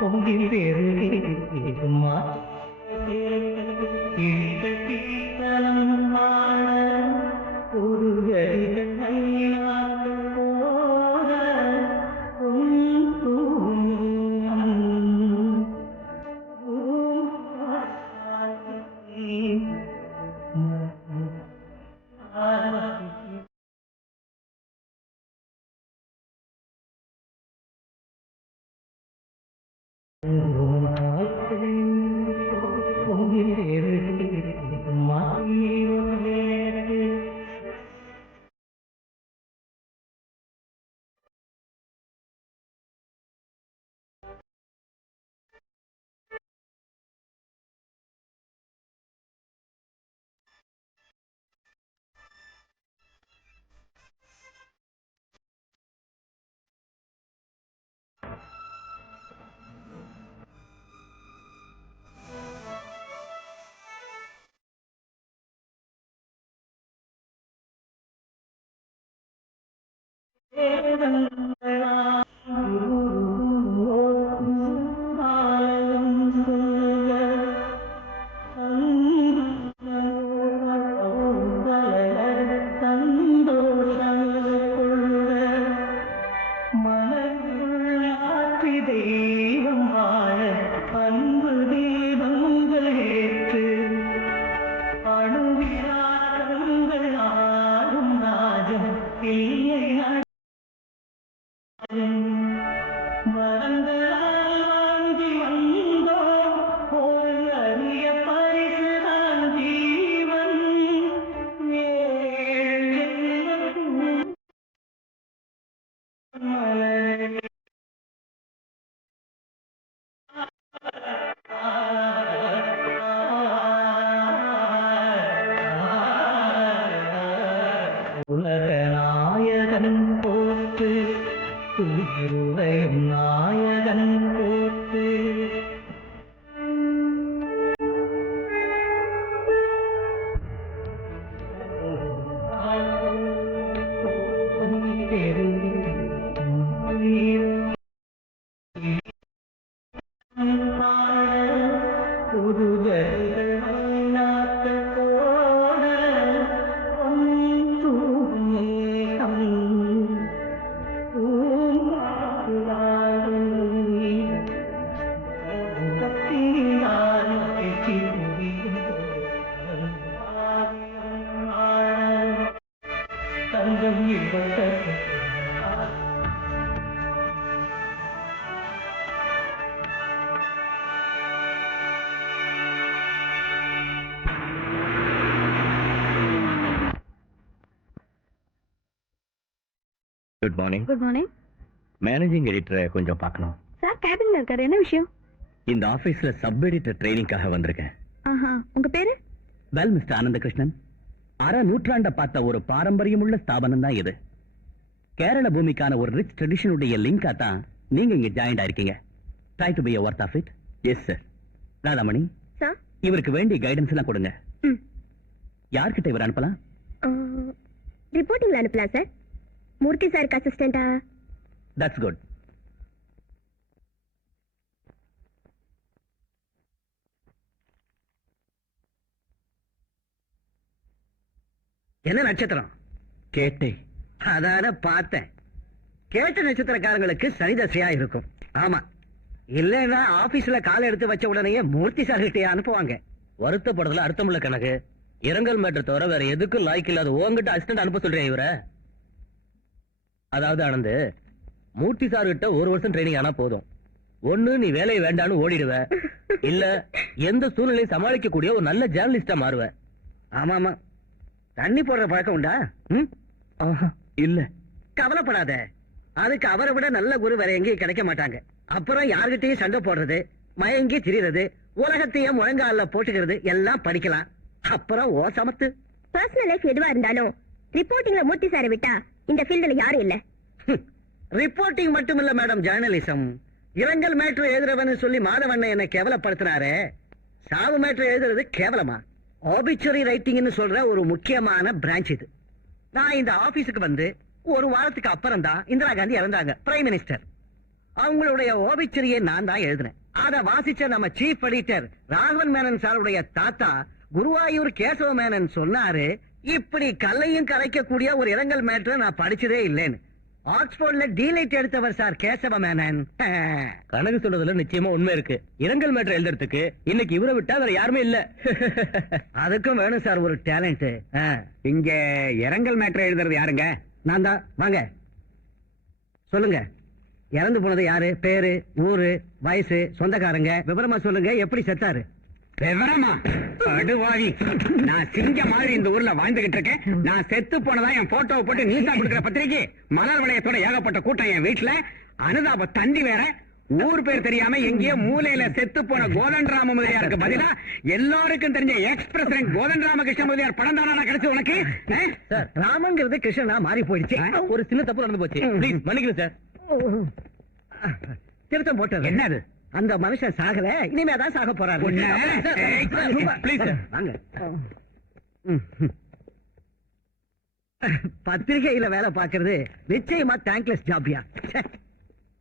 பொங்கி தெய்வம் வாழ அன்பு தீபங்கள் ஏற்று அணுவிராக்கங்கள் ஆடும் ராஜம் இல்லை மரங்களால் வாங்கி வந்தோம் ஒரு அரிய பரிசுதான் ஜீவன் உலக நாயகன் போற்று துயருளையும் நாயகன் போற்று good morning. Good morning. Managing எடிட்டரை கொஞ்சம் பார்க்கணும். சார் கேபின்ல இருக்காரு. என்ன விஷயம்? இந்த ஆபீஸ்ல சப் எடிட்டர் ட்ரைனிங்காக வந்திருக்கேன். உங்க பேரு? வெல் மிஸ்டர் ஆனந்தகிருஷ்ணன், அரை நூற்றாண்ட பார்த்த ஒரு பாரம்பரியமுள்ள ஸ்தாபனம் தான் இது. கேரள பூமிக்கான ஒரு ரிச் ட்ரெடிஷனுடைய லிங்கா தான் நீங்க இங்க ஜாயின் ஆயிருக்கீங்க. Try to be a worth of it. Yes sir. Radhamani sir, இவருக்கு வேண்டிய கைடன்ஸ் எல்லாம் கொடுங்க. யார்கிட்ட இவர் அனுப்பலாம்? ரிப்போர்ட்டிங்ல அனுப்பலாம் சார். மூர்த்தி சாருக்கு அசிஸ்டண்டா? That's good. என்ன நட்சத்திரம்? கேட்டே. அதான பார்த்தேன். கேட்ட நட்சத்திரக்காரங்களுக்கு சனிதசையா இருக்கும். ஆமா, இல்லைன்னா ஆபீஸ்ல காலை எடுத்து வச்ச உடனே மூர்த்தி சார் கிட்டே அனுப்புவாங்க. வருத்தப்படுறதுல அர்த்தமுள்ள கணக்கு. இரங்கல் மேட்டர் தவிர வேற எதுக்கும் லாய்க்கு இல்லாத உங்ககிட்ட அசிஸ்டன்ட் அனுப்ப சொல்றேன் இவரை. அதாவது ஆனந்து, மூர்த்தி சார் கிட்ட ஒரு வருஷம் ட்ரைனிங் ஆனா போதும். ஒண்ணு நீ வேலையை வேண்டான்னு ஓடிடுவ, இல்ல எந்த சூழ்நிலையும் சமாளிக்க கூடிய ஒரு நல்ல ஜேர்னலிஸ்டா மாறுவ. ஆமா ஆமா. தண்ணி போடுற பழக்கம் உண்டா? இல்ல. கவலைப்படாத, அதுக்கு அவரை விட நல்ல குரு வேற எங்கேயும் கிடைக்க மாட்டாங்க. அப்புறம் யார்கிட்டயும் சண்டை போடுறது, மயங்கி திரிறது, உலகத்தையும் முழங்கால போட்டுக்கிறது எல்லாம் படிக்கலாம். அப்புறம் ஓ சமத்து. பர்சனல் லைஃப் எதுவா இருந்தாலும் ரிப்போர்ட்டிங்ல மூர்த்தி சாரை விட்டா இந்த ஃபீல்ட்ல யாரும் இல்ல. ரிப்போர்ட்டிங் மட்டும் இல்ல மேடம், ஜேர்னலிசம். இரங்கல் மேட்ரு எழுதுறவன்னு சொல்லி மாதவண்ண என்ன கேவலப்படுத்தினாரே, சாவு மேட்ரு எழுதுறது கேவலமா? ஆபிச்சுரி ரைட்டிங்னு சொல்ற ஒரு முக்கியமான பிரான்ச் இது. நான் இந்த ஆபீஸுக்கு வந்து ஒரு வாரத்துக்கு அப்புறம் தான் இந்திரா காந்தி இறந்தாங்க, பிரைம் மினிஸ்டர். அவங்களுடைய ஓபிச்சரியை நான் தான் எழுதினேன். அத வாசிச்ச நம்ம சீஃப் எடிட்டர் ராகவன் மேனன் சாருடைய தாத்தா குருவாயூர் கேசவ மேனன் சொன்னாரு, இப்படி கல்லையும் கரைக்கக்கூடிய ஒரு இரங்கல் மேட்டர் நான் படிச்சதே இல்லைன்னு. ஆக்ஸ்போர்ட்ல டீலைட் எடுத்தவர் சார் கேசவ மேனன். கணக்கு சொல்றதுல நிச்சயமா உண்மை இருக்கு. இரங்கல் மேட்டர் எழுதுறதுக்கு இன்னைக்கு இவரை விட்டா வேற யாருமே இல்ல. அதுக்கும் வேணும் சார் ஒரு டேலண்ட். இங்க இரங்கல் மேட்டர் எழுதுறது யாருங்க? நான் தான். வாங்க சொல்லுங்க, இறந்து போனது யாரு? பேரு, ஊரு, வயசு, சொந்தக்காரங்க விவரமா சொல்லுங்க. எப்படி செத்தாரு? விவரமா? படுவாவி, நான் சிங்க மாதிரி இந்த ஊர்ல வாழ்ந்துகிட்டு இருக்கேன். நான் செத்து போனதா என் போட்டோவை போட்டு நீட்டா கொடுக்கிற பத்திரிக்கை மலர் வளையத்தோட ஏகப்பட்ட கூட்டம் என் வீட்டுல. அனுதாப தந்தி வேற. ஊர் பேர் தெரியாம எங்கேயோ மூலையில செத்து போன கோதண்டராம முதலியாருக்கு பதிலா எல்லாருக்கும் தெரிஞ்ச எக்ஸ் பிரசிடென்ட் கோதண்ட ராமகிருஷ்ண முதலியார் படம் தானா கிடைச்சு உனக்கு? சார், ராமங்கிறது கிருஷ்ணனா மாறி போயிடுச்சு. ஒரு சின்ன தப்பு நடந்து போச்சு. ப்ளீஸ் மன்னிக்கணும் சார். திருத்தம் போட்டது. என்னது? அந்த மனுஷன் சாகல, இனிமே தான் சாக போறாரு. Please, sir. வாங்க. பத்திரிகையில வேலை பாக்குறது நிச்சயமா தேங்க்லெஸ் ஜாப்யா.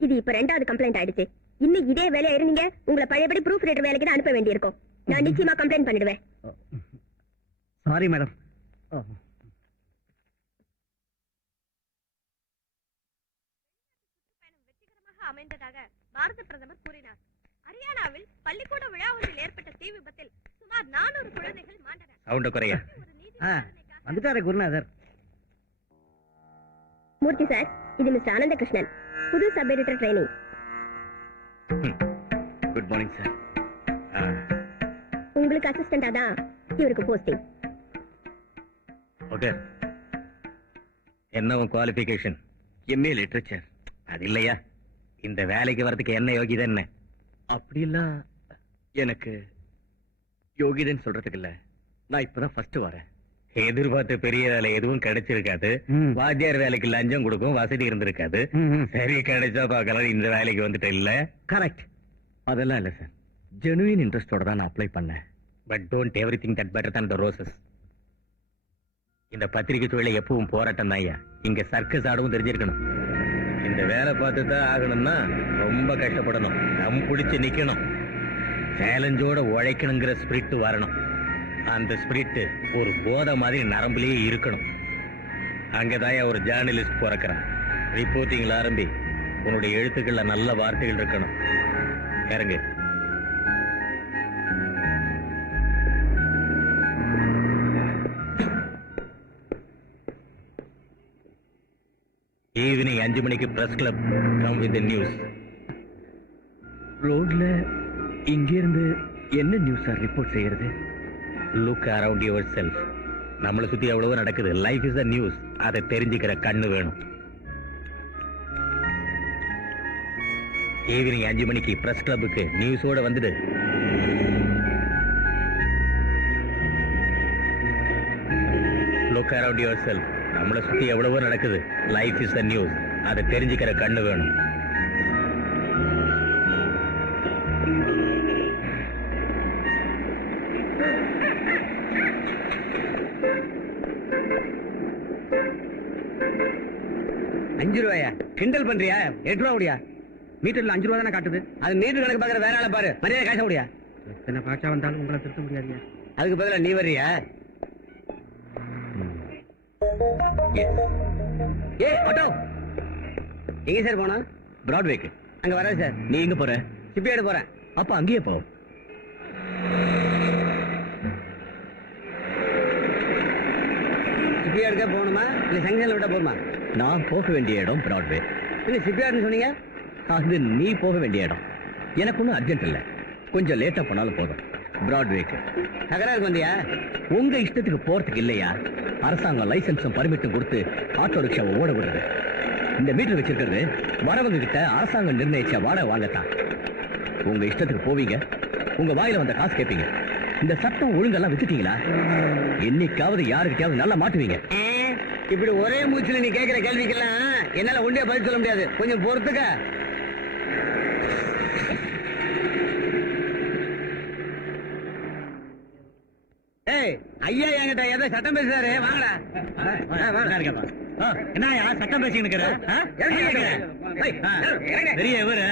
இது இப்ப 2வது கம்ப்ளைண்ட் ஆயிடுச்சு. இன்னும் இதே வேலையா இருந்தீங்க, உங்களை பழையபடி ப்ரூஃப் ரீடர் வேலைக்கு தான் அனுப்ப வேண்டியிருக்கும். நான் நிச்சயமா கம்ப்ளைண்ட் பண்ணிடுவேன். Sorry madam. அமைந்ததாக பாரத பிரதமர் கூறினார். ஹரியானாவில் பள்ளிக்கூட விழா ஒன்றில் ஏற்பட்ட தீ விபத்தில் சுமார் 400 குழந்தைகள் மாண்டனர். சவுண்ட குறைய. வந்துட்டாரு குருநாதர். மூர்த்தி சார், இது மிஸ்டர் ஆனந்த கிருஷ்ணன், புது sub editor training. Good morning sir. உங்களுக்கு அசிஸ்டண்டா தான் இவருக்கு போஸ்டிங். ஓகே. என்ன குவாலிஃபிகேஷன்? MA literature. அது இல்லையா? இந்த வேலைக்கு வரதுக்கு என்ன யோகிதை? என்ன அப்படிலாம் எனக்கு யோகிதன்னு சொல்றதுக்கு இல்ல. நான் இப்பதான் ஃபர்ஸ்ட் வரேன். எதிர்பார்த்த பெரிய வேலை எதுவும் கிடைச்சிருக்காது. வாத்தியார் வேலைக்கு லஞ்சம் கொடுக்கும் வசதி இருந்திருக்காது. சரி, கிடைச்சா பார்க்கலாம். இந்த வேலைக்கு வந்துட்டு இல்ல. கரெக்ட். அதெல்லாம் இல்ல சார். ஜெனுவின் இன்ட்ரெஸ்டோட தான் நான் அப்ளை பண்ணேன். But don't everything that better than the roses. இந்த பத்திரிகை தொழில எப்பவும் போராட்டம் தான் ஐயா. இங்க சர்க்கஸ் ஆடவும் தெரிஞ்சிருக்கணும். இந்த வேலை பார்த்து தான் ஆகணும்னா ரொம்ப கஷ்டப்படணும். நம் பிடிச்சு நிக்கணும். சேலஞ்சோட உழைக்கணுங்கிற ஸ்பிரிட் வரணும். அந்த ஸ்பிரிட் ஒரு போதை மாதிரி நரம்புலயே இருக்கணும். அங்கதான் ஒரு ஜேர்னலிஸ்ட் பிறக்கிறான். ரிப்போர்ட்டிங்ல ஆரம்பி. உன்னுடைய எழுத்துக்கள்ல நல்ல வார்த்தைகள் இருக்கணும். இறங்கு. ஈவினிங் 5 மணிக்கு press club. Come with news. ரோட்ல இங்கிருந்து என்ன நியூஸ் சார் ரிப்போர்ட் செய்யறது? Look around your self. நம்மளை சுத்தி எவ்வளவோ நடக்குது. Life is the news. அதை தெரிஞ்சுக்கிற கண்ணு வேணும். ஈவினிங் 5 மணிக்கு பிரஸ் கிளப்புக்கு நியூஸோட வந்துடு. Look around your self. நம்மளை சுத்தி எவ்வளவோ நடக்குது. Life is the news. அதை தெரிஞ்சுக்கிற கண்ணு வேணும். ₹5 கிண்டல் பண்றியா? 8 ரூபா முடியா? மீட்டர்ல 5 ரூபா தானே காட்டுது. அது மீட்டர் கணக்கு பாக்குற வேற ஆளை பாரு. மரியாதை காச முடியா? எத்தனை பாட்சா வந்தாலும் உங்களை திருத்த முடியாதுங்க. அதுக்கு பதிலா நீ வர்றியா? ஏ ஆட்டோ, எங்க சார் போனா? பிராட்வேக்கு. அங்க வரேன் சார். நீ எங்க போற? சிப்பியாடு போறேன். அப்ப அங்கேயே போ. சிப்பியாடுக்கே போகணுமா இல்ல சங்ஷன்ல விட்டா போருமா? நான் போக வேண்டிய இடம் பிராட்வே. இல்ல சிப்பியாடுன்னு சொன்னீங்க. அது நீ போக வேண்டிய இடம். எனக்கு ஒன்றும் அர்ஜென்ட் இல்லை. கொஞ்சம் லேட்டா போனாலும் போதும். பிராட்வேக்கு. தகராறுக்கு வந்தியா? உங்க இஷ்டத்துக்கு போறதுக்கு இல்லையா? அரசாங்கம் லைசன்ஸும் பர்மிட்டும் கொடுத்து ஆட்டோ ரிக்ஷாவை ஓட விடுறது. இந்த மீட்டர் வச்சிருக்கிறது வரவங்க கிட்ட அரசாங்கம் நிர்ணயிச்ச வாடகை வாங்கத்தான். உங்க இஷ்டத்துக்கு போவீங்க. உங்க வாயில வந்த காசு கேட்பீங்க. இந்த சட்டம் ஒழுங்கெல்லாம் வச்சுட்டீங்களா? என்னைக்காவது யாருக்கிட்டையாவது நல்லா மாட்டுவீங்க. இப்படி ஒரே மூச்சுல நீ கேட்கிற கேள்விக்கெல்லாம் என்னால ஒன்றே பதில் சொல்ல முடியாது. கொஞ்சம் பொறுத்துக்க. ஏய், ஐயா என்கிட்ட ஏதோ சட்டம் பேசுறாரு. வாங்கடா. என்னயா சட்டம் பேசிக்கிட்டு இருக்கிற? பெரிய இவரு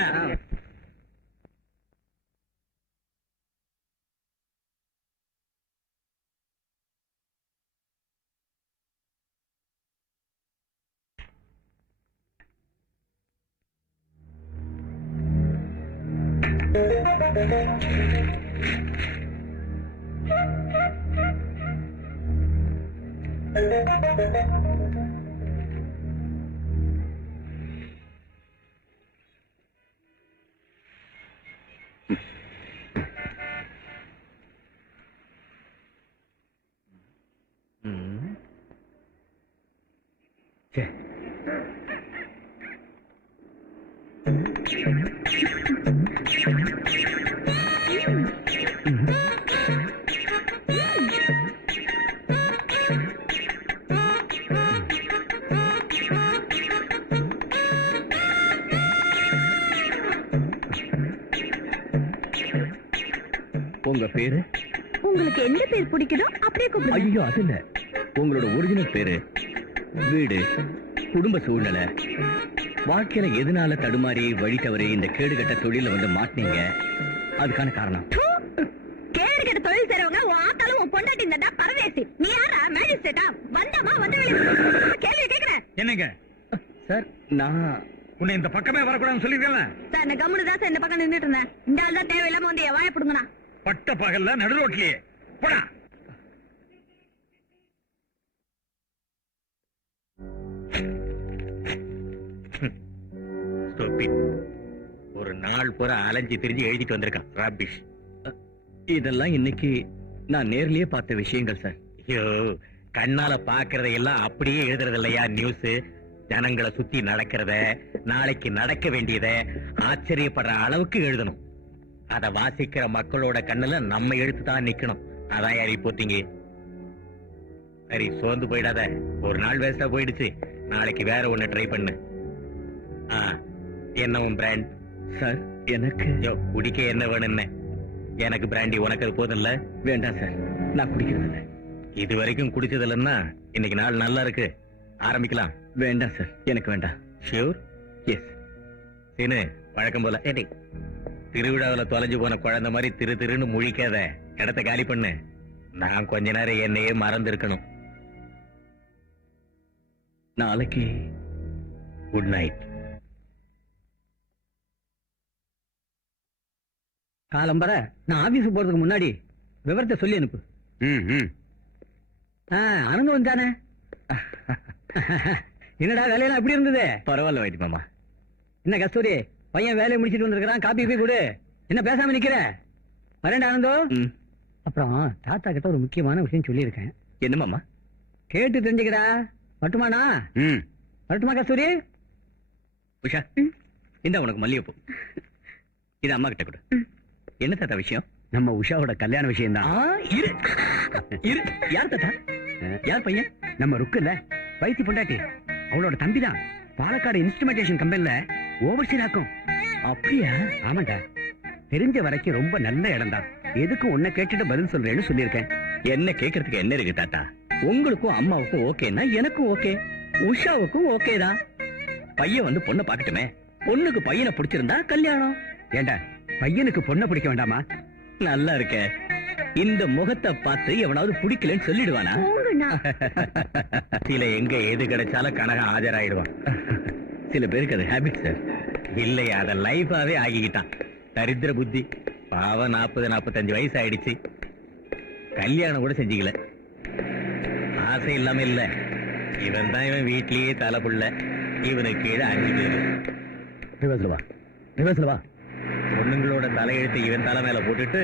உங்க பேரு? உங்களுக்கு எந்த பேர் பிடிக்குதோ அப்படியே கூப்பிடுங்க. ஐயோ அது இல்ல, உங்களோட ஒரிஜினல் பேரு, வீடு, குடும்ப சூழ்நிலை, வாழ்க்கையில எதனால தடுமாறி வழி தவறி இந்த கேடுகட்ட தொழில வந்து மாட்டினீங்க, அதுக்கான காரணம். கேடு கெட்ட தொழில் செய்றவங்க உன் ஆத்தாலும் உன் பொண்டாட்டி இருந்தா பரதேசி. நீ யாரா? மேஜிஸ்ட்ரேட்டா? வந்தமா வந்து கேள்வி கேக்குற? என்னங்க சார், நான் உன்னை இந்த பக்கமே வரக்கூடாதுன்னு சொல்லிருக்கேன். சார் நான் கம்முனு தான் சார் இந்த பக்கம் நின்னுட்டு இருந்தேன். இந்த ஆள் தான் தேவையில்லாம வந்து என் வாயை பிடுங்கண்ணா. பட்ட பகல்ல நடு ரோட்லயே போடா. ஒரு நாள் பூரா அலைஞ்சி திரிஞ்சு எழுதிட்டு வந்திருக்கான் ராபிஷ். இதெல்லாம் இன்னைக்கு நான் நேர்லயே பார்த்த விஷயங்கள் சார். ஐயோ, கண்ணால பாக்குறதையெல்லாம் அப்படியே எழுதுறது இல்லையா நியூஸ்? ஜனங்களை சுத்தி நடக்கிறத, நாளைக்கு நடக்க வேண்டியத ஆச்சரியப்படுற அளவுக்கு எழுதணும். அத வாசிக்கிற மக்களோட கண்ணுல நம்ம எழுத்து தான் நிக்கணும். அதான் யாரி போத்தீங்க. சரி, சோர்ந்து போயிடாத. ஒரு நாள் வேஸ்டா போயிடுச்சு. நாளைக்கு வேற ஒண்ணு ட்ரை பண்ணு. என்ன உன் பிராண்ட்? சார், எனக்கு குடிக்க என்ன வேணும்னு? எனக்கு பிராண்டி, உனக்கு அது போதும் இல்ல? வேண்டாம் சார், நான் குடிக்கிறது இல்லை. இது வரைக்கும் குடிச்சது இல்லைன்னா இன்னைக்கு நாள் நல்லா இருக்கு. ஆரம்பிக்கலாம். வேண்டாம் சார், எனக்கு வேண்டாம். ஷியூர்? எஸ். சீனு, வழக்கம் போல திருவிழாவில் தொலைஞ்சு போன குழந்தை மாதிரி திரு திருன்னு முழிக்காத. இடத்த காலி பண்ணு. நான் கொஞ்ச நேரம் என்னையே மறந்து இருக்கணும். நாளைக்கு குட் நைட். காலம்பர நான் ஆபீஸ் போறதுக்கு முன்னாடி விவரத்தை சொல்லி அனுப்பு. அனங்க வந்தானே. என்னடா வேலையெல்லாம் எப்படி இருந்தது? பரவாயில்ல வைத்தி மாமா. என்ன கஸ்தூரி, பையன் வேலையை முடிச்சிட்டு வந்திருக்கிறான், காப்பி போய் கொடு. என்ன பேசாம நிக்கிற? வரேன்டா ஆனந்தோ. அப்புறம் தாத்தா கிட்ட ஒரு முக்கியமான விஷயம் சொல்லியிருக்கேன். என்ன மாமா? கேட்டு தெரிஞ்சுக்கடா. மட்டுமாண்ணா? மட்டுமா கஸ்தூரி? உஷா, இந்த உனக்கு மல்லிகைப்பூ. இது அம்மா கிட்ட கொடு. என்ன தாத்தா விஷயம்? நம்ம உஷாவோட கல்யாண விஷயம் தான். யார் தாத்தா? யார் பையன்? நம்ம ருக்குல்ல, வைத்தி பொண்டாட்டி, அவளோட தம்பி தான். பாலக்காடு இன்ஸ்ட்ருமெண்டேஷன் கம்பெனில ஓவர்சீர் ஆக்கும். அப்படியா? ஆமாண்டா. தெரிஞ்ச வரைக்கும் ரொம்ப நல்ல இடம் தான். எதுக்கு உன்னை கேட்டுட்டு பதில் சொல்றேன்னு சொல்லியிருக்கேன். என்ன கேட்கறதுக்கு என்ன இருக்கு தாத்தா? உங்களுக்கும் அம்மாவுக்கும் ஓகேன்னா எனக்கும் ஓகே, உஷாவுக்கும் ஓகே தான். பையன் வந்து பொண்ணை பாக்கட்டுமே. பொண்ணுக்கு பையனை பிடிச்சிருந்தா கல்யாணம். ஏண்டா, பையனுக்கு பொண்ணை பிடிக்க வேண்டாமா? நல்லா இருக்க. இந்த முகத்தை பார்த்து எவனாவது பிடிக்கலன்னு சொல்லிடுவானா? சில எங்க எது கிடைச்சாலும் கனகம் ஆஜராயிடுவான். சில பேருக்கு அது ஹேபிட் சார். இல்லையா, அத லைஃபாவே ஆகிக்கிட்டான். தரித்திர புத்தி. பாவம் 40-45 வயசு ஆயிடுச்சு. கல்யாணம் கூட செஞ்சுக்கல. ஆசை இல்லாம இல்ல. இவன் தான் இவன் வீட்லயே தலை புள்ள. இவனுக்கு கீழே 5 பேரு. ரிவர்ஸ்ல வா. பொண்ணுங்களோட தலையெழுத்து இவன் தலை மேல போட்டுட்டு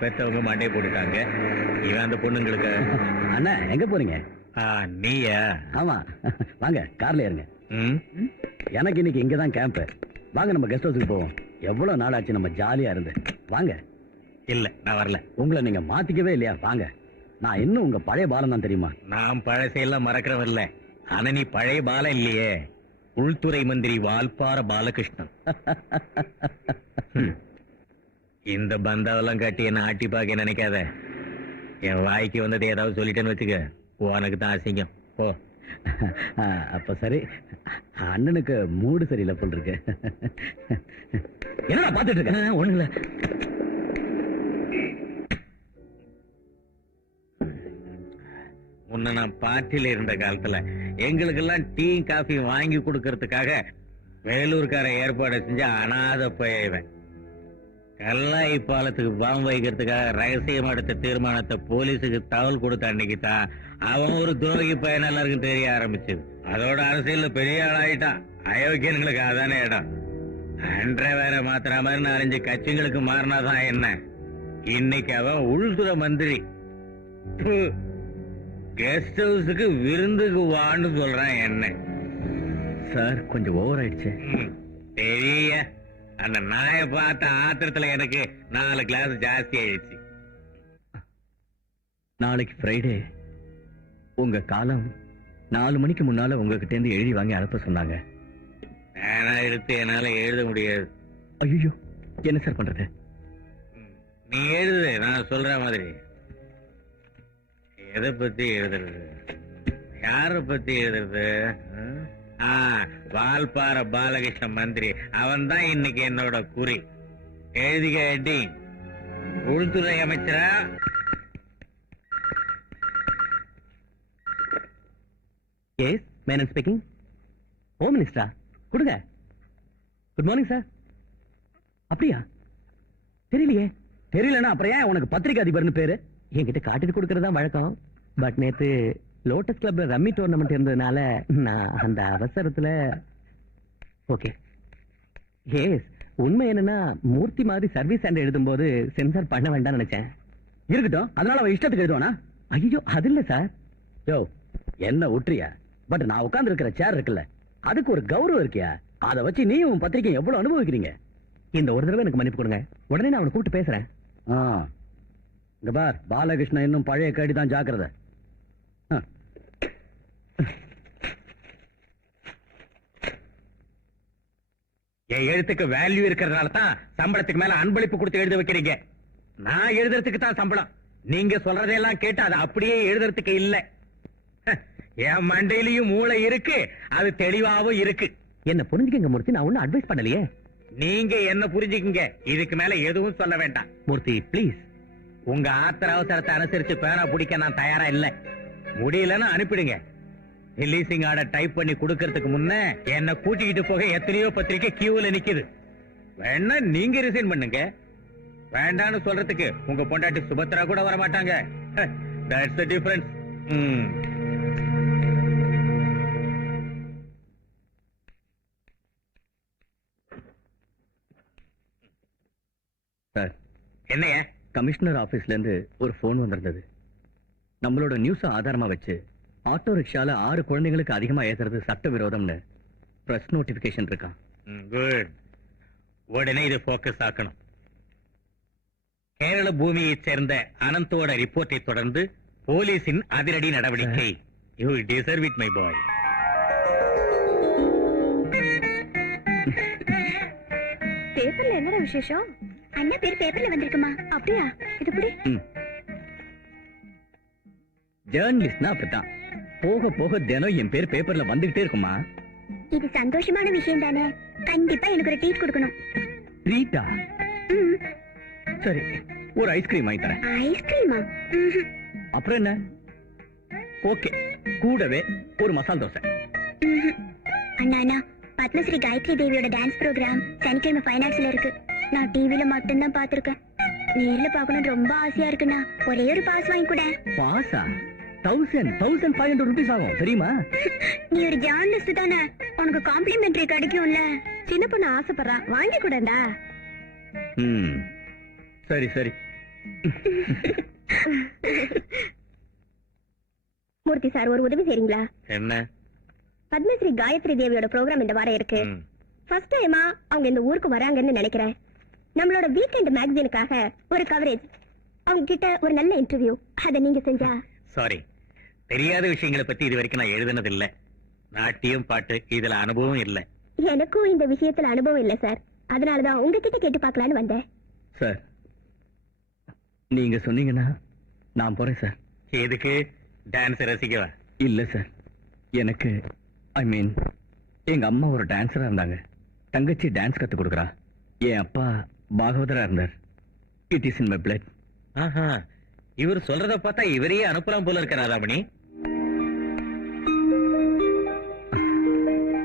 பெத்தவங்க மண்டையை போட்டுட்டாங்க. இவன் அந்த பொண்ணுங்களுக்கு. அண்ணா, எங்க போறீங்க? நீயா? ஆமா, வாங்க கார்ல ஏறுங்க. ம், எனக்கு இன்னைக்கு இங்கதான் கேம்ப். வாங்க நம்ம கெஸ்ட் ஹவுஸுக்கு போவோம். எவ்வளவு நாள் ஆச்சு நம்ம ஜாலியா இருந்து. வாங்க. இல்ல, நான் வரல. உங்களை நீங்க மாத்திக்கவே இல்லையா? வாங்க. நான் இன்னும் உங்க பழைய பாலம் தான், தெரியுமா? நான் பழசையெல்லாம் மறக்கிறவன் இல்ல. ஆனா நீ பழைய பாலம் இல்லையே. உள்துறை மந்திரி வால்பார பாலகிருஷ்ணன். இந்த பந்தாவெல்லாம் கட்டி என்ன ஆட்டி பார்க்க நினைக்காத. என் வாய்க்கு வந்தது ஏதாவது சொல்லிட்டேன்னு வச்சுக்க, உனக்கு தான் அசிங்கம். போ. அப்ப சரி, அண்ணனுக்கு மூடு சரியில்லை போல் இருக்கு. என்னடா பாத்துட்டு இருக்க? ஒண்ணு இல்ல. முன்ன நான் பார்ட்டியில இருந்த காலத்துல எங்களுக்கெல்லாம் டீ காஃபி வாங்கி கொடுக்கறதுக்காக வேலூர்கார ஏற்பாடு செஞ்ச அனாதை பையன் கல்லாய் பாலத்துக்கு பாம்பு வைக்கிறதுக்காக ரகசியமா எடுத்த தீர்மானத்தை போலீஸுக்கு தகவல் கொடுத்த அன்னைக்கு தான் அவன் ஒரு துரோகி பையன் எல்லாருக்கும் தெரிய ஆரம்பிச்சது. அதோட அரசியல்ல பெரிய ஆளாயிட்டான். அயோக்கியன்களுக்கு அதானே இடம். அன்ற வேற மாத்திர மாதிரி 4-5 கட்சிகளுக்கு மாறினாதான் என்ன. இன்னைக்கு அவன் உள்துறை மந்திரி. கெஸ்ட் ஹவுஸுக்கு விருந்துக்கு வான்னு சொல்றான் என்ன. சார் கொஞ்சம் ஓவர் ஆயிடுச்சு. பெரிய அந்த நாயை பார்த்த ஆத்திரத்துல எனக்கு 4 கிளாஸ் ஜாஸ்தி ஆயிடுச்சு. நாளைக்கு ஃப்ரைடே. உங்க காலம் 4 மணிக்கு முன்னால உங்ககிட்ட இருந்து எழுதி வாங்கி அனுப்ப சொன்னாங்க. பேனா எடுத்து என்னால எழுத முடியாது. ஐயோ, என்ன சார் பண்றது? நீ எழுது, நான் சொல்ற மாதிரி. எதை பத்தி எழுதுறது, யார பத்தி எழுதுறது? வால்பாற பாலகிருஷ்ண மந்திரி, அவன் தான் இன்னைக்கு என்னோட குறி. எழுதிக்க எட்டி. உள்துறை அமைச்சரா? S, Menon speaking. ஹோம் மினிஸ்டரா? கொடுங்க. Good morning sir. அப்படியா? தெரியலையே. தெரியலன்னா அப்புறம் ஏன் உனக்கு பத்திரிகை அதிபர்னு பேரு? என்கிட்ட காட்டிட்டு கொடுக்கறது தான் வழக்கம். பட் நேத்து லோட்டஸ் கிளப்ல ரம்மி டோர்னமெண்ட் இருந்ததுனால நான் அந்த அவசரத்துல. ஓகே. எஸ், உண்மை என்னன்னா மூர்த்தி மாதிரி சர்வீஸ் அண்ட் எழுதும்போது சென்சார் பண்ண வேண்டாம்னு நினைச்சேன். இருக்கட்டும், அதனால அவன் இஷ்டத்துக்கு எழுதுவானா? ஐயோ, அது இல்ல சார். யோ, என்ன உற்றியா? பட் நான் உட்கார்ந்து இருக்கிற சேர் இருக்குல்ல, அதுக்கு ஒரு கௌரவம் இருக்கியா? அதை வச்சு நீ உன் பத்திரிகை எவ்வளவு அனுபவிக்கிறீங்க? இந்த ஒரு தடவை எனக்கு மன்னிப்பு கொடுங்க. உடனே நான் அவனை கூப்பிட்டு பேசுறேன். இங்க பார், பாலகிருஷ்ணன் இன்னும் பழைய கேடி தான், ஜாக்கிரதை. என் எழுத்துக்கு வேல்யூ இருக்கிறதுனால தான் சம்பளத்துக்கு மேல அன்பளிப்பு கொடுத்து எழுத வைக்கிறீங்க. நான் எழுதுறதுக்கு தான் சம்பளம். நீங்க சொல்றதெல்லாம் கேட்டு அது அப்படியே எழுதுறதுக்கு இல்ல. என் மண்டையிலையும் மூளை இருக்கு, அது தெளிவாவும் இருக்கு. என்ன புரிஞ்சுக்கங்க மூர்த்தி, நான் ஒன்னும் அட்வைஸ் பண்ணலையே. நீங்க என்ன புரிஞ்சுக்கங்க, இதுக்கு மேல எதுவும் சொல்ல வேண்டாம். மூர்த்தி ப்ளீஸ். உங்க ஆத்திர அவசரத்தை அனுசரிச்சு பேனா பிடிக்க நான் தயாரா இல்ல. முடியலன்னா அனுப்பிடுங்க. ரிலீசிங் ஆர்டர் டைப் பண்ணி கொடுக்கறதுக்கு முன்ன என்ன கூட்டிக்கிட்டு போக எத்தனையோ பத்திரிக்கை கியூல நிக்குது. வேணா நீங்க ரிசைன் பண்ணுங்க. வேண்டான்னு சொல்றதுக்கு உங்க பொண்டாட்டி சுபத்ரா கூட வர மாட்டாங்க. That's the difference. சார், என்னைய கமிஷனர் ஆபீஸ்ல இருந்து ஒரு போன் வந்திருந்தது. நம்மளோட நியூஸ் ஆதாரமா வச்சு ஆட்டோ ரிக்ஷால 6 குழந்தைங்களுக்கு அதிகமா ஏத்துறது சட்ட விரோதம்னு பிரஸ் நோட்டிபிகேஷன் இருக்கான். குட். உடனே இது போக்கஸ் ஆக்கணும். கேரள பூமியைச் சேர்ந்த அனந்தோட ரிப்போர்ட்டை தொடர்ந்து போலீசின் அதிரடி நடவடிக்கை. You deserve it my boy. பேப்பர்ல என்னடா விசேஷம்? அண்ணா பேர் பேப்பர்ல வந்திருக்குமா? அப்படியா? இது புடி. ஜேர்னலிஸ்ட்னா அப்படித்தான். போக போக தினம் என் பேர் பேப்பர்ல வந்துகிட்டே இருக்குமா. இது சந்தோஷமான விஷயம் தானே. கண்டிப்பா எனக்கு ஒரு ட்ரீட் கொடுக்கணும். ட்ரீட்டா? சரி, ஒரு ஐஸ்கிரீம் வாங்கி தரேன். ஐஸ்கிரீமா? அப்புறம் என்ன? ஓகே, கூடவே ஒரு மசால் தோசை. அண்ணா அண்ணா, பத்மஸ்ரீ காயத்ரி தேவியோட டான்ஸ் ப்ரோக்ராம் சனிக்கிழமை ஃபைனான்ஸ்ல இருக்கு. நான் டிவில மட்டும்தான் பாத்திருக்கேன். நேர்ல பார்க்கணும் ரொம்ப ஆசையா இருக்குண்ணா. ஒரே ஒரு பாஸ் வாங்கி கூட. பாஸா? 1500 rupees ஆகும் தெரியுமா? நீ ஒரு ஜார்னலிஸ்ட் தானே, உனக்கு காம்ப்ளிமெண்டரி கிடைக்கும்ல. சின்ன பொண்ணு ஆசைப்படுறா, வாங்கி கூடண்டா. சரி சரி. மூர்த்தி சார், ஒரு உதவி செய்றீங்களா? என்ன? பத்மஸ்ரீ காயத்ரி தேவியோட ப்ரோக்ராம் இந்த வாரம் இருக்கு. ஃபர்ஸ்ட் டைமா அவங்க இந்த ஊருக்கு வராங்கன்னு நினைக்கிறேன். நம்மளோட வீக்கெண்ட் மேகசினுக்காக ஒரு கவரேஜ், அவங்க கிட்ட ஒரு நல்ல இன்டர்வியூ, அதை நீங்க செஞ்சா. சாரி, தெரியாத விஷயங்களை பத்தி இது வரைக்கும் நான் எழுதுனது இல்ல. நாட்டியம் பாட்டு இதுல அனுபவம் இல்ல. எனக்கும் இந்த விஷயத்துல அனுபவம் இல்ல சார். அதனாலதான் உங்ககிட்ட கேட்டு பார்க்கலான்னு வந்தேன். சார், நீங்க சொன்னீங்கன்னா நான் போறேன் சார். எதுக்கு? டான்ஸ் ரசிக்கவா? இல்ல சார், எனக்கு ஐ மீன் எங்க அம்மா ஒரு டான்ஸரா இருந்தாங்க, தங்கச்சி டான்ஸ் கத்து கொடுக்கறா, என் அப்பா பாகவதரா இருந்தார். It is in my blood. ஆஹா, இவர் சொல்றத பார்த்தா இவரையே அனுப்பலாம் போல இருக்க ராதாமணி.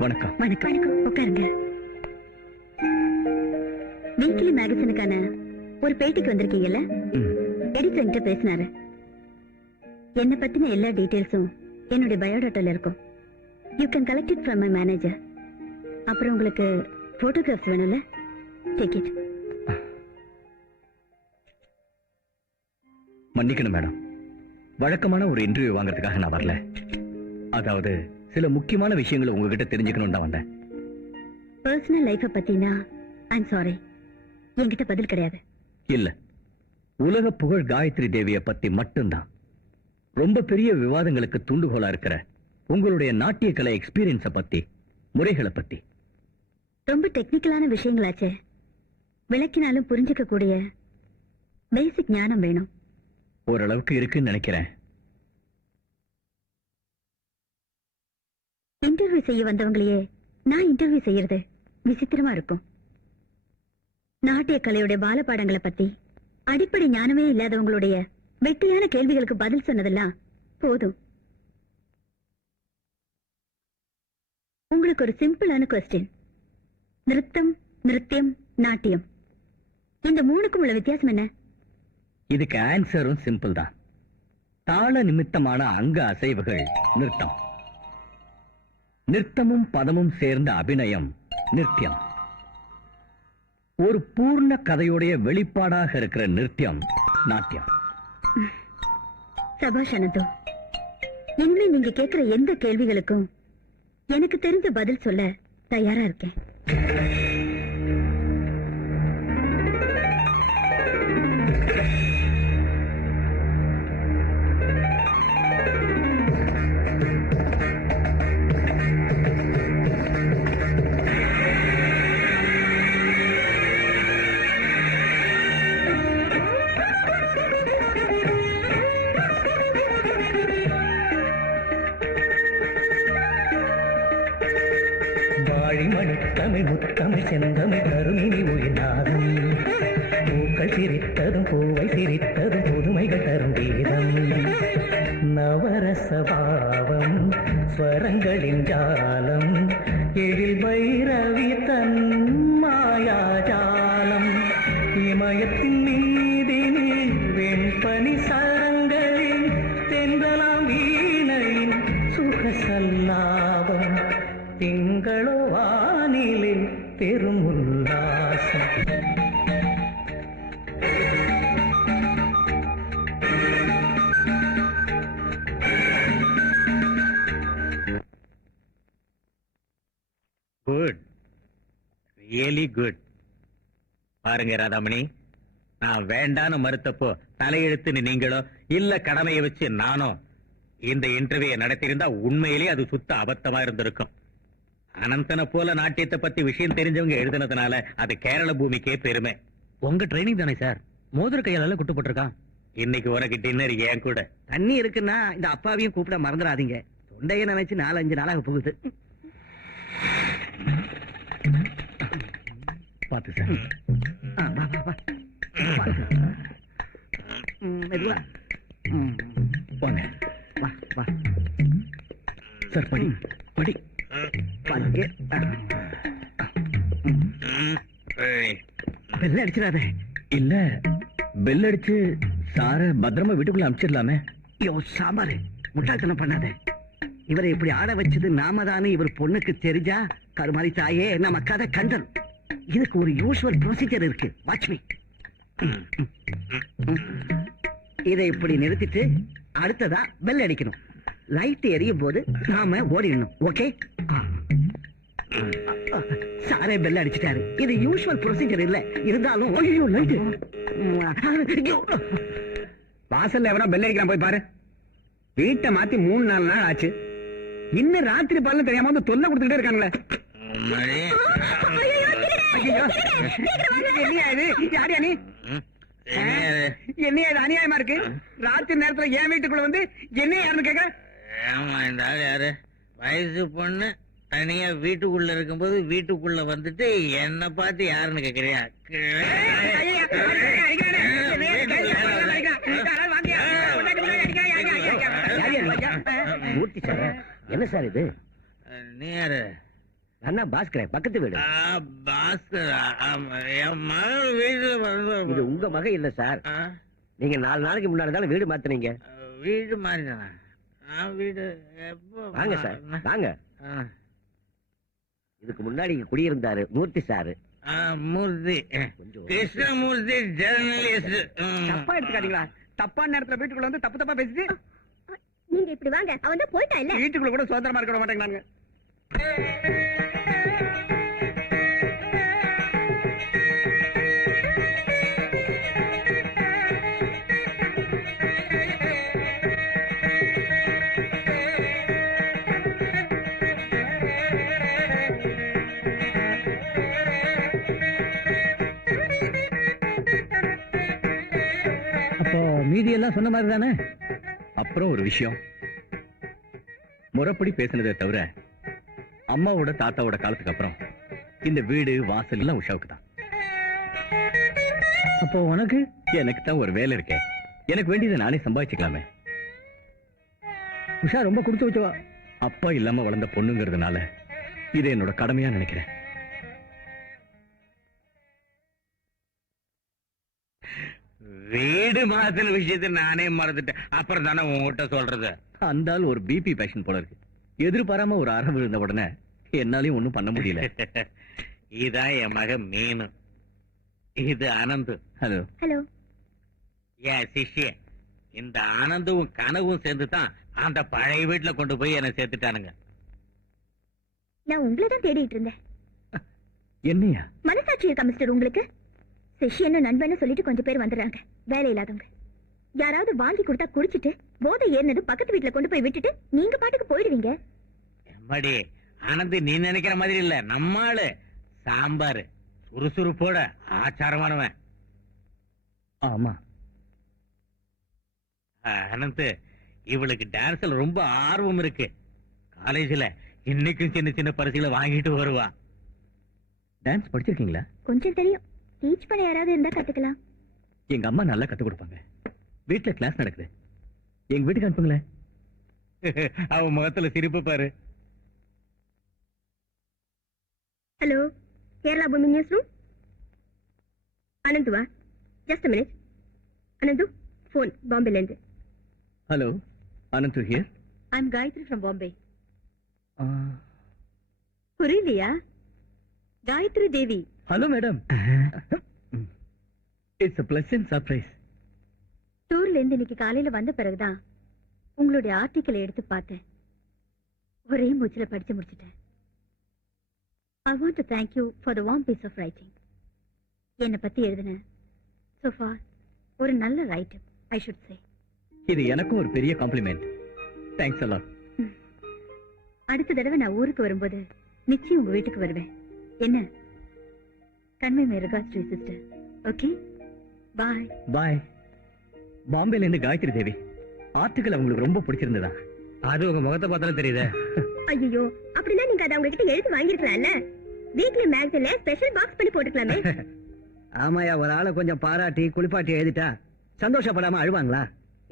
வணக்கம். வணக்கம். உட்காருங்க. வீக்லி மேகசினுக்கான ஒரு பேட்டிக்கு வந்திருக்கீங்கல்ல, எடிட்டர் என்கிட்ட பேசினாரு. என்ன பத்தின எல்லா டீடைல்ஸும் என்னுடைய பயோடாட்டால இருக்கும். You can collect it from my manager. அப்புறம் உங்களுக்கு போட்டோகிராஃப்ஸ் வேணும்ல, டேக் இட். மன்னிக்கணும் மேடம், வழக்கமான ஒரு இன்டர்வியூ வாங்குறதுக்காக நான் வரல. அதாவது சில முக்கியமான விஷயங்களை உங்ககிட்ட தெரிஞ்சுக்கணும்னு தான் வந்தேன். பர்சனல் லைஃப பத்தினா ஐம் சாரி, என்கிட்ட பதில் கிடையாது. இல்ல, உலக புகழ் காயத்ரி தேவியை பத்தி மட்டும்தான். ரொம்ப பெரிய விவாதங்களுக்கு தூண்டுகோலா இருக்கிற உங்களுடைய நாட்டிய கலை எக்ஸ்பீரியன்ஸ பத்தி, முறைகளை பத்தி. ரொம்ப டெக்னிக்கலான விஷயங்களாச்சே, விளக்கினாலும் புரிஞ்சுக்க கூடிய பேசிக் ஞானம் வேணும். ஓரளவுக்கு இருக்குன்னு நினைக்கிறேன். இன்டர்வியூ செய்ய வந்தவங்களையே நான் இன்டர்வியூ செய்யறது விசித்திரமா இருக்கும். நாட்டிய கலையுடைய பாலபாடங்களை பத்தி அடிப்படை ஞானமே இல்லாதவங்களுடைய வெட்டியான கேள்விகளுக்கு பதில் சொன்னதெல்லாம் போதும். உங்களுக்கு ஒரு சிம்பிளான கொஸ்டின். நிருத்தம், நிருத்தியம், நாட்டியம், இந்த மூணுக்கும் உள்ள வித்தியாசம் என்ன? இதுக்கு ஆன்சரும் சிம்பிள் தான். தாள நிமித்தமான அங்க அசைவுகள் நிறுத்தம். நிறுத்தமும் பதமும் சேர்ந்த அபிநயம் நிருத்தியம். ஒரு பூர்ண கதையுடைய வெளிப்பாடாக இருக்கிற நிருத்தியம் நாட்டியம். சபாஷ் அனந்தோ, இனிமே நீங்க கேட்கிற எந்த கேள்விகளுக்கும் எனக்கு தெரிஞ்ச பதில் சொல்ல தயாரா இருக்கேன். தமிழ் முத்தமிழ் செந்தமிழ் கருமினி உயிர்நாதம். பூக்கள் சிரித்ததும் பூவை சிரித்ததும் புதுமைகள் தரும் கீதம். நவரசபாவம் ஸ்வரங்களின் ஜாலம். எழில் பைரவி தன் மாயாஜாலம். இமயத்தின் மீதினில் வெண்பனி சரங்களில் தென்றலாம் வீணையின் சுகசல்லாபம். திங்களோ வானிலே பெரும் உல்லாசம். Good, really good. பாருங்க ராதாமணி, நான் வேண்டான்னு மறுத்தப்போ தலையெழுத்துன்னு நீங்களோ இல்ல கடமையை வச்சு நானோ இந்த இன்டர்வியூ நடத்தியிருந்தா உண்மையிலேயே அது சுத்த அபத்தமா இருந்திருக்கும். அனந்தனை போல நாட்டியத்தை பத்தி விஷயம் தெரிஞ்சவங்க எழுதுனதுனால அது கேரள பூமிக்கே பெருமை. உங்க ட்ரைனிங் தானே சார்? மோதிர கையால குட்டு போட்டிருக்கான். இன்னைக்கு உனக்கு டின்னர் ஏன் கூட. தண்ணி இருக்குன்னா இந்த அப்பாவையும் கூப்பிட மறந்துடாதீங்க. தொண்டைய நினைச்சு 4-5 நாளாக போகுது. பாத்து சார். வா, வா, வா. மெதுவா. வாங்க. வா, வா. சார் படி படி. பெல்ல அடிச்சிடாத. இல்ல, பெல் அடிச்சு சார பத்திரமா வீட்டுக்குள்ள அனுப்பிச்சிடலாமே. ஐயோ சாம்பாரு, முட்டாள்தனம் பண்ணாத. இவரை இப்படி ஆட வச்சது நாம தானே இவர் பொண்ணுக்கு தெரிஞ்சா கருமாரி தாயே நம்ம கதை கண்டல். இதுக்கு ஒரு யூசுவல் ப்ரொசீஜர் இருக்கு. Watch me. இதை இப்படி நிறுத்திட்டு அடுத்ததா பெல் அடிக்கணும். லைட் எரியும் போது நாம ஓடிடணும். ஓகே? சாரே பெல் அடிச்சிட்டாரு. இது யூசுவல் ப்ரொசீஜர் இல்ல, இருந்தாலும் ஐயோ லைட். வாசல்ல எவனா பெல் அடிக்கிறான் போய் பாரு. வீட்டை மாத்தி 3-4 நாள் ஆச்சு. இன்னும் ராத்திரி பல்ல தெரியாம வந்து தொல்லை கொடுத்துக்கிட்டே இருக்காங்களே. ஐயோ, என்னையா இது? யாரையா நீ? என்னையா இது அநியாயமா இருக்கு? ராத்திரி நேரத்துல என் வீட்டுக்குள்ள வந்து என்ன யாருன்னு கேக்குற? இந்த ஆள் யாரு? வயசு பொண்ணு தனியா வீட்டுக்குள்ள இருக்கும்போது வீட்டுக்குள்ள வந்துட்டு என்ன பார்த்து யாருன்னு கேக்குறியா? மூர்த்தி சார், என்ன சார் இது? நீ யாரு? அண்ணா பாஸ்கரன், பக்கத்து வீடு. பாஸ்கர், என் மகள் வீட்டுல இது வந்து உங்க மகன் இல்ல சார். நீங்க 4 நாளைக்கு முன்னாடி தானே வீடு மாத்துனீங்க. வீடு மாறினா வீடு எப்போ? வாங்க சார், வாங்க. ஆ. இதுக்கு முன்னாடி இங்க குடியிருந்தாரு மூர்த்தி சாரு. மூர்த்தி, கொஞ்சம் கிருஷ்ணமூர்த்தி ஜெர்னலிஸ்ட். தப்பா எடுத்துக்காதீங்களா? தப்பான நேரத்துல வீட்டுக்குள்ள வந்து தப்பு தப்பா பேசிட்டு நீங்க இப்படி வாங்க, அவன் தான் போயிட்டான் இல்ல. வீட்டுக்குள்ள கூட சுதந்திரமா இருக்க விட மாட்டேங்கிறாங்க. அப்போ மீதி எல்லாம் சொன்ன மாதிரி தானே? அப்புறம் ஒரு விஷயம், முறைப்படி பேசுனதை தவிர அம்மாவோட தாத்தாவோட காலத்துக்கு அப்புறம் இந்த வீடு வாசல் எல்லாம் உஷாவுக்கு தான். அப்போ உனக்கு? எனக்கு தான் ஒரு வேலை இருக்கே, எனக்கு வேண்டியதை நானே சம்பாதிச்சுக்கலாமே. உஷா ரொம்ப கொடுத்து வச்சவா. அப்பா இல்லாம வளர்ந்த பொண்ணுங்கிறதுனால இதை என்னோட கடமையா நினைக்கிறேன். வீடு மாத்தின விஷயத்தை நானே மறந்துட்டேன். அப்புறம் தானே உங்ககிட்ட சொல்றது. அந்த ஆள் ஒரு பிபி பேஷன் போல இருக்கு. எதிர்பாராம ஒரு அறை விழுந்த உடனே என்னாலையும் ஒண்ணும் பண்ண முடியல. இதான் என் மகன் மீனு, இது அனந்து. ஹலோ. ஹலோ. என் சிஷ்ய. இந்த ஆனந்தும் கனவும் சேர்ந்து தான் அந்த பழைய வீட்டுல கொண்டு போய் என்ன சேர்த்துட்டானுங்க. நான் உங்களை தான் தேடிட்டு இருந்தேன். என்னையா? மனசாட்சி இருக்கா மிஸ்டர் உங்களுக்கு? சிஷியன்னு நண்பன்னு சொல்லிட்டு கொஞ்சம் பேர் வந்துடுறாங்க, வேலை இல்லாதவங்க. யாராவது வாங்கி கொடுத்தா குடிச்சிட்டு போதை ஏறினது பக்கத்து வீட்டுல கொண்டு போய் விட்டுட்டு நீங்க பாட்டுக்கு போயிடுவீங்க. எம்மாடி, ஆனந்து நீ நினைக்கிற மாதிரி இல்ல, நம்மாளு சாம்பார் சுறுசுறுப்போட ஆச்சாரமானவன். ஆமா. அனந்த், இவளுக்கு டான்ஸ்ல ரொம்ப ஆர்வம் இருக்கு. காலேஜ்ல இன்னைக்கும் சின்ன சின்ன பரிசுகளை வாங்கிட்டு வருவா. டான்ஸ் படிச்சிருக்கீங்களா? கொஞ்சம் தெரியும். டீச் பண்ண யாராவது இருந்தா கத்துக்கலாம். எங்க அம்மா நல்லா கத்து கொடுப்பாங்க. வீட்டுல கிளாஸ் நடக்குது, எங்க வீட்டுக்கு அனுப்புங்களேன். அவ முகத்துல சிரிப்பு பாரு. Hello, Kerala Bhoomi news room. அனந்துவா? Just a minute. Ananthu, phone பாம்பேல இருந்து. Hello, Ananthu here. I am Gayathri from Bombay. புரியலையா? Gayathri Devi. Hello madam. It's a pleasant surprise. டூர்ல இருந்து இன்னைக்கு காலையில வந்த பிறகுதான் உங்களுடைய ஆர்டிக்கலை எடுத்து பார்த்தேன். ஒரே மூச்சுல படிச்சு முடிச்சிட்டேன். I want to thank you for the warm piece of writing. என்னை பத்தி எழுதின so far ஒரு நல்ல ரைட்டர், I should say. இது எனக்கும் ஒரு பெரிய காம்ப்ளிமெண்ட். Thanks a lot. அடுத்த தடவை நான் ஊருக்கு வரும்போது நிச்சயம் உங்க வீட்டுக்கு வருவேன். என்ன? Convey my regards to sister. Okay, bye. Bye. பாம்பேல இருந்து காயத்ரி தேவி. ஆர்டிக்கல் அவங்களுக்கு ரொம்ப பிடிச்சிருந்ததா? அது உங்க முகத்தை பார்த்தாலும் தெரியுதே. ஐயோ, அப்படின்னா நீங்க அதை அவங்க கிட்ட எழுதி வாங்கிருக்கலாம்ல. வீக்லி மேகசின்ல ஸ்பெஷல் பாக்ஸ் பண்ணி போட்டுக்கலாமே. ஆமாயா, ஒரு ஆளை கொஞ்சம் பாராட்டி குளிப்பாட்டி எழுதிட்டா சந்தோஷப்படாம அழுவாங்களா?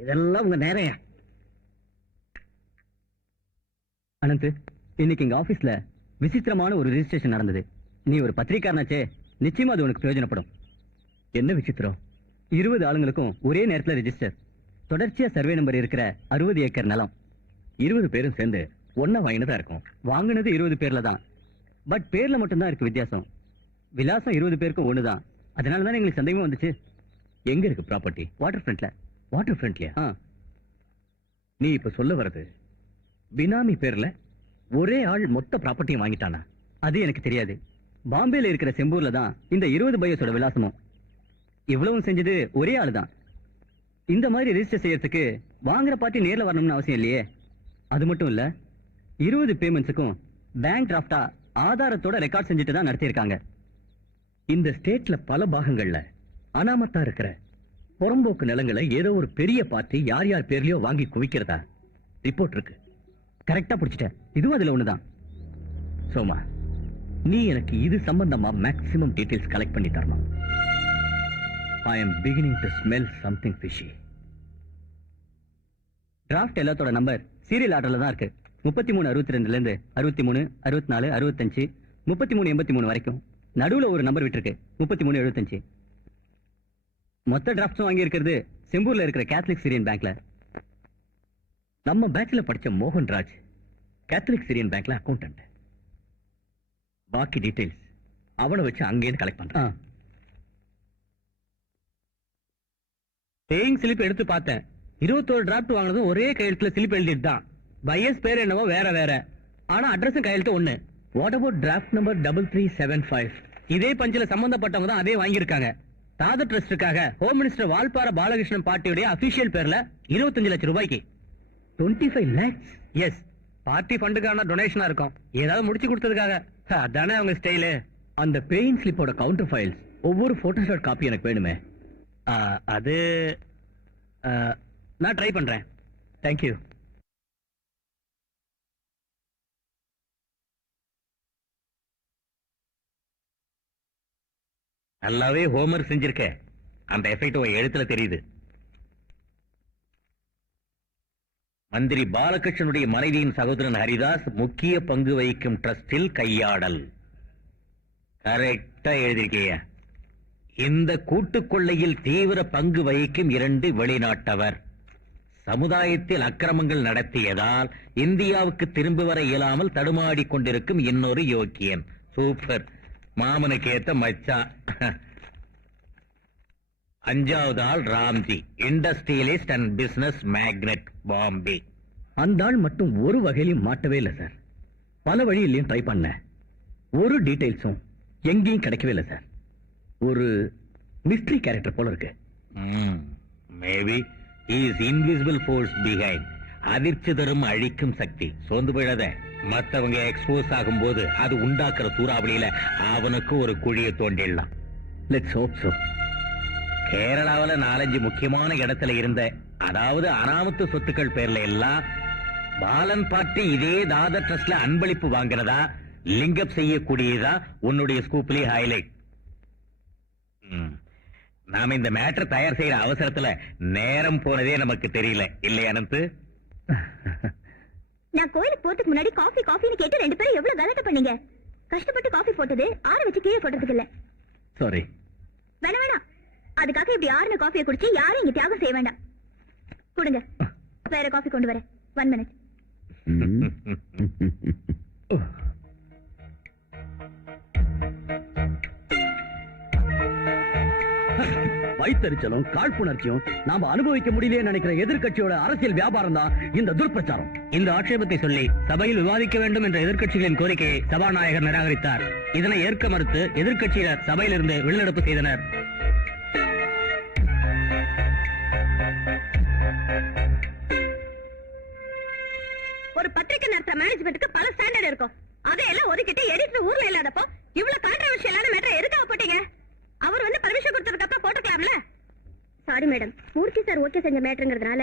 இதெல்லாம் உங்க நேரம். அனந்த், இன்னைக்கு எங்க ஆபீஸ்ல விசித்திரமான ஒரு ரெஜிஸ்ட்ரேஷன் நடந்தது. நீ ஒரு பத்திரிக்காரனாச்சே, நிச்சயமா அது உனக்கு பிரயோஜனப்படும். என்ன விசித்திரம், 20 ஆளுங்களுக்கும் ஒரே நேரத்துல ரெஜிஸ்டர். தொடர்ச்சியா சர்வே நம்பர் இருக்கிற 60 ஏக்கர் நிலம். 20 பேரும் சேர்ந்து ஒன்னா வாங்கினதா இருக்கும். வாங்கினது 20 பேர்ல தான், பட் பேர்ல மட்டும்தான் இருக்கு வித்தியாசம். விலாசம் 20 பேருக்கும் ஒண்ணுதான். அதனாலதான் எங்களுக்கு சந்தேகமா வந்துச்சு. எங்க இருக்கு ப்ராப்பர்ட்டி? வாட்டர் ஃப்ரண்ட்ல. வாட்டர் ஃப்ரண்ட்லயா? நீ இப்ப சொல்ல வர்றது பினாமி பேர்ல ஒரே ஆள் மொத்த ப்ராப்பர்ட்டியும் வாங்கிட்டானா? அது எனக்கு தெரியாது. பாம்பேல இருக்கிற செம்பூர்ல தான் இந்த 20 பையஸோட விலாசமும். இவ்வளவும் செஞ்சது ஒரே ஆளு தான். இந்த மாதிரி ரெஜிஸ்டர் செய்யறதுக்கு வாங்குற பார்ட்டி நேர்ல வரணும்னு அவசியம் இல்லையே. அது மட்டும் இல்ல, 20 பேமெண்ட்ஸுக்கும் பேங்க் டிராஃப்டா ஆதாரத்தோட ரெக்கார்ட் செஞ்சுட்டு தான் நடத்தியிருக்காங்க. இந்த ஸ்டேட்ல பல பாகங்கள்ல அனாமத்தா இருக்கிற புறம்போக்கு நிலங்களை ஏதோ ஒரு பெரிய பார்ட்டி யார் யார் பேர்லயோ வாங்கி குவிக்கிறதா ரிப்போர்ட் இருக்கு. கரெக்டா புடிச்சிட்ட. இதுவும் அதுல ஒண்ணுதான். சோமா, நீ எனக்கு இது சம்பந்தமா மேக்ஸிமம் டீடைல்ஸ் கலெக்ட் பண்ணி தரணும். I am beginning to smell something fishy. Draft எல்லாத்தோட நம்பர் சீரியல் ஆர்டர்ல தான் இருக்கு. 3362 இருந்து 63 64 65 33 83 வரைக்கும். நடுவுல ஒரு நம்பர் விட்டுருக்கு, 3375. மொத்த டிராஃப்ட்ஸும் வாங்கி இருக்கிறது செம்பூர்ல இருக்கிற கேத்தலிக் சிரியன் பேங்க்ல. நம்ம பேட்ச்ல படிச்ச மோகன்ராஜ் கேத்தலிக் சிரியன் பேங்க்ல அக்கௌண்டன்ட். பாக்கி டீடைல்ஸ் அவனை வச்சு அங்கேயே கலெக்ட் பண்றான். பேயிங் ஸ்லிப் எடுத்து பார்த்தேன். 21 டிராஃப்ட் வாங்கினதும் ஒரே கையெழுத்துல ஸ்லிப் எழுதிட்டு தான். பையர்ஸ் பேர் என்னவோ வேற வேற, ஆனா அட்ரஸும் கையெழுத்து ஒண்ணு. What about draft number 3375? இதே பஞ்சில சம்பந்தப்பட்டவங்க தான் அதே வாங்கியிருக்காங்க. தாதர் ட்ரஸ்டுக்காக ஹோம் மினிஸ்டர் வால்பாற பாலகிருஷ்ணன் பார்ட்டியுடைய அபிஷியல் பேர்ல 25 லட்சம் ரூபாய்க்கு. 25 lakhs? எஸ். பார்ட்டி ஃபண்டுக்கான டொனேஷனா இருக்கும். ஏதாவது முடிச்சு கொடுத்ததுக்காக. அதானே அவங்க ஸ்டைலு. அந்த பேயிங் ஸ்லிப்போட கவுண்டர் ஃபைல்ஸ் ஒவ்வொரு போட்டோஷாட் காப்பி எனக்கு வேணுமே. அது நான் ட்ரை பண்றேன். தேங்க்யூ. நல்லாவே ஹோம்ஒர்க் செஞ்சிருக்க. அந்த எஃபெக்ட் எழுத்துல தெரியுது. மந்திரி பாலகிருஷ்ணனுடைய மனைவியின் சகோதரன் ஹரிதாஸ் முக்கிய பங்கு வகிக்கும் ட்ரஸ்டில் கையாடல். கரெக்டா எழுதிருக்கீங்க. இந்த கூட்டுக்கொள்ளையில் தீவிர பங்கு வகிக்கும் 2 வெளிநாட்டவர். சமுதாயத்தில் அக்கிரமங்கள் நடத்தியதால் இந்தியாவுக்கு திரும்பி வர இயலாமல் தடுமாடிக் கொண்டிருக்கும் இன்னொரு யோக்கியன். சூப்பர். மாமனுக்கு ஏத்த மச்சான். 5வது ஆள் Ramji, industrialist and business magnet, Bombay. அந்த ஆள் மட்டும் ஒரு வகையிலும் மாட்டவே இல்லை சார். பல வழியிலையும் ட்ரை பண்ண, ஒரு டீடைல்ஸும் எங்கேயும் கிடைக்கவே இல்லை சார். ஒரு மிஸ்ட்ரி கேரக்டர் போல இருக்கு. Maybe is invisible force behind. அதிர்ச்சி தரும் அழிக்கும் சக்தி. சோர்ந்து போயிடாத. மத்தவங்க எக்ஸ்போஸ் ஆகும் போது அது உண்டாக்குற சூறாவளியில அவனுக்கு ஒரு குழியை தோண்டிடலாம். Let's hope so. கேரளாவில 4-5 முக்கியமான இடத்துல இருந்த, அதாவது அனாமத்து சொத்துக்கள் பேர்ல எல்லாம் பாலன் பார்ட்டி இதே தாதர் ட்ரஸ்ட்ல அன்பளிப்பு வாங்குறதா லிங்கப் செய்யக்கூடியதா உன்னுடைய ஸ்கூப்லி ஹைலைட். நாம இந்த மேட்டர் தயார் செய்யற அவசரத்துல நேரம் போனதே நமக்கு தெரியல. இல்லை அனந்த்? நான் கோயிலுக்கு போறதுக்கு முன்னாடி காஃபி காஃபின்னு கேட்டு 2 பேரும் எவ்வளவு கலாட்டை பண்ணீங்க. கஷ்டப்பட்டு காஃபி போட்டது ஆற வச்சு கீழே போட்டதுக்கு இல்ல. சாரி. வேணாம் வேணாம். அதுக்காக இப்படி ஆறுன காஃபியை குடிச்சு யாரும் இங்க தியாகம் செய்ய வேண்டாம். கொடுங்க, வேற காஃபி கொண்டு வரேன். 1 minute. வைத்தறிச்சலும் காழ்ப்புணர்ச்சியும் நாம அனுபவிக்க முடியலையே நினைக்கிற எதிர்க்கட்சியோட அரசியல் வியாபாரம் தான் இந்த துர்பிரச்சாரம். இந்த ஆட்சேபத்தை சொல்லி சபையில் விவாதிக்க வேண்டும் என்ற எதிர்க்கட்சிகளின் கோரிக்கையை சபாநாயகர் நிராகரித்தார். இதனை ஏற்க மறுத்து எதிர்க்கட்சியினர் சபையிலிருந்து வெளிநடப்பு செய்தனர். ஒரு பத்திரிகை நடத்துற மேனேஜ்மெண்ட்டுக்கு பல ஸ்டாண்டர்ட் இருக்கும். அதையெல்லாம் ஒதுக்கிட்டு எடிட்டர் ஊர்ல இல்லாதப்போ இவ்வளவு கான்ட்ரோவர்ஷியலான மேட்டர் எதுக்காக போட்டீங்க? அவர் வந்து பர்மிஷன் கொடுத்ததுக்கு அப்புறம் போட்டுக்கலாம்ல. சாரி மேடம், மூர்த்தி சார் ஓகே செஞ்ச மேட்டர்ங்கிறதுனால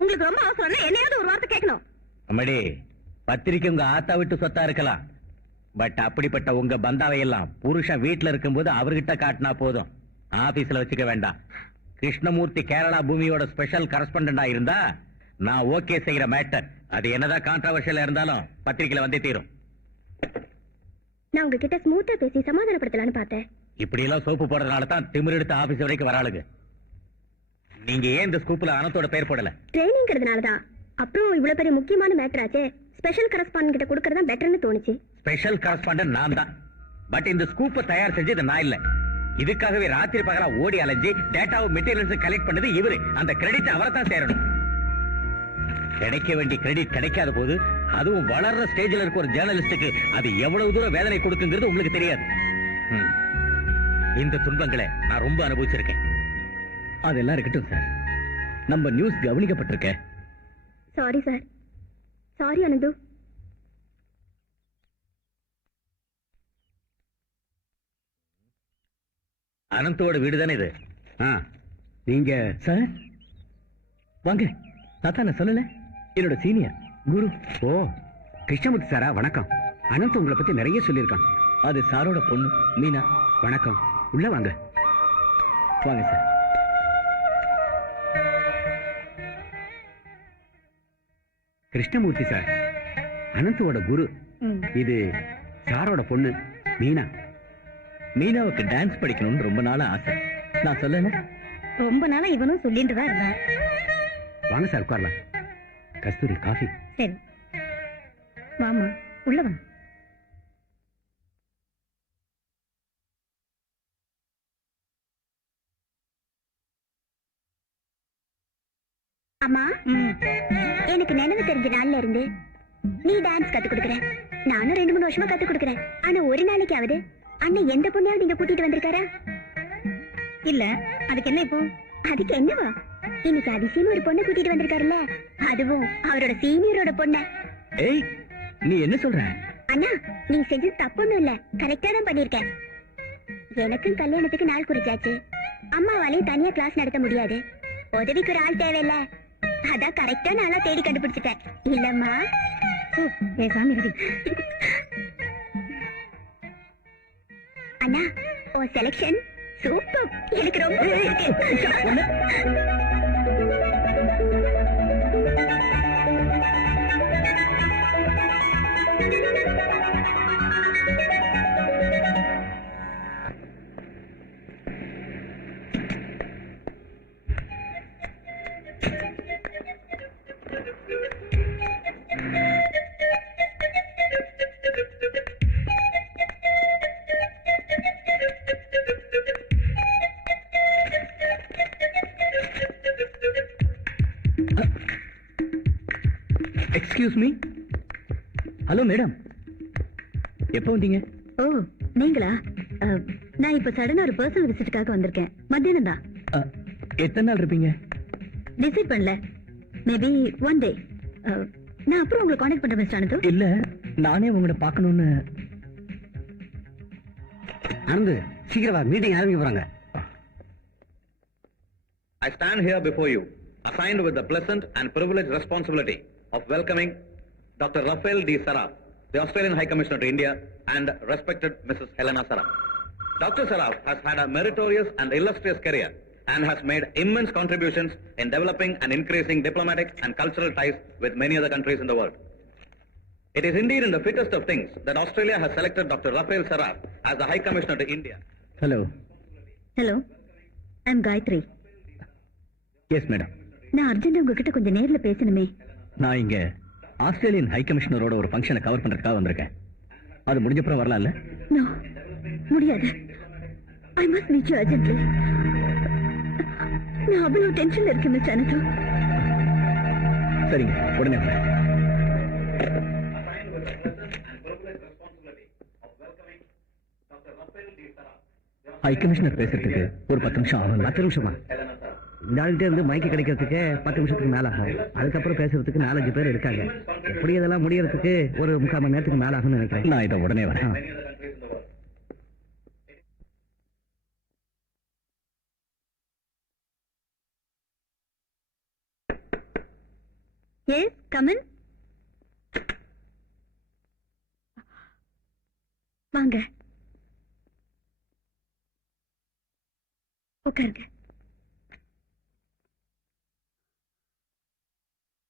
உங்களுக்கு ரொம்ப அவசரம்னா என்னையாவது ஒரு வார்த்தை கேட்கணும். அம்மாடி, பத்திரிக்கை உங்க ஆத்தா விட்டு சொத்தா இருக்கலாம். பட் அப்படிப்பட்ட உங்க பந்தாவை எல்லாம் புருஷன் வீட்டுல இருக்கும்போது அவர்கிட்ட காட்டினா போதும். ஆபீஸ்ல வச்சுக்க வேண்டாம். கிருஷ்ணமூர்த்தி கேரளா பூமியோட ஸ்பெஷல் கரஸ்பாண்டண்டா இருந்தா நான் ஓகே செய்யற மேட்டர் அது என்னதான் கான்ட்ரோவர்ஷியலா இருந்தாலும் பத்திரிக்கையில வந்தே தீரும். நான் உங்ககிட்ட ஸ்மூத்தா பேசி சமாதானப்படுத்தலான்னு பார்த்தேன். இப்படி எல்லாம் சோப்பு போடுறதுனால தான் திமிர் எடுத்து ஆபீஸ் வரைக்கும் வராளுங்க. நீங்க ஏன் இந்த ஸ்கூப்ல அனத்தோட பேர் போடல? ட்ரைனிங்கிறதுனாலதான். அப்புறம் இவ்வளவு பெரிய முக்கியமான மேட்டர் ஆச்சே, ஸ்பெஷல் கரஸ்பாண்டன்ட் கிட்ட கொடுக்கறதா பெட்டர்னு தோணுச்சு. ஸ்பெஷல் கரஸ்பாண்டன்ட் நான் தான். பட் இந்த ஸ்கூப்பை தயார் செஞ்சது நான் இல்ல. இதுக்காகவே ராத்திரி பகலா ஓடி அலைஞ்சு டேட்டாவும் மெட்டீரியல்ஸ் கலெக்ட் பண்ணது இவரு. அந்த கிரெடிட் அவரை தான் சேரணும். கிடைக்க வேண்டிய கிரெடிட் கிடைக்காத போது, அதுவும் வளர்ற ஸ்டேஜ்ல இருக்க ஒரு ஜேர்னலிஸ்டுக்கு அது எவ்வளவு தூரம் வேதனை கொடுக்குங்கிறது உங்களுக்கு தெரியாது. இந்த துன்பங்களை நான் ரொம்ப அனுபவிச்சிருக்கேன். அதெல்லாம் இருக்கட்டும் சார், நம்ம நியூஸ் கவனிக்கப்பட்டிருக்க. Sorry sir. சாரி அனந்து. அனந்தோட வீடு தானே இது? நீங்க சார் வாங்க. தாத்தா நான் சொல்லல, என்னோட சீனியர் குரு. ஓ, கிருஷ்ணமூர்த்தி சாரா, வணக்கம். அனந்த் உங்களை பத்தி நிறைய சொல்லியிருக்கான். அது சாரோட பொண்ணு மீனா. வணக்கம், உள்ள வாங்க. வாங்க சார். கிருஷ்ணமூர்த்தி சார், அனந்தோட குரு. இது சாரோட பொண்ணு மீனா. மீனாவுக்கு டான்ஸ் படிக்கணும்னு ரொம்ப நாளா ஆசை. நான் சொல்லல. ரொம்ப நாளா இவனும் சொல்லிட்டு தான் இருந்தான். வாங்க சார், உட்காரலாம். கஸ்தூரி, காஃபி. சரி வாமா, உள்ள வா. அம்மா, எனக்கு நினைவு தெரிஞ்ச நாள்ல இருந்து நீ டான்ஸ் கத்து கொடுக்கற. நானும் 2-3 வருஷமா கத்து கொடுக்கறேன். ஆனா ஒரு நாளைக்காவது அண்ணன் எந்த பொண்ணையாவது இங்க கூட்டிட்டு வந்திருக்காரா? இல்ல. அதுக்கு என்ன இப்போ? அதுக்கு என்னவா, இன்னைக்கு அதிசயம் ஒரு பொண்ணை கூட்டிட்டு வந்திருக்காருல்ல, அதுவும் அவரோட சீனியரோட பொண்ண. ஏய், நீ என்ன சொல்ற? அண்ணா, நீ செஞ்சது தப்புன்னு இல்ல, கரெக்டா தான் பண்ணிருக்கேன். எனக்கும் கல்யாணத்துக்கு நாள் குறிச்சாச்சு. அம்மாவாலையும் தனியா கிளாஸ் நடத்த முடியாது. உதவிக்கு ஒரு ஆள் தேவையில்ல. அதான் கரெக்டா நாளா தேடி கண்டுபிடிச்சிட்டேன். இல்லம்மா, பேசாம இரு. அண்ணா, உன் செலக்ஷன் சூப்பர். எனக்கு ரொம்ப பிடிச்சிருக்கு. Excuse me. ஹலோ மேடம், எப்போ வந்தீங்க? ஓ, நீங்களா? நான் இப்ப சடனா ஒரு பர்சனல் விசிட்டுக்காக வந்திருக்கேன். மத்தியானம் தான். எத்தனை நாள் இருப்பீங்க? டிசைட் பண்ணல. Maybe one day. நான் அப்புறம் உங்களை கான்டாக்ட் பண்றேன் மிஸ்டர் அனந்து. இல்ல, நானே உங்களை பார்க்கணும்னு. அனந்து, சீக்கிரம் வா, மீட்டிங் ஆரம்பிக்க போறாங்க. I stand here before you, assigned with the pleasant and privileged responsibility of welcoming Dr. Rafael D. Saraf, the Australian High Commissioner to India, and respected Mrs. Helena Saraf. Dr. Saraf has had a meritorious and illustrious career and has made immense contributions in developing and increasing diplomatic and cultural ties with many other countries in the world. It is indeed in the fittest of things that Australia has selected Dr. Rafael Saraf as the High Commissioner to India. Hello. Hello, I'm Gayathri. Yes madam. நான் urgent உங்ககிட்ட கொஞ்சம் நேர்ல பேசணுமே. நான் இங்க Australian high கமிஷனரோட ஒரு ஃபங்க்ஷனை cover பண்றதுக்காக வந்திருக்கேன். அது முடிஞ்சப்புறம் வரலாம்ல? நோ, முடியாது. I must meet you urgently. நான் அவ்வளவு டென்ஷன்ல இருக்கேன் மிஸ்டர் அனந்து. சரிங்க, உடனே வரேன். ஹை கமிஷனர் பேசுறதுக்கு ஒரு 10 நிமிஷம் ஆகும். 10 நிமிஷமா? இந்த ஆள்கிட்ட இருந்து மைக்கு கிடைக்கிறதுக்கு 10 நிமிஷத்துக்கு மேல ஆகும். அதுக்கப்புறம் பேசுறதுக்கு 4-5 பேர் இருக்காங்க. எப்படி இதெல்லாம் முடியறதுக்கு ஒரு 3/4 மணி நேரத்துக்கு மேல ஆகும்னு நினைக்கிறேன். நான் இதை உடனே வரேன். Yes, come in. வாங்க, உட்காருங்க.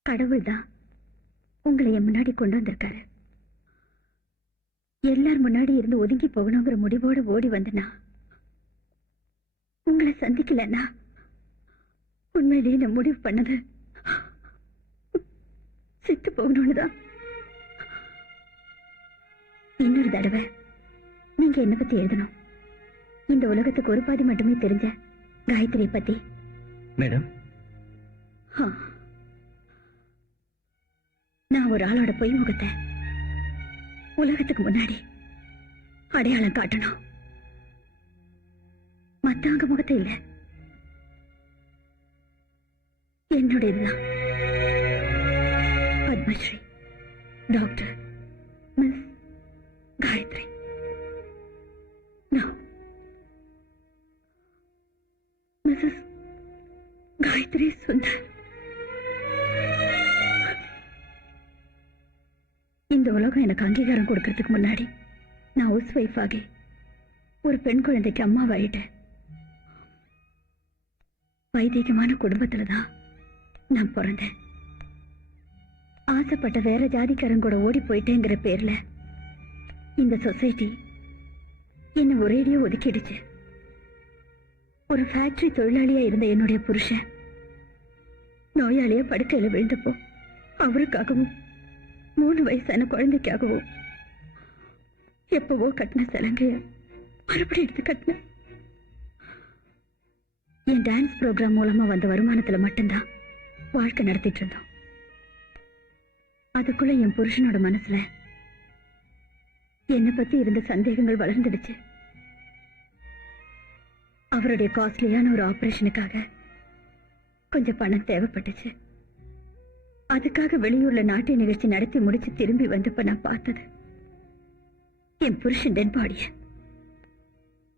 கடவுள் தான் உங்களை என் முன்னாடி கொண்டு வந்திருக்காரு. எல்லார் முன்னாடி இருந்து ஒதுங்கி போகணுங்கிற முடிவோடு ஓடி வந்தனா, உங்களை சந்திக்கலன்னா உண்மையிலேயே நான் முடிவு பண்ணது செத்து போகணும்னுதான். இன்னொரு தடவை நீங்க என்ன பத்தி எழுதணும். இந்த உலகத்துக்கு ஒரு பாதி மட்டுமே தெரிஞ்ச காயத்ரி பத்தி. மேடம், நான் ஒரு ஆளோட பொய் முகத்தை உலகத்துக்கு முன்னாடி அடையாளம் காட்டணும். மத்தவங்க முகத்தை இல்ல, என்னுடையதுதான். Padmashri, doctor, miss Gayathri. Mrs Gayathri Sundar. இந்த உலகம் எனக்கு அங்கீகாரம் கொடுக்கறதுக்கு முன்னாடி நான் ஹவுஸ் ஒய்ஃப் ஆகி ஒரு பெண் குழந்தைக்கு அம்மாவாயிட்டேன். வைதிகமான குடும்பத்துலதான் நான் பிறந்தேன். ஆசைப்பட்ட வேற ஜாதிக்காரன் கூட ஓடி போயிட்டேங்கிற பேர்ல இந்த சொசைட்டி என்ன ஒரேடியா ஒதுக்கிடுச்சு. ஒரு ஃபேக்டரி தொழிலாளியா இருந்த என்னுடைய புருஷன் நோயாளியா படுக்கையில விழுந்தப்போ அவருக்காகவும் 3 வயசான குழந்தைக்காகவும் எப்பவோ கட்டின சலங்கைய மறுபடியும் எடுத்து கட்டின. என் டான்ஸ் ப்ரோக்ராம் மூலமா வந்த வருமானத்துல மட்டும்தான் வாழ்க்கை நடத்திட்டு இருந்தோம். அதுக்குள்ள என் புருஷனோட மனசுல என்னை பத்தி இருந்த சந்தேகங்கள் வளர்ந்துடுச்சு. அவருடைய காஸ்ட்லியான ஒரு ஆபரேஷனுக்காக கொஞ்சம் பணம் தேவைப்பட்டுச்சு. அதுக்காக வெளியூர்ல நாட்டிய நிகழ்ச்சி நடத்தி முடிச்சு திரும்பி வந்தப்ப நான் பார்த்தது என் புருஷன் டெட் பாடிய.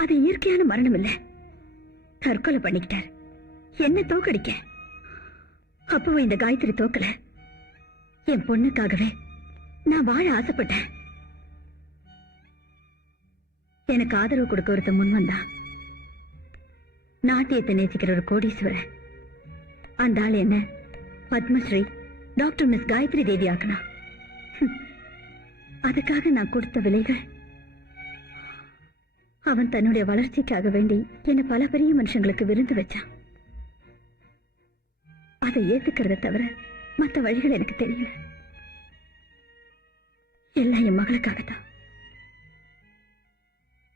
அது இயற்கையான மரணம் இல்ல, தற்கொலை பண்ணிக்கிட்டார் என்ன தோக்கடிக்க. அப்பவும் இந்த காயத்ரி தோக்கல. என் பொண்ணுக்காகவே நான் வாழ ஆசைப்பட்டேன். எனக்கு ஆதரவு கொடுக்க ஒருத்த முன் வந்தா. நாட்டியத்தை நேசிக்கிற ஒரு கோடீஸ்வரர். அந்த ஆள் என்ன பத்மஸ்ரீ டாக்டர் மிஸ் காயத்ரி தேவி ஆக்கனா. அதுக்காக நான் கொடுத்த விலைகள். அவன் தன்னுடைய வளர்ச்சிக்காக வேண்டி என்ன பல பெரிய மனுஷங்களுக்கு விருந்து வச்சான். அதை ஏத்துக்கிறத தவிர மற்ற வழிகள் எனக்கு தெரியல. எல்லாம் என் மகளுக்காகத்தான்.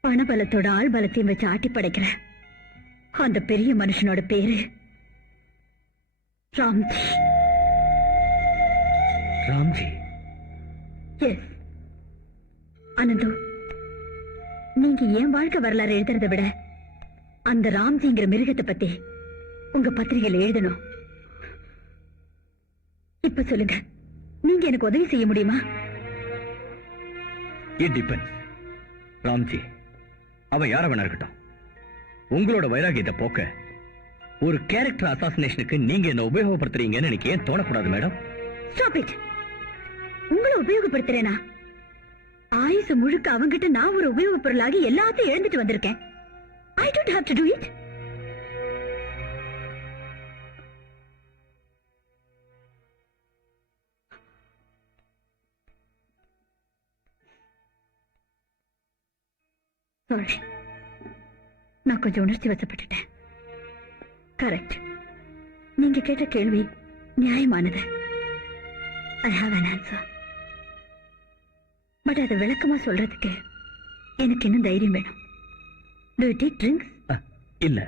பணபலத்தோட ஆள் பலத்தையும் வச்சு ஆட்டி படைக்கிற அந்த பெரிய மனுஷனோட பேரு ராம்ஜி. ராம்ஜி? எஸ் ஆனந்து, நீங்க என் வாழ்க்கை வரலாறு எழுதுறதை விட அந்த ராம்ஜிங்கிற மிருகத்தை பத்தி உங்க பத்திரிகையில எழுதணும். இப்ப சொல்லுங்க, நீங்க எனக்கு உதவி செய்ய முடியுமா? It depends. ராம்ஜி அவ யார வேணா இருக்கட்டும், உங்களோட வைராகியத்தை போக்க ஒரு கேரக்டர் அசாசினேஷனுக்கு நீங்க என்ன உபயோகப்படுத்துறீங்கன்னு எனக்கு ஏன் தோணக்கூடாது மேடம்? Stop it. உங்களை உபயோகப்படுத்துறேனா? ஆயுசு முழுக்க அவங்கிட்ட நான் ஒரு உபயோகப் பொருளாகி எல்லாத்தையும் எழுந்துட்டு வந்திருக்கேன். I don't have to to it. Sorry, நான் கொஞ்சம் உணர்ச்சி வசப்பட்டுட்டேன். கரெக்ட், நீங்க கேட்ட கேள்வி நியாயமானது. I have an answer. But அதை விளக்கமா சொல்றதுக்கு எனக்கு இன்னும் தைரியம் வேணும். Do you take drinks? இல்ல.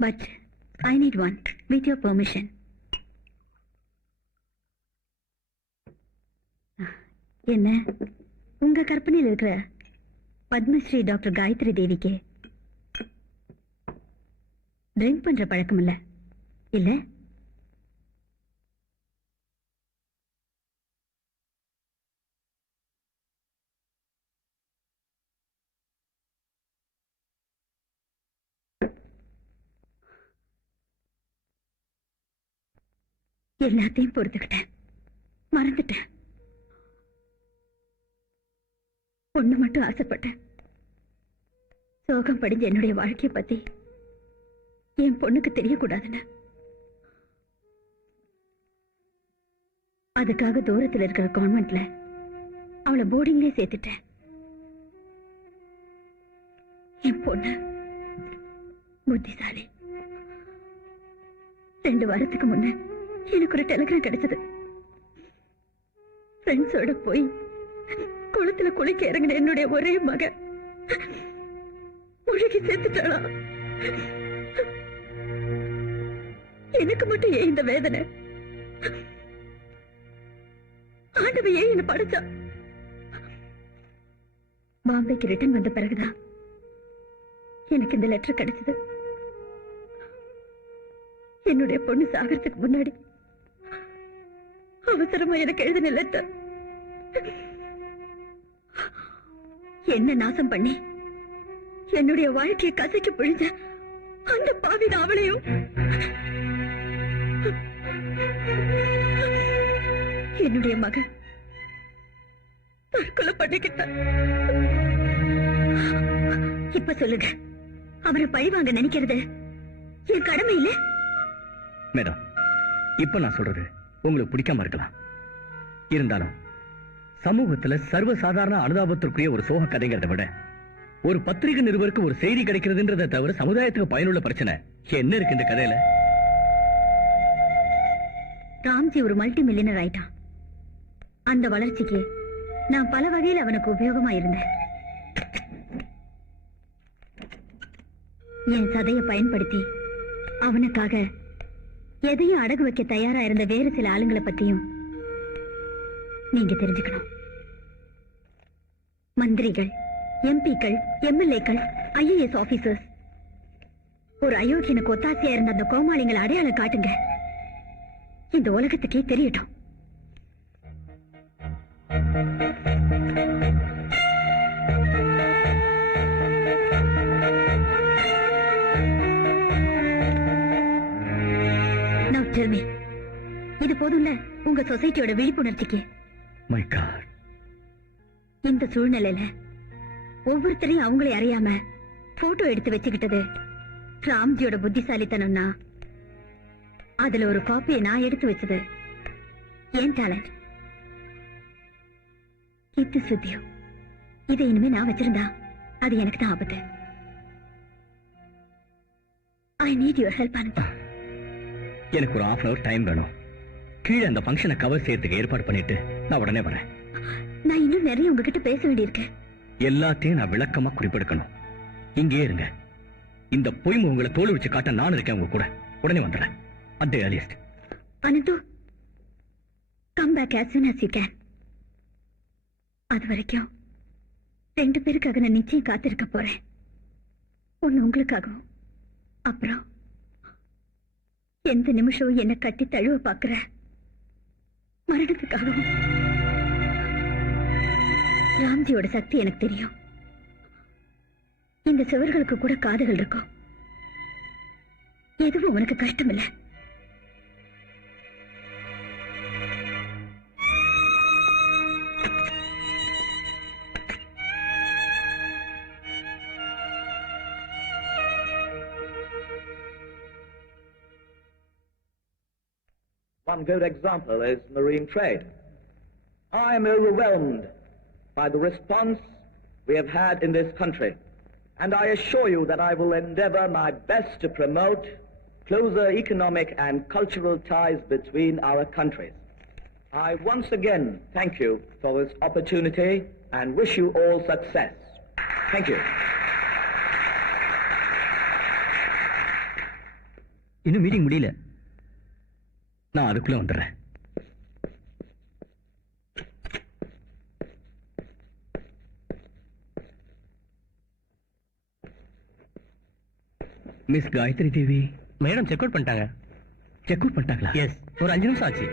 But I need one with your permission. என்ன உங்க கற்பனையில் இருக்கிற பத்மஸ்ரீ டாக்டர் காயத்ரி தேவிக்கு ட்ரிங்க் பண்ற பழக்கம் இல்ல இல்ல? எல்லாத்தையும் பொறுத்துக்கிட்டேன், மறந்துட்டேன். ஒண்ணு மட்டும் ஆசைப்பட்டேன். சோகம் படிஞ்ச என்னுடைய வாழ்க்கைய பத்தி என் பொண்ணுக்கு தெரியக்கூடாதுன்னு. அதுக்காக தூரத்தில் இருக்கிற கான்வென்ட்ல அவளை போர்டிங்லயே சேர்த்துட்டேன். என் பொண்ணு புத்திசாலி. 2 வாரத்துக்கு முன்ன எனக்கு ஒரு டெலிகிராம் கிடைச்சது. ஃப்ரெண்ட்ஸோட போய் குளத்துல குளிக்க இறங்கின என்னுடைய ஒரே மக முழுகி சேர்த்துட்டாளா? எனக்கு மட்டும் ஏன் இந்த வேதனை? ஆண்டவன் ஏன் என்ன படைச்சா? பாம்பேக்கு ரிட்டர்ன் வந்த பிறகுதான் எனக்கு இந்த லெட்டர் கிடைச்சது. என்னுடைய பொண்ணு சாகறதுக்கு முன்னாடி அவசரமா எனக்கு எழுதின லெட்டர். என்ன நாசம் பண்ணி என்னுடைய வாழ்க்கையை கசக்கி பிழிஞ்ச அந்த பாவின் அவளையும் என்னுடைய மகன் தற்கொலை பண்ணிக்கிட்டான். இப்ப சொல்லுங்க, அவரை பழிவாங்க நினைக்கிறது என் கடமை இல்ல? மேடம், இப்ப நான் சொல்றது உங்களுக்கு பிடிக்காம இருக்கலாம். இருந்தாலும் சமூகத்துல சர்வசாதாரண அனுதாபத்திற்குரிய ஒரு சோக கதைங்கிறத விட ஒரு பத்திரிகை நிருபருக்கு ஒரு செய்தி கிடைக்கிறதுன்றதை தவிர சமுதாயத்துக்கு பயனுள்ள பிரச்சனை என்ன இருக்கு இந்த கதையில? ராம்ஜி ஒரு மல்டி மில்லியனர் ஆயிட்டான். அந்த வளர்ச்சிக்கு நான் பல வகையில் அவனுக்கு உபயோகமா இருந்தேன். என் சதையை பயன்படுத்தி அவனுக்காக எதையும் அடகு வைக்க தயாரா இருந்த வேறு சில ஆளுங்களை பத்தியும் நீங்க தெரிஞ்சுக்கணும். மந்திரிகள், எம்பிக்கள், எம்எல்ஏக்கள், ஐஏஎஸ் ஆபீசர்ஸ், ஒரு அயோக்கியனுக்கு ஒத்தாசையா இருந்த அந்த கோமாளிங்களை அடையாளம் காட்டுங்க. இந்த உலகத்துக்கே தெரியட்டும். Now tell me, இது போதும்ல உங்க சொசைட்டியோட விழிப்புணர்ச்சிக்கு? My God. இந்த சூழ்நிலையில ஒவ்வொருத்தரையும் அவங்களே அறியாம போட்டோ எடுத்து வச்சுக்கிட்டது ராம்ஜியோட புத்திசாலித்தனம்னா அதுல ஒரு காப்பியை நான் எடுத்து வச்சது ஏன் டேலண்ட். இது சுத்தியம். இதை இனிமே நான் வச்சிருந்தா அது எனக்கு தான் ஆபத்து. I need your help. எனக்கு ஒரு 1/2 hour டைம் வேணும். கீழே அந்த ஃபங்க்ஷனை கவர் செய்யறதுக்கு ஏற்பாடு பண்ணிட்டு நான் உடனே வரேன். நான் இன்னும் நிறைய உங்ககிட்ட பேச வேண்டியிருக்கு. எல்லாத்தையும் நான் விளக்கமா குறிப்பெடுக்கணும். இங்கே இருங்க. இந்த பொய்மை உங்களை தோல் வச்சு காட்ட நான் இருக்கேன் உங்க கூட. உடனே வந்துடுறேன். at the earliest. Ananthu, come back as soon as you can. அது வரைக்கும் 2 பேருக்காக நான் நிச்சயம் காத்திருக்க போறேன். ஒண்ணு உங்களுக்காகவும், அப்புறம் எந்த நிமிஷம் என்ன கட்டி தழுவ பாக்குற மரணத்துக்காகவும். ராம்ஜியோட சக்தி எனக்கு தெரியும். இந்த சுவர்களுக்கு கூட காதுகள் இருக்கும். எதுவும் உனக்கு கஷ்டம் இல்லை. One good example is marine trade. I am overwhelmed by the response we have had in this country, and I assure you that I will endeavor my best to promote closer economic and cultural ties between our countries. I once again thank you for this opportunity and wish you all success. Thank you. இன்னும் meeting முடியல. நான் அதுக்குள்ள வந்துடுறேன். Miss Gayathri Devi madam check out பண்ணிட்டாங்க. Check out பண்ணிட்டாங்களா? Yes, ஒரு 5 நிமிஷம் ஆச்சு.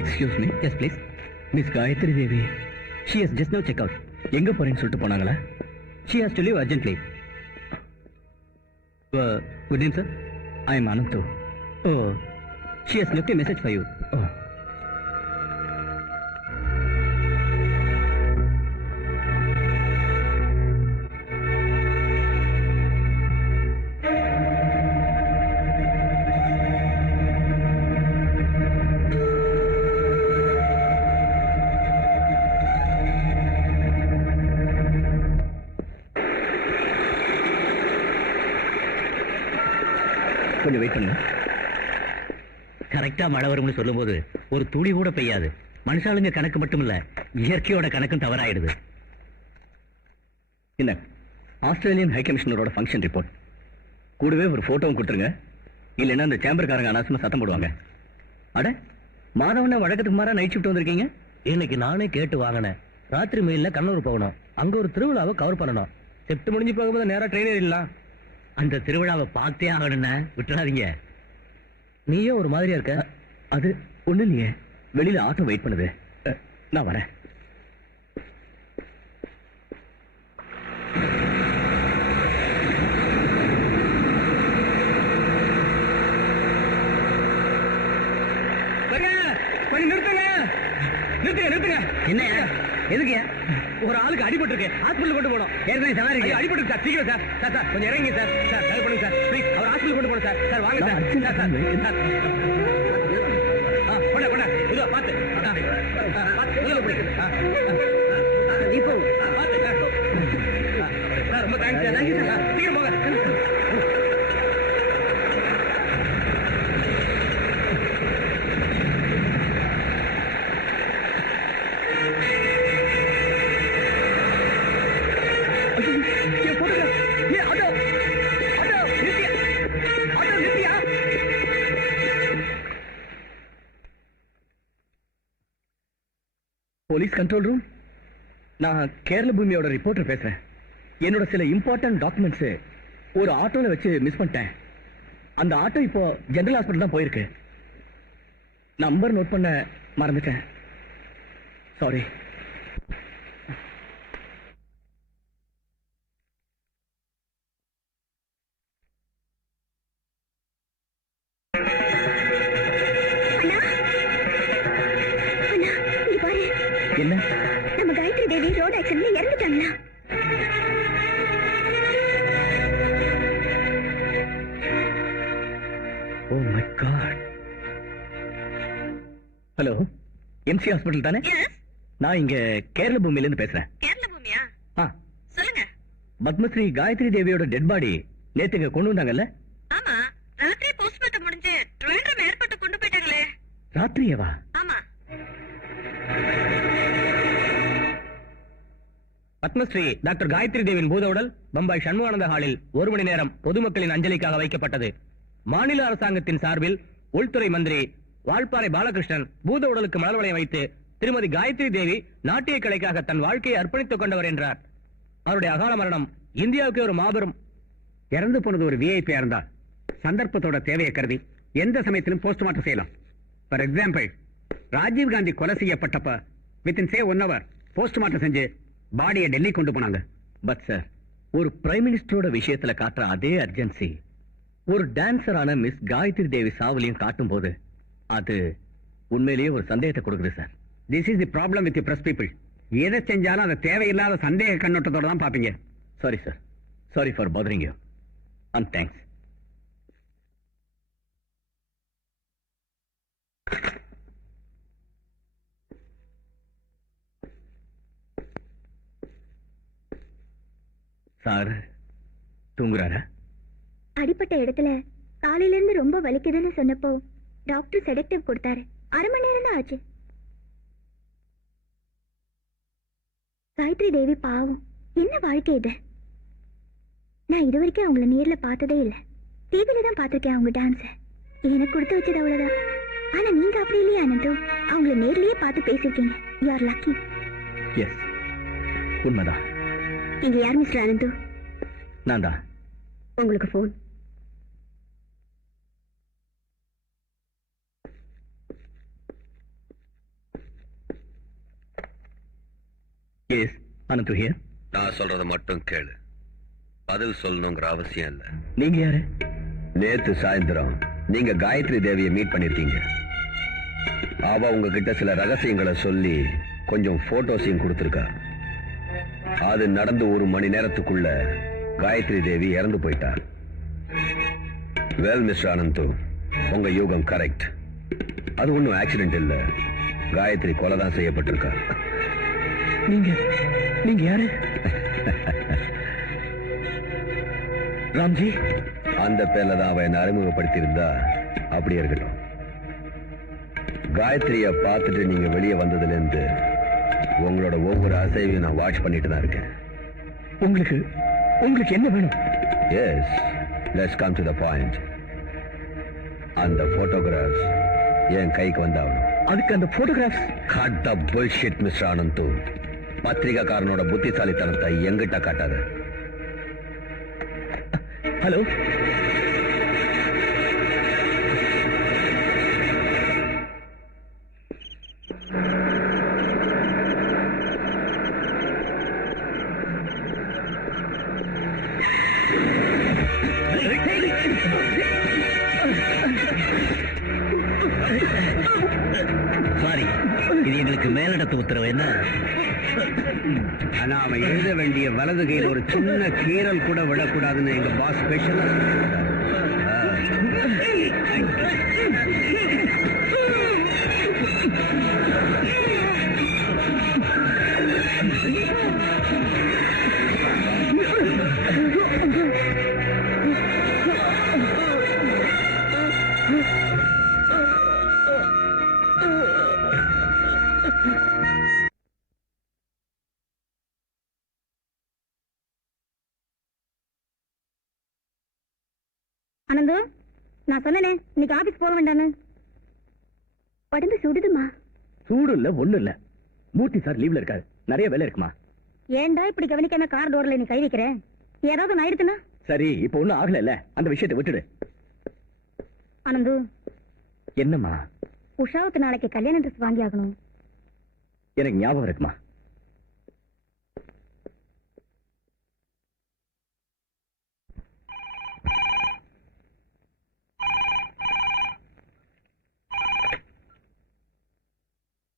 Excuse me. Yes please. Miss Gayathri Devi she has just now check out. எங்க போறேன்னு சொல்லிட்டு போனாங்களா? She has to leave urgently. Good name, sir. I am Anantu. Oh, she has left a message for you. Oh. கொஞ்சம் wait பண்ணுங்க. கரெக்டா மழை வரும்னு சொல்லும்போது ஒரு துளி கூட பெய்யாது. மனுஷாளுங்க கணக்கு மட்டும் இல்ல, இயற்கையோட கணக்கும் தவறாயிடுது. என்ன, ஆஸ்திரேலியன் ஹை கமிஷனரோட ஃபங்க்ஷன் ரிப்போர்ட் கூடவே ஒரு போட்டோவும் கொடுத்துருங்க. இல்லைன்னா அந்த சேம்பர்காரங்க அனாவசியமா சத்தம் போடுவாங்க. அட, மாதவன வழக்கத்துக்கு மாறா நைட் ஷிஃப்ட் வந்திருக்கீங்க. இன்னைக்கு நானே கேட்டு வாங்கினேன். ராத்திரி மெயில்ல கண்ணூர் போகணும். அங்க ஒரு திருவிழாவை கவர் பண்ணணும். ஷிஃப்ட் முடிஞ்சு போகும்போது நேரா ட்ரெயின் ஏறிடலாம். அந்த திருவிழாவை பார்த்தே ஆகணும்னா விட்டுறாதீங்க. நீயே ஒரு மாதிரியா இருக்க. அது ஒண்ணு இல்லையே, வெளியில ஆட்டோ வெயிட் பண்ணுது. நான் வரேன். நிறுத்துங்க. என்ன எதுக்குயா? ஒரு ஆளுக்கு அடிபட்டு இருக்கு, ஹாஸ்பிடல் கொண்டு போகணும். ஏற்கனவே சவாரி ஐயோ, அடிபட்டு சார், சீக்கிரம் சார். சார் சார் கொஞ்சம் இறங்கி சார். சார் ஹெல்ப் பண்ணுங்க சார், ப்ளீஸ். அவர் ஹாஸ்பிடல் கொண்டு போகணும் சார். சார் வாங்க சார். Sir sir sir. கொண்டா கொண்டா இதோ பார்த்து. பார்த்து இதோ போய். இப்போ பார்த்து சார். சார் ரொம்ப தேங்க்ஸ் சார். சீக்கிரம் போங்க. போலீஸ் கண்ட்ரோல் ரூம், நான் கேரள பூமியோட ரிப்போர்ட்டர் பேசுறேன். என்னோட சில இம்பார்ட்டன்ட் டாக்குமெண்ட்ஸ் ஒரு ஆட்டோல வச்சு மிஸ் பண்ணிட்டேன். அந்த ஆட்டோ இப்போ ஜெனரல் ஹாஸ்பிட்டல் தான் போயிருக்கு. நம்பர் நோட் பண்ண மறந்துட்டேன். சாரி. அண்ணா, இங்க பாரு. என்ன? நம்ம காயத்ரி தேவி ரோட் ஆக்சிடென்ட்ல இறந்துட்டாங்களா? Oh my god. Hello, MC hospital தானே? நான் இங்க கேரள பூமியில இருந்து பேசுறேன். கேரள பூமியா? ஆ, சொல்லுங்க. பத்மஸ்ரீ காயத்ரி தேவியோட டெட் பாடி நேத்து இங்க கொண்டு வந்தாங்கல்ல? ஆமா, ராத்திரி போஸ்ட்மார்ட்டம் முடிஞ்சு ட்ரெயின் ஏர்போர்ட் கொண்டு போயிட்டாங்களே. ராத்திரியவா? ஆமா. பத்மஸ்ரீ டாக்டர் காயத்ரி தேவியின் பூத உடல் பம்பாய் சண்முகானந்த ஹாலில் 1 மணி நேரம் பொதுமக்களின் அஞ்சலிக்காக வைக்கப்பட்டது. மாநில அரசாங்கத்தின் சார்பில் உள்துறை மந்திரி வால்பாறை பாலகிருஷ்ணன் பூத உடலுக்கு மலர் வளையம் வைத்து திருமதி காயத்ரி தேவி நாட்டிய கலைக்காக தன் வாழ்க்கையை அர்ப்பணித்துக் கொண்டவர் என்றார். அவருடைய அகால மரணம் இந்தியாவுக்கு ஒரு மாபெரும். இறந்து போனது ஒரு விஐபியா இருந்தா சந்தர்ப்பத்தோட தேவையை கருதி எந்த சமயத்திலும் போஸ்ட்மார்ட்டம் செய்யலாம். ஃபார் எக்ஸாம்பிள், ராஜீவ் காந்தி கொலை செய்யப்பட்டப்ப வித்தின் 1 hour போஸ்ட்மார்ட்டம் செஞ்சு பாடியை டெல்லி கொண்டு போனாங்க. பட் சார், ஒரு பிரைம் மினிஸ்டரோட விஷயத்துல காட்டுற அதே அர்ஜென்சி ஒரு டான்சரான மிஸ் காயத்ரி தேவி சாவலியும் காட்டும் போது அது உண்மையிலேயே ஒரு சந்தேகத்தை கொடுக்குது sir. This is the problem with press people. எதை செஞ்சாலும் அதை தேவையில்லாத சந்தேக கண்ணோட்டத்தோட தான் பாப்பீங்க. Sorry sir, sorry for bothering you and thanks. Sir தூங்குறாரா? அடிப்பட்ட இடத்துல காலையில இருந்து ரொம்ப வலிக்குதுன்னு சொன்னப்போ டாக்டர் செடக்டிவ் கொடுத்தாரு. 1/2 மணி நேரம் தான் ஆச்சு. காயத்ரி தேவி பாவம், என்ன வாழ்க்கை இது? நான் இது வரைக்கும் அவங்கள நேர்ல பார்த்ததே இல்லை. டிவில தான் பார்த்திருக்கேன் அவங்க டான்ஸ. எனக்கு கொடுத்து வச்சது அவ்வளவுதான். ஆனா நீங்க அப்படி இல்லையா அனந்து? அவங்கள நேர்லயே பார்த்து பேசிருக்கீங்க. You are lucky. எஸ், உண்மைதான். நீங்க யார் மிஸ்டர் அனந்து? நான் தான். உங்களுக்கு போன். S, Ananthu here. நான் சொல்றத மட்டும் கேளு, பதில் சொல்லணுங்கிற அவசியம் இல்ல. நீங்க யாரு? நேத்து சாயந்தரம் நீங்க காயத்ரி தேவியை மீட் பண்ணிருக்கீங்க. அவ உங்ககிட்ட சில ரகசியங்களை சொல்லி கொஞ்சம் போட்டோஸையும் கொடுத்திருக்கா. அது நடந்து 1 மணி நேரத்துக்குள்ள காயத்ரி தேவி இறந்து போயிட்டா. வெல் மிஸ்டர் அனந்து, உங்க யூகம் கரெக்ட். அது ஒன்றும் ஆக்சிடென்ட் இல்ல, காயத்ரி கொலை தான் செய்யப்பட்டிருக்கா. நீங்க யாரு? ராம்ஜி. அந்த பேர்ல தான் அவ என்ன அறிமுகப்படுத்தி இருந்தா. அப்படியே இருக்கட்டும். காயத்ரிய பார்த்துட்டு நீங்க வெளியே வந்ததுல இருந்து உங்களோட ஒவ்வொரு அசைவையும் நான் வாட்ச் பண்ணிட்டு தான் இருக்கேன். உங்களுக்கு என்ன வேணும்? Yes, let's come to the point. அந்த போட்டோகிராஃப்ஸ் என் கைக்கு வந்தாகணும். அதுக்கு அந்த photographs? Cut the bullshit mister Ananthu. பத்திரிகாக்காரனோட புத்திசாலித்தனத்தை எங்கிட்ட காட்டாத. ஹலோ, சாரி, இது எங்களுக்கு மேலிடத்து உத்தரவு என்ன? ஆனா அவன் எழுத வேண்டிய வலது கையில் ஒரு சின்ன கீறல் கூட விடக்கூடாதுன்னு எங்க பாஸ் ஸ்பெஷலா ஆனந்து, நான் சொன்னேனே இன்னைக்கு ஆபீஸ் போக வேண்டான்னு. உடம்பு சுடுதுமா. சூடு இல்ல ஒண்ணு இல்ல. மூர்த்தி சார் லீவ்ல இருக்காரு. நிறைய வேலை இருக்குமா? ஏன்டா இப்படி கவனிக்காம கார் டோர்ல நீ கை வைக்கிற? ஏதாவது ஒண்ணு ஆயிடுத்துனா? சரி, இப்ப ஒண்ணும் ஆகல, அந்த விஷயத்தை விட்டுடு. ஆனந்து, என்னம்மா? உஷாவுக்கு நாளைக்கு கல்யாண ட்ரெஸ் வாங்கி ஆகணும். எனக்கு ஞாபகம் இருக்குமா?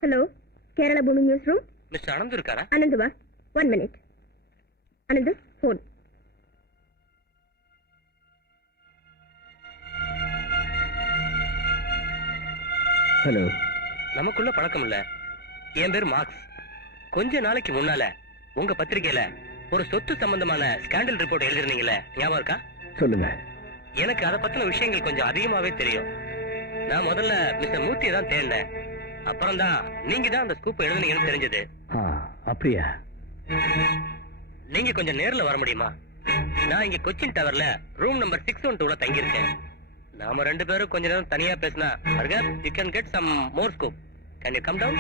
Hello, Kerala Bhoomi news room. Mister அனந்து இருக்காரா? அனந்து வா, 1 minute. அனந்து, போன். ஹலோ. நமக்குள்ள பழக்கம் இல்ல. என் பேர் மார்க்ஸ். கொஞ்ச நாளைக்கு முன்னால உங்க பத்திரிகையில ஒரு சொத்து சம்பந்தமான ஸ்கேண்டல் ரிப்போர்ட் எழுதிருந்தீங்கல்ல, ஞாபகம் இருக்கா? சொல்லுங்க. எனக்கு அதை பத்தின விஷயங்கள் கொஞ்சம் அதிகமாவே தெரியும். நான் முதல்ல மிஸ்டர் மூர்த்தியை தான் தேடினேன். அப்புறம் தான் நீங்க தான் அந்த ஸ்கூப் எழுதுனீங்கன்னு தெரிஞ்சது. அப்படியா? நீங்க கொஞ்சம் நேர்ல வர முடியுமா? நான் இங்க கொச்சின் டவர்ல ரூம் நம்பர் 612ல தங்கி இருக்கேன். நாம ரெண்டு பேரும் கொஞ்ச நேரம் தனியா பேசினா you can get some more scoop. Can you come down?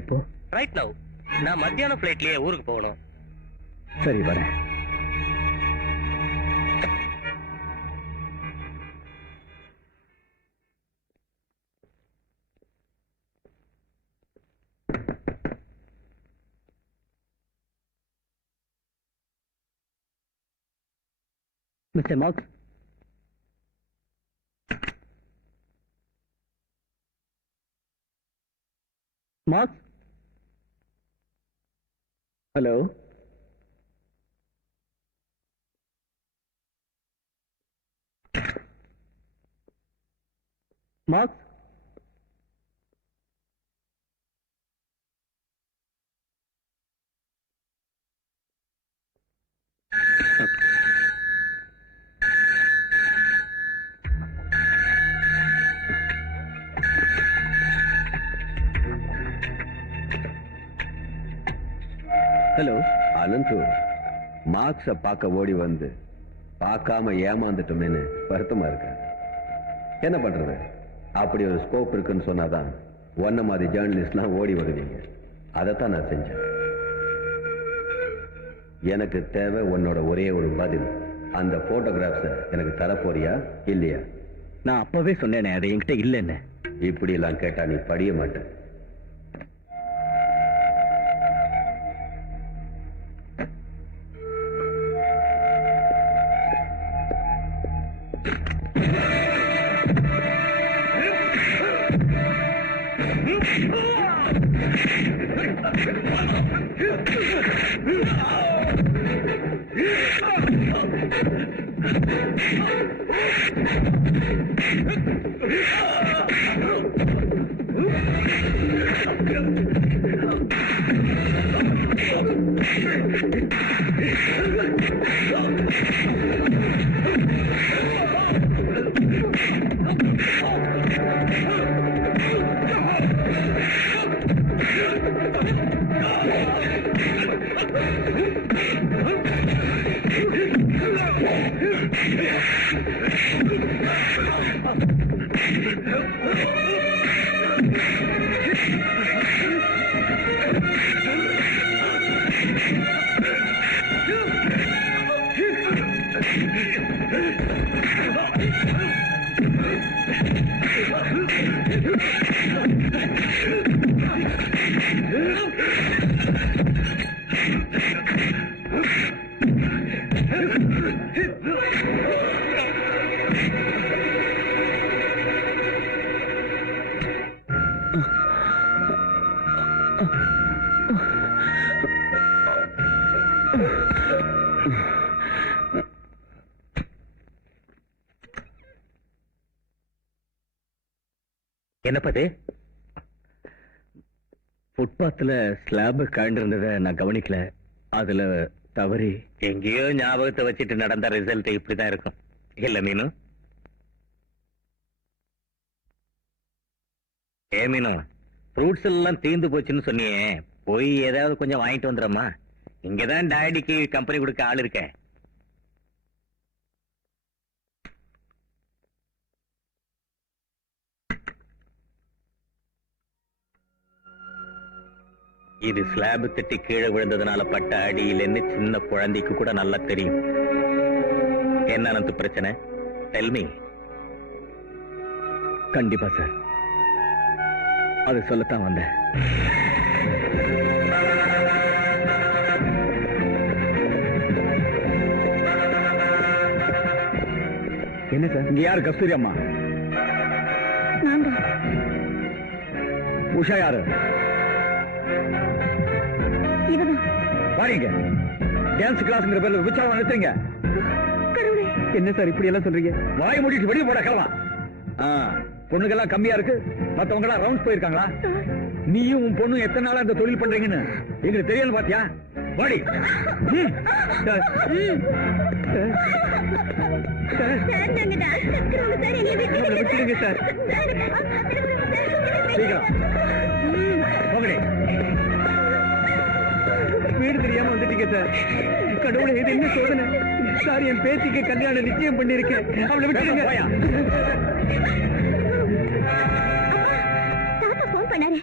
எப்போ? Right now. நான் மத்தியான ஃளைட்லயே ஊருக்கு போகணும். சரி, வரேன். Mister Marx, Marx, hello. Marx, hello. Ananthu, மார்க்ஸ பார்க்க ஓடி வந்து பார்க்காம ஏமாந்துட்டோமேன்னு வருத்தமா இருக்க. என்ன பண்றது? அப்படி ஒரு ஸ்கோப் இருக்குன்னு சொன்னாதான் ஒன்ன மாதிரி ஜேர்னலிஸ்ட்லாம் ஓடி வருவீங்க. அதைத்தான் நான் செஞ்சேன். எனக்கு தேவை உன்னோட ஒரே ஒரு பதில். அந்த போட்டோகிராஃப்ஸ எனக்கு தரப்போறியா இல்லையா? நான் அப்பவே சொன்னேனே அது என்கிட்ட இல்லைன்னு. இப்படி எல்லாம் கேட்டா நீ படிய மாட்டேன். என்னப்பது? ஃபுட்பாத்ல ஸ்லாப் காண்டிருந்ததை நான் கவனிக்கல. அதுல தவறி எங்கேயோ ஞாபகத்தை வச்சுட்டு நடந்த ரிசல்ட் இப்படிதான் இருக்கும் இல்ல மீனு? ஏ மீனு, ஃப்ரூட்ஸ் எல்லாம் தீந்து போச்சுன்னு சொன்னியே, போய் ஏதாவது கொஞ்சம் வாங்கிட்டு வந்துடுறமா? இங்கதான் டாடிக்கு கம்பெனி கொடுக்க ஆள் இருக்க. இது ஸ்லாப் தட்டி கீழே விழுந்ததுனால பட்ட அடியிலன்னு சின்ன குழந்தைக்கு கூட நல்லா தெரியும். என்ன அனந்து பிரச்சனை? Tell me. கண்டிப்பா சார், அது சொல்லத்தான் வந்தேன். என்ன சார்? இங்க யாரு? கஸ்தூரி அம்மா. உஷா யாரு? பாருங்க, டான்ஸ் கிளாஸ்ங்கிற பேர்ல விபச்சாரம் நடத்துறீங்க. என்ன சார் இப்படி எல்லாம் சொல்றீங்க? வாய் மூடிட்டு வெளியே போட கிளம்பா. பொண்ணுங்கெல்லாம் கம்மியா இருக்கு, மத்தவங்க எல்லாம் ரவுண்ட்ஸ் போயிருக்காங்களா? நீயும் உன் பொண்ணு எத்தனை நாளா இந்த தொழில் பண்றீங்கன்னு எங்களுக்கு தெரியல பாத்தியா? வாடி. விட்டுருங்க சார். சீக்கிரம் போகடே. வீடு தெரியாம வந்துட்டீங்க சார். கடவுளை, இது என்ன சோதனை சார்? என் பேத்திக்கு கல்யாணம் நிச்சயம் பண்ணிருக்கேன். அவளை விட்டுருங்க. தாத்தா போன் பண்ணாரு.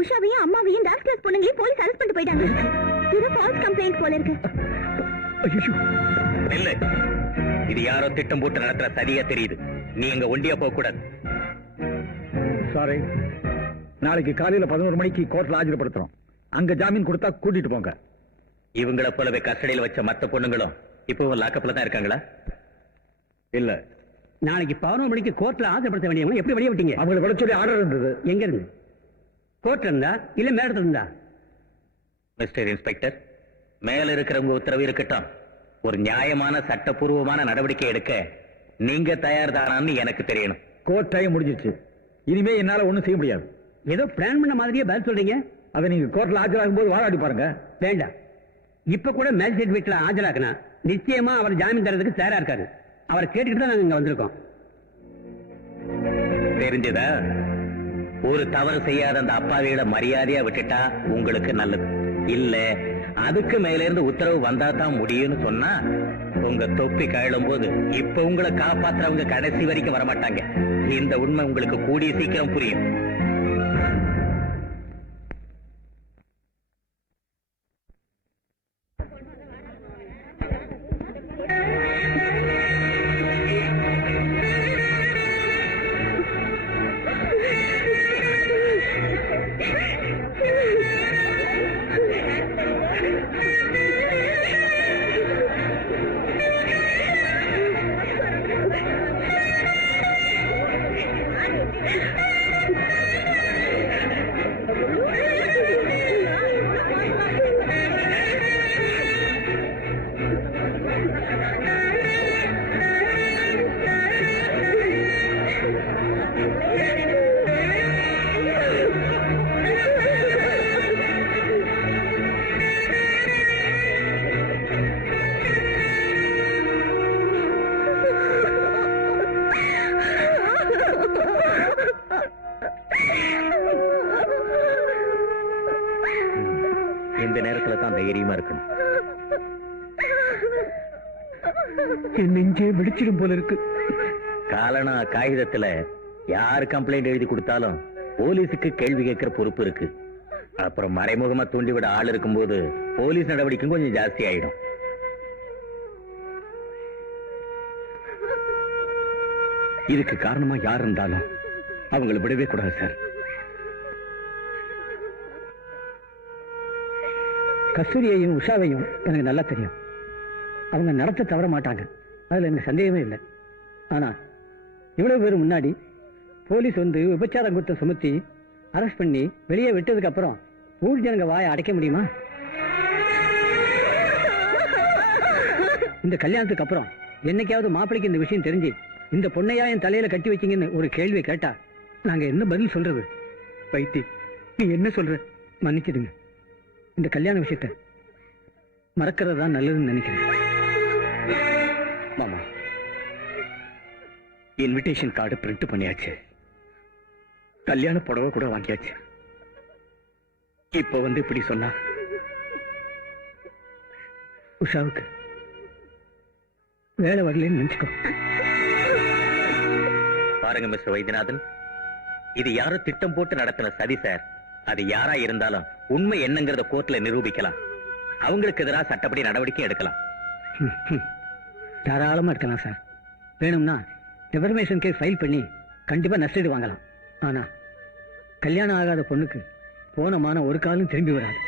உஷாவையும் அம்மாவையும் டான்ஸ் கிளாஸ் பொண்ணுங்களையும் போலீஸ் அரெஸ்ட் பண்ணிட்டு போயிட்டாங்க. இது ஃபால்ஸ் கம்ப்ளைண்ட் போல இருக்கு. இல்ல, இது யாரோ திட்டம் போட்டு நடத்துற சரியா தெரியுது. நீ எங்க ஒண்டியா போக கூடாது. சாரி, நாளைக்கு காலையில 11 மணிக்கு கோர்ட்ல ஆஜர்படுத்துறோம். அங்க ஜாமீன் கொடுத்தா கூட்டிட்டு போங்க. இவங்கள போலவே கஸ்டடியில் வச்ச மத்த பொண்ணுங்களும் இப்போ லாக்கப்ல தான் இருக்காங்களா? இல்ல, நாளைக்கு 11 மணிக்கு கோர்ட்ல ஆஜர்படுத்த வேண்டியவங்க எப்படி வெளியே விட்டீங்க? அவங்களுக்கு விட சொல்லி ஆர்டர் இருந்தது. எங்க இருந்து? கோர்ட்ல இருந்தா இல்ல மேடத்துல இருந்தா? மிஸ்டர் இன்ஸ்பெக்டர், மேல இருக்கிறவங்க உத்தரவு இருக்கட்டும். ஒரு நியாயமான சட்டப்பூர்வமான நடவடிக்கை எடுக்க நீங்க தயார் தானான்னு எனக்கு தெரியணும். கோர்ட் டைம் முடிஞ்சிருச்சு. இனிமே என்னால ஒண்ணும் செய்ய முடியாது. ஏதோ பிளான் பண்ண மாதிரியே பதில் சொல்றீங்க. அதை நீங்க கோர்ட்ல ஆஜராகும் போது வாதாடி பாருங்க. வேண்டாம், இப்ப கூட மேஜிஸ்ட்ரேட் வீட்டுல ஆஜராக்குனா நிச்சயமா அவர் ஜாமீன் தரதுக்கு தயாரா இருக்காரு. அவரை கேட்டுக்கிட்டு தான் நாங்க இங்க வந்திருக்கோம். தெரிஞ்சதா? ஒரு தவறு செய்யாத அந்த அப்பாவிகளை மரியாதையா விட்டுட்டா உங்களுக்கு நல்லது. இல்ல அதுக்கு மேல இருந்து உத்தரவு வந்தா தான் முடியும்னு சொன்னா உங்க தொப்பி கழலும் போது இப்ப உங்களை காப்பாத்துறவங்க கடைசி வரைக்கும் வரமாட்டாங்க. இந்த உண்மை உங்களுக்கு கூடிய சீக்கிரம் புரியும். இந்த நேரத்துல தான் தைரியமா இருக்கணும். என் நெஞ்சே வெடிச்சிடும் போல இருக்கு. காலனா காகிதத்துல யார் கம்ப்ளைண்ட் எழுதி கொடுத்தாலும் போலீஸுக்கு கேள்வி கேட்கிற பொறுப்பு இருக்கு. அப்புறம் மறைமுகமா தூண்டிவிட ஆள் இருக்கும்போது போலீஸ் நடவடிக்கையும் கொஞ்சம் ஜாஸ்தி ஆயிடும். இதுக்கு காரணமா யார் இருந்தாலும் அவங்களை விடவே கூடாது சார். கஸ்தூரியையும் உஷாவையும் எனக்கு நல்லா தெரியும். அவங்க நடத்த தவற மாட்டாங்க, அதுல எனக்கு சந்தேகமே இல்லை. ஆனா இவ்வளவு பேர் முன்னாடி போலீஸ் வந்து விபச்சாரம் குற்றம் சுமத்தி அரெஸ்ட் பண்ணி வெளியே விட்டதுக்கு அப்புறம் ஊர் ஜனங்க வாயை அடைக்க முடியுமா? இந்த கல்யாணத்துக்கு அப்புறம் என்னைக்காவது மாப்பிளைக்கு இந்த விஷயம் தெரிஞ்சு இந்த பொண்ணையா என் தலையில கட்டி வச்சீங்கன்னு ஒரு கேள்வி கேட்டா நாங்க என்ன பதில் சொல்றது? வைத்தி, நீ என்ன சொல்ற? மன்னிச்சிடுங்க. இந்த கல்யாண விஷயத்த மறக்கிறது தான் நல்லதுன்னு நினைக்கிறேன். மாமா, இன்விடேஷன் கார்டு பிரிண்ட் பண்ணியாச்சு, கல்யாண புடவை கூட வாங்கியாச்சு. இப்ப வந்து இப்படி சொன்னா உஷாவுக்கு வேலை வரலன்னு நினைச்சுக்கோ. பாருங்க மிஸ்டர் வைத்தியநாதன், இது யாரோ திட்டம் போட்டு நடத்தின சதி சார். அது யாரா இருந்தாலும் உண்மை என்னங்கிறத கோர்ட்ல நிரூபிக்கலாம். அவங்களுக்கு எதிராக சட்டப்படி நடவடிக்கை எடுக்கலாம். தாராளமா இருக்கலாம் சார். வேணும்னா டெஃபர்மேஷன் கேஸ் ஃபைல் பண்ணி கண்டிப்பா நஷ்டீடு வாங்கலாம். ஆனா கல்யாணம் ஆகாத பொண்ணுக்கு போனமான ஒரு காலம் திரும்பி வராது.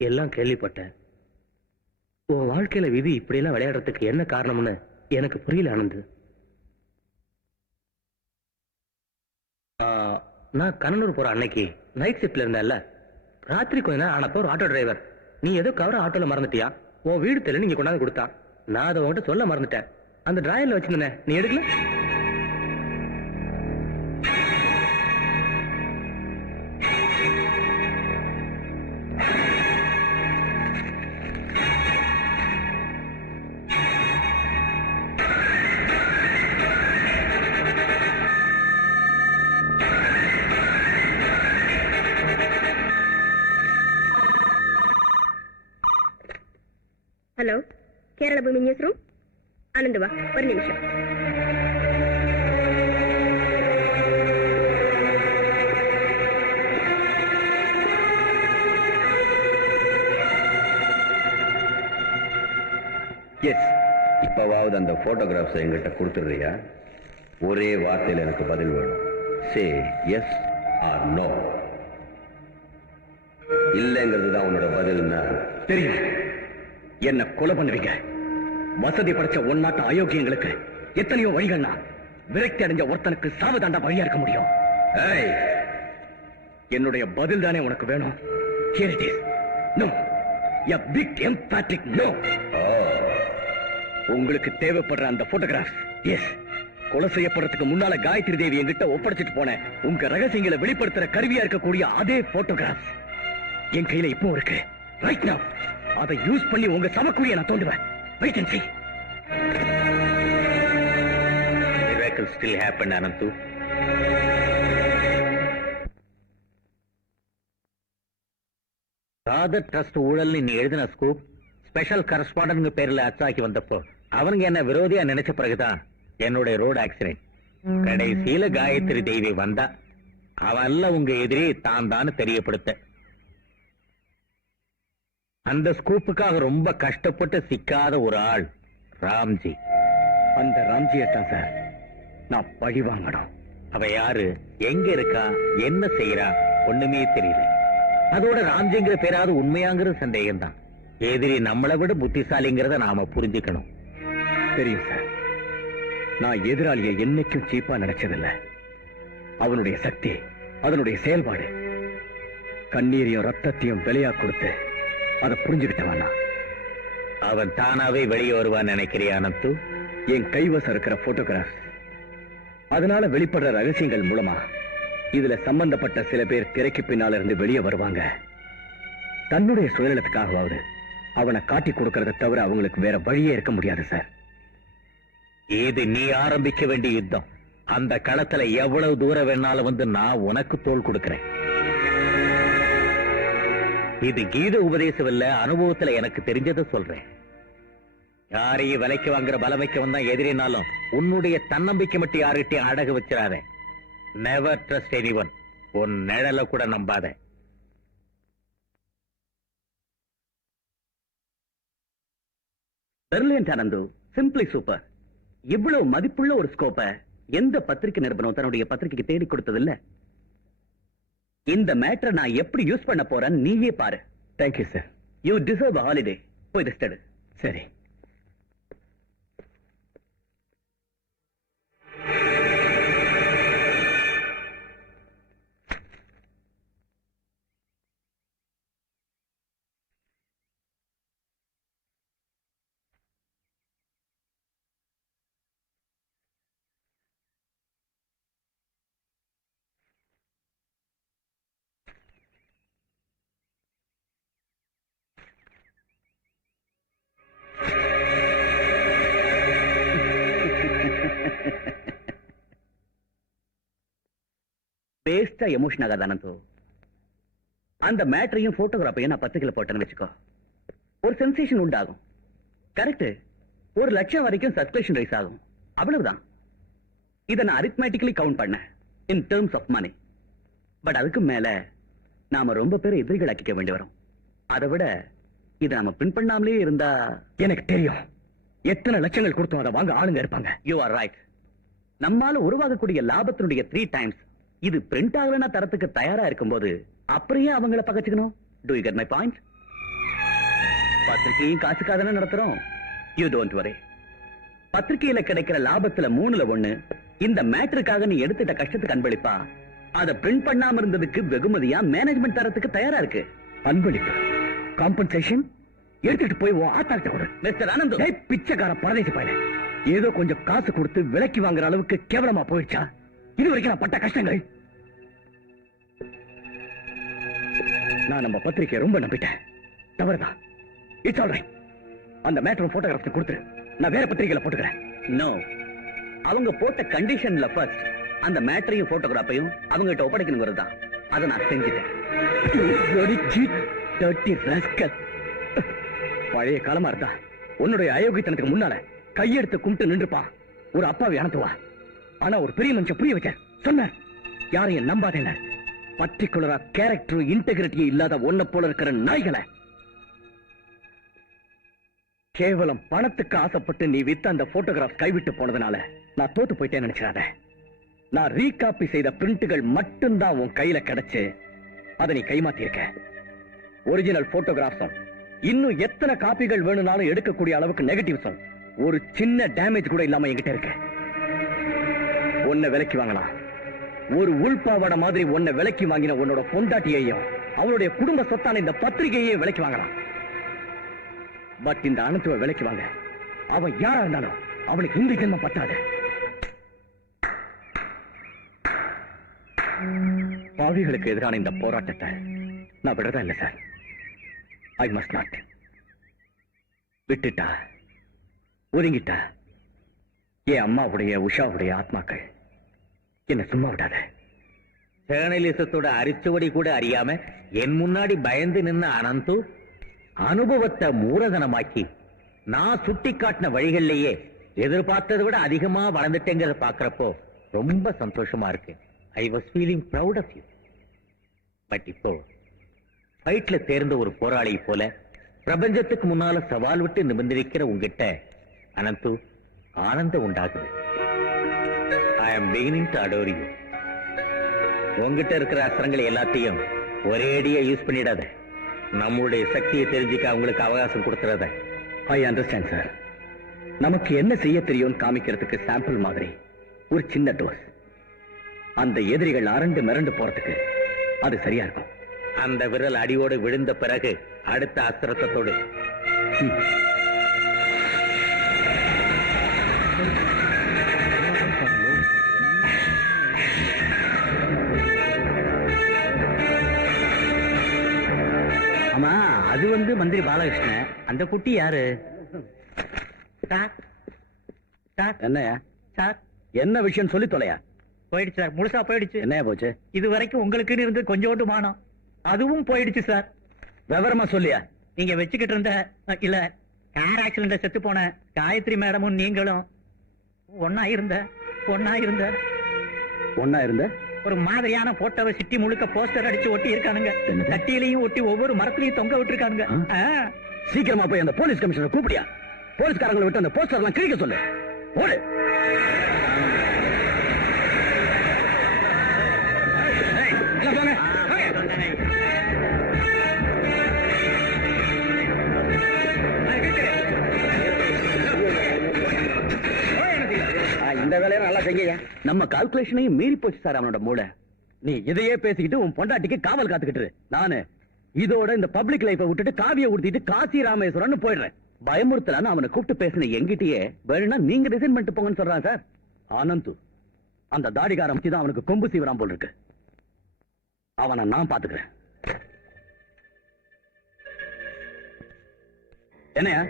எல்லாம் கேள்விப்பட்டேன். உன் வாழ்க்கையில விதி இப்படியெல்லாம் விளையாடுறதுக்கு என்ன காரணம்னு எனக்கு புரியல ஆனந்த். நான் கண்ணனூர் போற அன்னைக்கு நைட் ஷிப்ட்ல இருந்தேன்ல, ராத்திரி கொஞ்ச நேரம் ஆனப்ப ஒரு ஆட்டோ டிரைவர், நீ ஏதோ கவர ஆட்டோல மறந்துட்டியா, உன் வீடு தெரியல, நீங்க கொண்டாந்து கொடுத்தா. நான் அதை உன்கிட்ட சொல்ல மறந்துட்டேன். அந்த டிராயர்ல வச்சிருந்தேன், நீ எடுக்கல. ஹலோ, கேரள பூமி நியூஸ் ரூம். ஆனந்த் வா, ஒரு நிமிஷம். எஸ், இப்பவாவது அந்த போட்டோகிராஃப்ஸ் எங்கிட்ட கொடுத்துடுறியா? ஒரே வார்த்தையில் எனக்கு பதில் வேணும். Say yes or no. இல்லைங்கிறது தான் உன்னோட பதில்னா தெரியும். என்ன கொலை பண்ணுவீங்க. வசதி படைச்ச ஒன்னாட்ட அயோக்கியங்களுக்கு எத்தனையோ வழிகள்னா விரக்தி அடைஞ்ச ஒருத்தனுக்கு சாவதாண்டா வழியா இருக்க முடியும். ஏய், என்னுடைய பதில் தானே உனக்கு வேணும். Here it is. No. A big emphatic no. உங்களுக்கு தேவைப்படுற அந்த போட்டோகிராஃப், எஸ், கொலை செய்யப்படுறதுக்கு முன்னால காயத்ரி தேவி என்கிட்ட ஒப்படைச்சிட்டு போன உங்க ரகசியங்களை வெளிப்படுத்துற கருவியா இருக்கக்கூடிய அதே போட்டோகிராஃப் என் கையில இப்போ இருக்கு. ரைட் நவ அதை யூஸ் பண்ணி உங்க சமக்குழியை நான் தோண்டுவேன். Wait and see. Miracle still happened, Anantu. Rather trust ஊழல் நீ எழுதின ஸ்கூப் ஸ்பெஷல் கரஸ்பாண்டன்ட் பேர்ல அச்சாக்கி வந்தப்போ அவனுங்க என்ன விரோதியா நினைச்ச பிறகுதான் என்னுடைய ரோடு ஆக்சிடென்ட். கடைசியில காயத்ரி தேவி வந்தா. அவல்ல உங்க எதிரி தான் தான் தெரியப்படுத்த. அந்த ஸ்கூப்புக்காக ரொம்ப கஷ்டப்பட்டு சிக்காத ஒரு ஆள் ராம்ஜி. அந்த ராம்ஜியை தான் சார் நான் பழி வாங்கணும். அவ யாரு, எங்க இருக்கா, என்ன செய்யறா, ஒண்ணுமே தெரியல. அதோட ராம்ஜிங்கிற பேராவது உண்மையாங்கிற சந்தேகம் தான். எதிரி நம்மளை விட புத்திசாலிங்கிறத நாம புரிஞ்சுக்கணும். தெரியும் சார், நான் எதிராளியை என்னைக்கும் சீப்பா நினைச்சதில்லை. அவனுடைய சக்தி, அதனுடைய செயல்பாடு கண்ணீரையும் ரத்தத்தையும் வெளியா கொடுத்து அதை புரிஞ்சுக்கிட்டவானா? அவன் தானாவே வெளியே வருவான்னு நினைக்கிறியா அனந்து? என் கைவசம் இருக்கிற போட்டோகிராஃப், அதனால வெளிப்படுற ரகசியங்கள் மூலமா இதுல சம்பந்தப்பட்ட சில பேர் திரைக்கு பின்னால இருந்து வெளியே வருவாங்க. தன்னுடைய சுயநலத்துக்காகவாவது அவனை காட்டி கொடுக்கறத தவிர அவங்களுக்கு வேற வழியே இருக்க முடியாது சார். இது நீ ஆரம்பிக்க வேண்டிய யுத்தம். அந்த களத்துல எவ்வளவு தூரம் வேணாலும் வந்து நான் உனக்கு தோள் கொடுக்கிறேன். இது கீத உபதேசம் இல்ல, அனுபவத்துல எனக்கு தெரிஞ்சதை சொல்றேன். யாரையும் விலைக்கு வாங்குற பலமைக்கு வந்தா எதிரினாலும் உன்னுடைய தன்னம்பிக்கை மட்டும் யாருகிட்டையும் அடகு வச்சிடாத. Never trust anyone. உன் நிழல கூட நம்பாத. பெர்லியன்ட் ஆனந்து, சிம்பிளி சூப்பர். இவ்வளவு மதிப்புள்ள ஒரு ஸ்கோப்பை எந்த பத்திரிகை நிறுவனம் தன்னுடைய பத்திரிகைக்கு தேடி கொடுத்ததில்ல. இந்த மேட்டரை நான் எப்படி யூஸ் பண்ண போறேன்னு நீயே பாரு. Thank you sir. You deserve holiday. போய் ரெஸ்ட் எடு. சரி. பேஸ்டா எமோஷன் ஆகாத அனந்து. அந்த மேட்டரையும் போட்டோகிராஃபையும் நான் பத்திரிகையில போட்டேன்னு வச்சுக்கோ, ஒரு சென்சேஷன் உண்டாகும். கரெக்ட். 1,00,000 வரைக்கும் சப்ஸ்கிரிப்ஷன் ரைஸ் ஆகும். அவ்வளவுதான். இதை நான் அரித்மேட்டிக்கலி கவுண்ட் பண்ணேன் in terms of money. But அதுக்கு மேல நாம ரொம்ப பேர் எதிரிகள் ஆக்கிக்க வேண்டி வரும். அதை விட இதை நாம பிரிண்ட் பண்ணாமலே இருந்தா. எனக்கு தெரியும் எத்தனை லட்சங்கள் கொடுத்தோம் அதை வாங்க ஆளுங்க இருப்பாங்க. You are right. நம்மால உருவாகக்கூடிய லாபத்தினுடைய 3 டைம்ஸ் இது பிரிண்ட் ஆகலன்னா தரத்துக்கு தயாரா இருக்கும்போது அப்படியே அவங்கள பகச்சுக்கணும். Do you get my point? பத்திரிகையும் காசுக்காக தானே நடத்துறோம். You don't worry. பத்திரிகையில கிடைக்கிற லாபத்துல 3ல் 1 இந்த மேட்டருக்காக நீ எடுத்துட்ட கஷ்டத்துக்கு அன்பளிப்பா. அதை பிரிண்ட் பண்ணாம இருந்ததுக்கு வெகுமதியா மேனேஜ்மெண்ட் தரத்துக்கு தயாரா இருக்கு. அன்பளிப்பு, காம்பன்சேஷன் எடுத்துட்டு போய் ஆத்தாட்ட கொடு. மிஸ்டர் ஆனந்த், பிச்சைக்கார பரதேசி பையன், ஏதோ கொஞ்சம் காசு கொடுத்து விலைக்கு வாங்குற அளவுக்கு கேவலமா போயிடுச்சா இது வரைக்கும் நான் பட்ட கஷ்டங்கள்? நான் நம்ம பத்திரிகையை ரொம்ப நம்பிட்டேன். தவறுதான். It's all right. அந்த மேட்டர் போட்டோகிராஃப் கொடுத்து நான் வேற பத்திரிகையில போட்டுக்கிறேன். நோ, அவங்க போட்ட கண்டிஷன்ல ஃபர்ஸ்ட் அந்த மேட்டரையும் போட்டோகிராஃபையும் அவங்க கிட்ட ஒப்படைக்கணுங்கிறது தான். அதை நான் செஞ்சுட்டேன். பழைய காலமா இருந்தா உன்னுடைய அயோக்கியத்தனத்துக்கு முன்னால கையெடுத்து கும்பிட்டு நின்றுப்பா ஒரு அப்பாவை அனுப்புவா. ஆனா ஒரு பெரிய மனுஷன் புரிய வச்ச சொன்ன யாரையும் நம்பாதேங்க. பர்டிகுலரா கேரக்டர் இன்டெகிரிட்டி இல்லாத ஒன்ன போல இருக்கிற நாய்களை கேவலம் பணத்துக்கு ஆசைப்பட்டு நீ வித்த அந்த போட்டோகிராஃப் கைவிட்டு போனதுனால நான் தோத்து போயிட்டேன்னு நினைச்சாத. நான் ரீகாப்பி செய்த பிரிண்டுகள் மட்டும்தான் உன் கையில கிடைச்சு அதை நீ கைமாத்திருக்க. ஒரிஜினல் போட்டோகிராஃப்ஸும் இன்னும் எத்தனை காப்பிகள் வேணும்னாலும் எடுக்கக்கூடிய அளவுக்கு நெகட்டிவ்ஸும் ஒரு சின்ன டேமேஜ் கூட இல்லாம என்கிட்ட இருக்க. உன்னை விலைக்கு வாங்கலாம். ஒரு உள்பாவட மாதிரி உன்னை விலைக்கு வாங்கின உன்னோட பொண்டாட்டியையும் அவனுடைய குடும்ப சொத்தான இந்த பத்திரிகையே விலைக்கு வாங்கலாம். பட் இந்த அனந்துவ விலைக்கு வாங்க அவன் யாரா இருந்தாலும் அவனுக்கு இந்த ஜென்மம் பத்தாது. பாவிகளுக்கு எதிரான இந்த போராட்டத்தை நான் விடுறதா இல்லை சார். I must not. விட்டுட்டா, ஒதுங்கிட்டா என் அம்மாவுடைய உஷாவுடைய ஆத்மாக்கள் என்ன சும்மா விடாத. ஜேர்னலிசத்தோட அரிச்சுவடி கூட அறியாம என் முன்னாடி பயந்து நின்ன அனந்து அனுபவத்தை மூலதனமாக்கி நான் சுட்டி காட்டின வழிகள்லயே எதிர்பார்த்ததை விட அதிகமா வளர்ந்துட்டேங்கிறத பாக்குறப்போ ரொம்ப சந்தோஷமா இருக்கு. I was feeling proud of you. But இப்போ ஃபைட்ல தேர்ந்த ஒரு போராளி போல பிரபஞ்சத்துக்கு முன்னால சவால் விட்டு நிபந்தரிக்கிற உங்ககிட்ட அனந்து ஆனந்தம் உண்டாகுது. ஐ ஆம் பிகினிங் டு அடோர் யூ. உங்ககிட்ட இருக்கிற அஸ்திரங்களை எல்லாத்தையும் ஒரே அடியா யூஸ் பண்ணிடாத. நம்மளுடைய சக்தியை தெரிஞ்சுக்க அவங்களுக்கு அவகாசம் கொடுத்துறத. I understand sir. நமக்கு என்ன செய்ய தெரியும்னு காமிக்கிறதுக்கு சாம்பிள் மாதிரி ஒரு சின்ன டோஸ். அந்த எதிரிகள் அரண்டு மிரண்டு போறதுக்கு அது சரியா இருக்கும். அந்த விரல் அடியோடு விழுந்த பிறகு அடுத்த அஸ்திரத்தை தொடு. ஆமா, அது மந்திரி பாலகிருஷ்ணன். அந்த குட்டி யாரு? சார் சார் என்னையா சார் என்ன விஷயம் சொல்லி தொலையா? போயிடுச்சு சார், முழுசா போயிடுச்சு. என்னையா போச்சு? இது வரைக்கும் உங்களுக்குன்னு இருந்து கொஞ்சோண்டு மானம், அதுவும் போயிடுச்சு சார். விவரமா சொல்லியா? நீங்க வச்சுக்கிட்டு இருந்த இல்ல கார் ஆக்சிடென்ட்ல செத்து போன காயத்ரி மேடமும் நீங்களும் ஒன்னா இருந்த ஒன்னா இருந்த ஒரு மாதிரியான போட்டோவை சிட்டி முழுக்க போஸ்டர் அடிச்சு ஒட்டி இருக்கானுங்க. என்னது? தட்டியிலையும் ஒட்டி ஒவ்வொரு மரத்திலையும் தொங்க விட்டுருக்கானுங்க. சீக்கிரமா போய் அந்த போலீஸ் கமிஷனர் கூப்பிடியா? போலீஸ்காரங்களை விட்டு அந்த போஸ்டர் எல்லாம் கிழிக்க சொல்லு. ஓடு. இந்த வேலையை நல்லா செய்ய. நம்ம கால்குலேஷனையும் மீறி போச்சு சார் அவனோட மூளை. நீ இதையே பேசிக்கிட்டு உன் பொண்டாட்டிக்கு காவல் காத்துக்கிட்டு இரு. நானு இதோட இந்த பப்ளிக் லைஃபை விட்டுட்டு காவியை ஊத்திட்டு காசி ராமேஸ்வரன் போயிடுறேன். பயமுறுத்தலான்னு அவனை கூப்பிட்டு பேசின எங்கிட்டயே வேணும்னா நீங்க டிசைன் பண்ணிட்டு போங்கன்னு சொல்றான் சார். ஆனந்து அந்த தாடிகார தான் அவனுக்கு கொம்பு சீவராம் போல் இருக்கு. அவனை நான் பாத்துக்கிறேன். என்னையா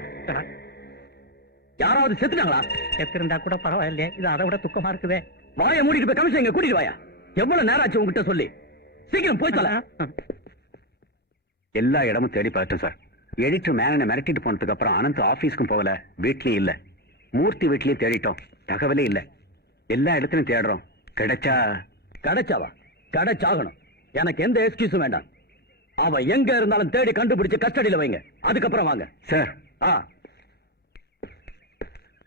யாராவது செத்துட்டாங்களா? செத்திருந்தா கூட பரவாயில்லையே, இது அதை விட துக்கமா இருக்குதே. வாயை மூடிட்டு போய் கமிஷன் எங்க கூட்டிட்டு வாயா. எவ்வளவு நேரம் ஆச்சு உங்ககிட்ட சொல்லி? சீக்கிரம் போய் தல. எல்லா இடமும் தேடி பார்த்தேன் சார். எடிட்டர் மேனனை மிரட்டிட்டு போனதுக்கு அப்புறம் அனந்த் ஆபீஸ்க்கும் போகல, வீட்லயும் இல்ல. மூர்த்தி வீட்லயும் தேடிட்டோம், தகவலே இல்ல. எல்லா இடத்துலயும் தேடுறோம். கிடைச்சாவா? கிடைச்சாகணும். எனக்கு எந்த எக்ஸ்கியூஸும் வேண்டாம். அவன் எங்க இருந்தாலும் தேடி கண்டுபிடிச்சு கஸ்டடியில வைங்க. அதுக்கப்புறம் வாங்க சார்.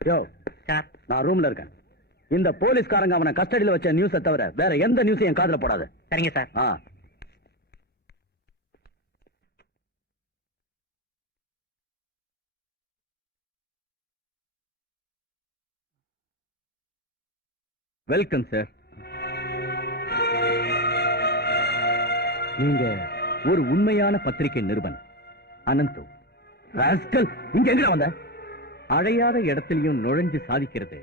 யோ சார் நான் ரூம்ல இருக்கேன். இந்த போலீஸ்காரங்க அவனை கஸ்டடியில வச்ச நியூஸை தவிர வேற எந்த நியூஸையும் என் காதுல போடாது. சரிங்க சார். Welcome sir. நீங்க ஒரு உண்மையான பத்திரிகை நிருபன் அனந்து. ராஸ்கல், இங்க எங்க வந்த? அழையாத இடத்திலையும் நுழைஞ்சு சாதிக்கிறது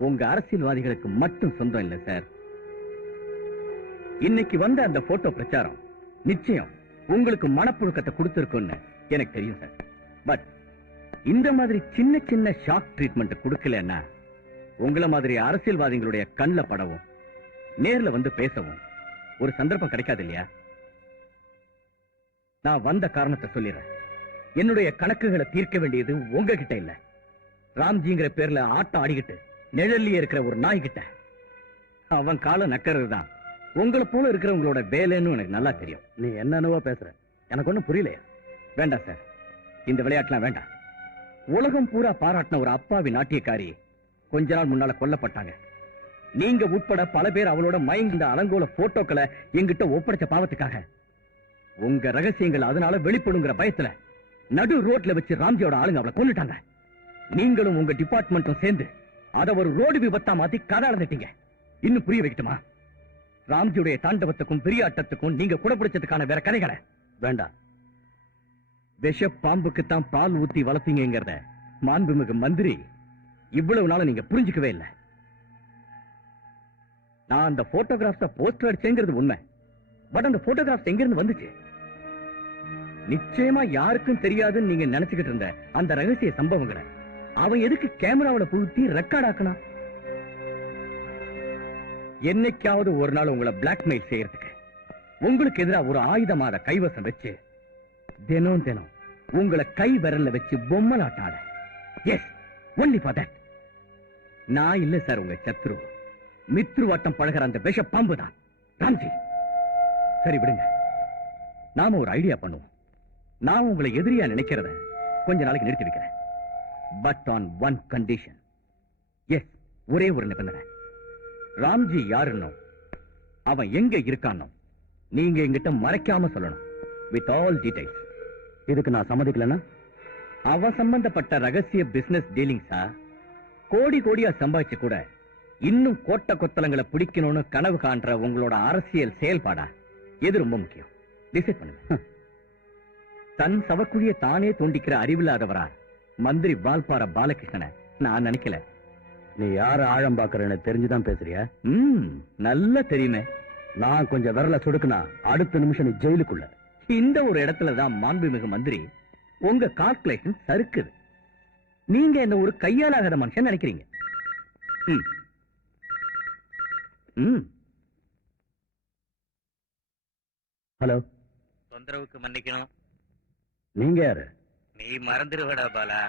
உங்க அரசியல்வாதிகளுக்கு மட்டும் சொந்தம் இல்ல சார். இன்னைக்கு வந்த அந்த போட்டோ பிரச்சாரம் நிச்சயம் உங்களுக்கு மனப்புழுக்கத்தை கொடுத்திருக்கும்னு எனக்கு தெரியும் சார். பட் இந்த மாதிரி சின்ன சின்ன ஷாக் ட்ரீட்மெண்ட் கொடுக்கலன்னா உங்களை மாதிரி அரசியல்வாதிகளுடைய கண்ல படவும் நேர்ல வந்து பேசவும் ஒரு சந்தர்ப்பம் கிடைக்காது இல்லையா? நான் வந்த காரணத்தை சொல்லிடுறேன். என்னுடைய கணக்குகளை தீர்க்க வேண்டியது உங்ககிட்ட இல்ல, ராம்ஜிங்கிற பேர்ல ஆட்டம் ஆடிக்கிட்டு நிழல்லியே இருக்கிற ஒரு நாய்கிட்ட. அவன் காலம் நக்கிறது தான் உங்களை போல இருக்கிறவங்களோட வேலைன்னு எனக்கு நல்லா தெரியும். நீ என்னென்னவோ பேசுற, எனக்கு ஒண்ணும் புரியலையா? வேண்டாம் சார், இந்த விளையாட்டுலாம் வேண்டாம். உலகம் பூரா பாராட்டின ஒரு அப்பாவி நாட்டியக்காரி கொஞ்ச நாள் முன்னால கொல்லப்பட்டாங்க. நீங்க உட்பட பல பேர் அவளோட மயங்கிந்த அலங்கோல போட்டோக்களை எங்கிட்ட ஒப்படைச்ச பாவத்துக்காக உங்க ரகசியங்கள் அதனால வெளிப்படுங்கிற பயத்துல நடு ரோட்ல வச்சு ராம்ஜியோட ஆளுங்க அவளை கொன்னுட்டாங்க. நீங்களும் உங்க டிபார்ட்மெண்ட்டும் சேர்ந்து அத ஒரு ரோடு விபத்தா மாத்தி கதை அளந்துட்டீங்க. இன்னும் புரிய வைக்கட்டுமா? ராம்ஜியுடைய தாண்டவத்துக்கும் பெரியாட்டத்துக்கும் நீங்க குடப்பிடிச்சதுக்கான வேற கதைகளை வேண்டாம். விஷ பாம்புக்குத்தான் பால் ஊத்தி வளர்த்தீங்கிறத மாண்புமிகு மந்திரி இவ்வளவு நாள் நீங்க புரிஞ்சுக்கவே இல்லை. நான் அந்த போட்டோகிராஃப்ஸ போஸ்டர் அடிச்சேங்கிறது உண்மை. பட் அந்த போட்டோகிராஃப்ஸ் எங்க இருந்து வந்துச்சு? நிச்சயமா யாருக்கும் தெரியாதுன்னு நீங்க நினைச்சுக்கிட்டு இருந்த அந்த ரகசிய சம்பவங்களை அவன் எதுக்கு கேமராவில புகுத்தி ரெக்கார்ட் ஆக்கணும்? என்னைக்காவது ஒரு நாள் உங்களை பிளாக்மெயில் செய்யறதுக்கு உங்களுக்கு எதிராக ஒரு ஆயுதமான கைவசம் வச்சு தினம் தினம் உங்களை கை விரல்ல வச்சு பொம்மலாட்டாட. Yes, only for that. நான் இல்ல சார் உங்க சத்ரு. மித்ருவாட்டம் பழகிற அந்த விஷ பாம்பு தான் ராம்ஜி. சரி விடுங்க, நாம ஒரு ஐடியா பண்ணுவோம். நான் உங்களை எதிரியா நினைக்கிறத கொஞ்ச நாளைக்கு நிறுத்தி வைக்கிறேன். But on one condition. Yes, ஒரே ஒரு நிபந்தனை. ராம்ஜி யாருன்னு அவன் எங்க இருக்கானோ நீங்க எங்கிட்ட மறைக்காம சொல்லணும், வித் ஆல் டீடைல்ஸ். இதுக்கு நான் சம்மதிக்கலன்னா அவன் சம்பந்தப்பட்ட ரகசிய பிசினஸ் டீலிங்ஸா கோடி கோடியா சம்பாதிச்சு கூட இன்னும் கோட்டை கொத்தலங்களை பிடிக்கணும்னு கனவு காண்ற உங்களோட அரசியல் செயல்பாடா எது ரொம்ப முக்கியம்? டிசைட் பண்ணுங்க. தன் சவக்குழிய தானே தோண்டிக்கிற அறிவில்லாதவரா மந்திரி வால்பாற பாலகிருஷ்ணனை நான் நினைக்கல. நீ யார ஆழம் பாக்குறேன்னு தெரிஞ்சுதான் பேசுறியா? நல்லா தெரியுமே. நான் கொஞ்சம் விரல சுடுக்குனா அடுத்த நிமிஷம் நீ ஜெயிலுக்குள்ள. இந்த ஒரு இடத்துலதான் மாண்புமிகு மந்திரி உங்க கால்குலேஷன் சறுக்குது. நீங்க என்ன ஒரு கையாலாகாத மனுஷன் நினைக்கிறீங்க. ஹலோ, தொந்தரவுக்கு மன்னிக்கணும். நீங்க யாரு? நீ மறந்துடுவடா பாலா.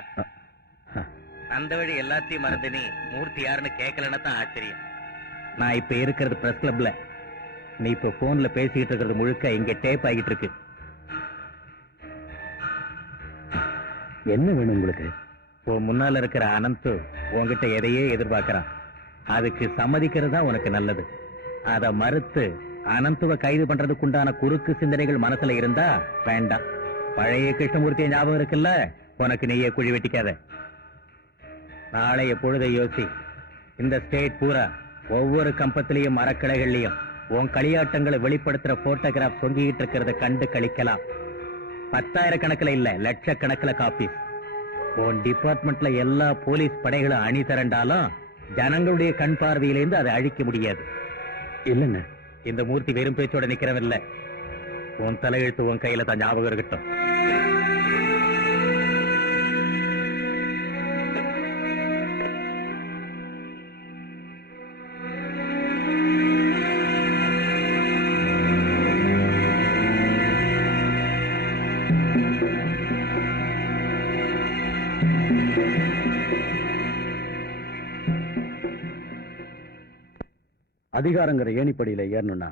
அந்த வழி எல்லாத்தையும் மறந்து நீ மூர்த்தி யாருன்னு கேட்கலன்னு தான் ஆச்சரியம். நான் இப்ப இருக்கிறது பிரஸ் கிளப்ல. நீ இப்ப போன்ல பேசிக்கிட்டு இருக்கிறது முழுக்க இங்க டேப் ஆகிட்டு இருக்கு. என்ன வேணும் உங்களுக்கு? உன் முன்னால இருக்கிற அனந்து உன்கிட்ட எதையே எதிர்பார்க்கறான். அதுக்கு சம்மதிக்கிறதா உனக்கு நல்லது. அத மறுத்து அனந்துவ கைது பண்றதுக்குண்டான குறுக்கு சிந்தனைகள் மனசுல இருந்தா வேண்டாம். பழைய கிருஷ்ணமூர்த்திய ஞாபகம் இருக்குல்ல, உனக்கு நீயே குழி வெட்டிக்காத. நாளைய பொழுதை யோசி. இந்த ஸ்டேட் பூரா ஒவ்வொரு கம்பத்திலையும் மரக்கிளைகள்லயும் உன் களியாட்டங்களை வெளிப்படுத்துற போட்டோகிராஃப் தொங்கிட்டு இருக்கிறத கண்டு கழிக்கலாம். 10,000 கணக்குல இல்ல, லட்சக்கணக்கில் காப்பீஸ். உன் டிபார்ட்மெண்ட்ல எல்லா போலீஸ் படைகளும் அணி திரண்டாலும் ஜனங்களுடைய கண் பார்வையிலிருந்து அதை அழிக்க முடியாது. இல்லங்க, இந்த மூர்த்தி வெறும் பேச்சோட நிக்கிறவன் இல்ல. உன் தலையெழுத்து உன் கையில தான், ஞாபகம் இருக்கட்டும். அதிகாரங்கிற ஏணிப்படியில ஏறணும்னா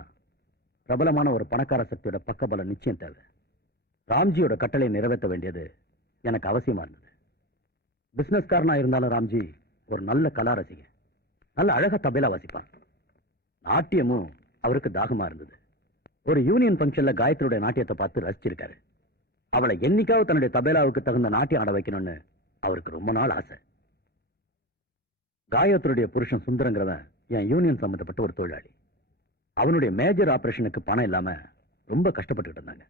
பிரபலமான ஒரு பணக்கார சக்தியோட பக்கபலம் நிச்சயம் தேவை. ராம்ஜியோட கட்டளை நிறைவேற்ற வேண்டியது எனக்கு அவசியமா இருந்தது. பிசினஸ்காரனா இருந்தாலும் ராம்ஜி ஒரு நல்ல கலா ரசிகன். நல்ல அழகா தபேலா வாசிப்பார். நாட்டியமும் அவருக்கு தாகமா இருந்தது. ஒரு யூனியன் பங்கன்ல காயத்ரியோட நாட்டியத்தை பார்த்து ரசிச்சிருக்காரு. அவளை என்னைக்காவது தன்னுடைய தபேலாவுக்கு தகுந்த நாட்டியம் ஆட வைக்கணும்னு அவருக்கு ரொம்ப நாள் ஆசை. காயத்ரியுடைய புருஷன் சுந்தரங்கிறவன் என் யூனியன் சம்பந்தப்பட்ட ஒரு தொழிலாளி. அவனுடைய மேஜர் ஆபரேஷனுக்கு பணம் இல்லாம ரொம்ப கஷ்டப்பட்டு இருந்தாங்க.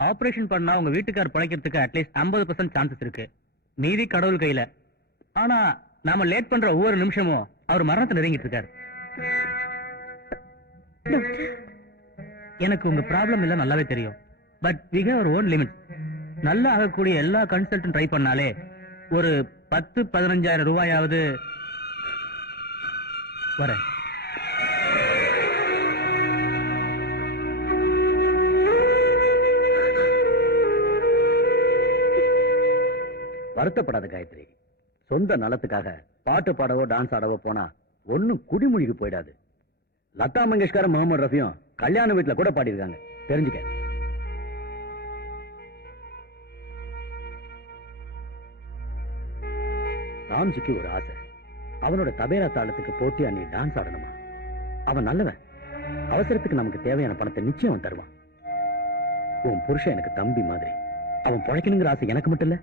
ஆபரேஷன் பண்ணா உங்க வீட்டுக்கார் பழைக்கிறதுக்கு அட்லீஸ்ட் 50% சான்சஸ் இருக்கு. மீதி கடவுள் கையில. ஆனா நாம லேட் பண்ற ஒவ்வொரு நிமிஷமும் அவர் மரணத்தை நெருங்கிட்டு இருக்காரு. எனக்கு உங்க ப்ராப்ளம் இல்ல நல்லாவே தெரியும். But we have our own limits. நல்லா ஆகக்கூடிய எல்லா கன்சல்டன் ட்ரை பண்ணாலே ஒரு 10-15,000 ரூபாயாவது வர. வருத்தப்படாத காயத்ரி. சொந்த நலத்துக்காக பாட்டு பாடவோ டான்ஸ் ஆடவோ போனா ஒன்னும் குடிமொழிக்கு போயிடாது. லதா மங்கேஷ்கர் முகமது ரஃபியும் கல்யாண வீட்டுல கூட பாடியிருக்காங்க, தெரிஞ்சுக்க. ராம்ஜிக்கு ஒரு ஆசை. அவனோட தபேலா தாளத்துக்கு போட்டியா நீ டான்ஸ் ஆடணுமா? அவன் நல்லவன். அவசரத்துக்கு நமக்கு தேவையான பணத்தை நிச்சயம் அவன் தருவான். உன் புருஷன் எனக்கு தம்பி மாதிரி. அவன் பொழைக்கணுங்கிற ஆசை எனக்கு மட்டும் இல்ல.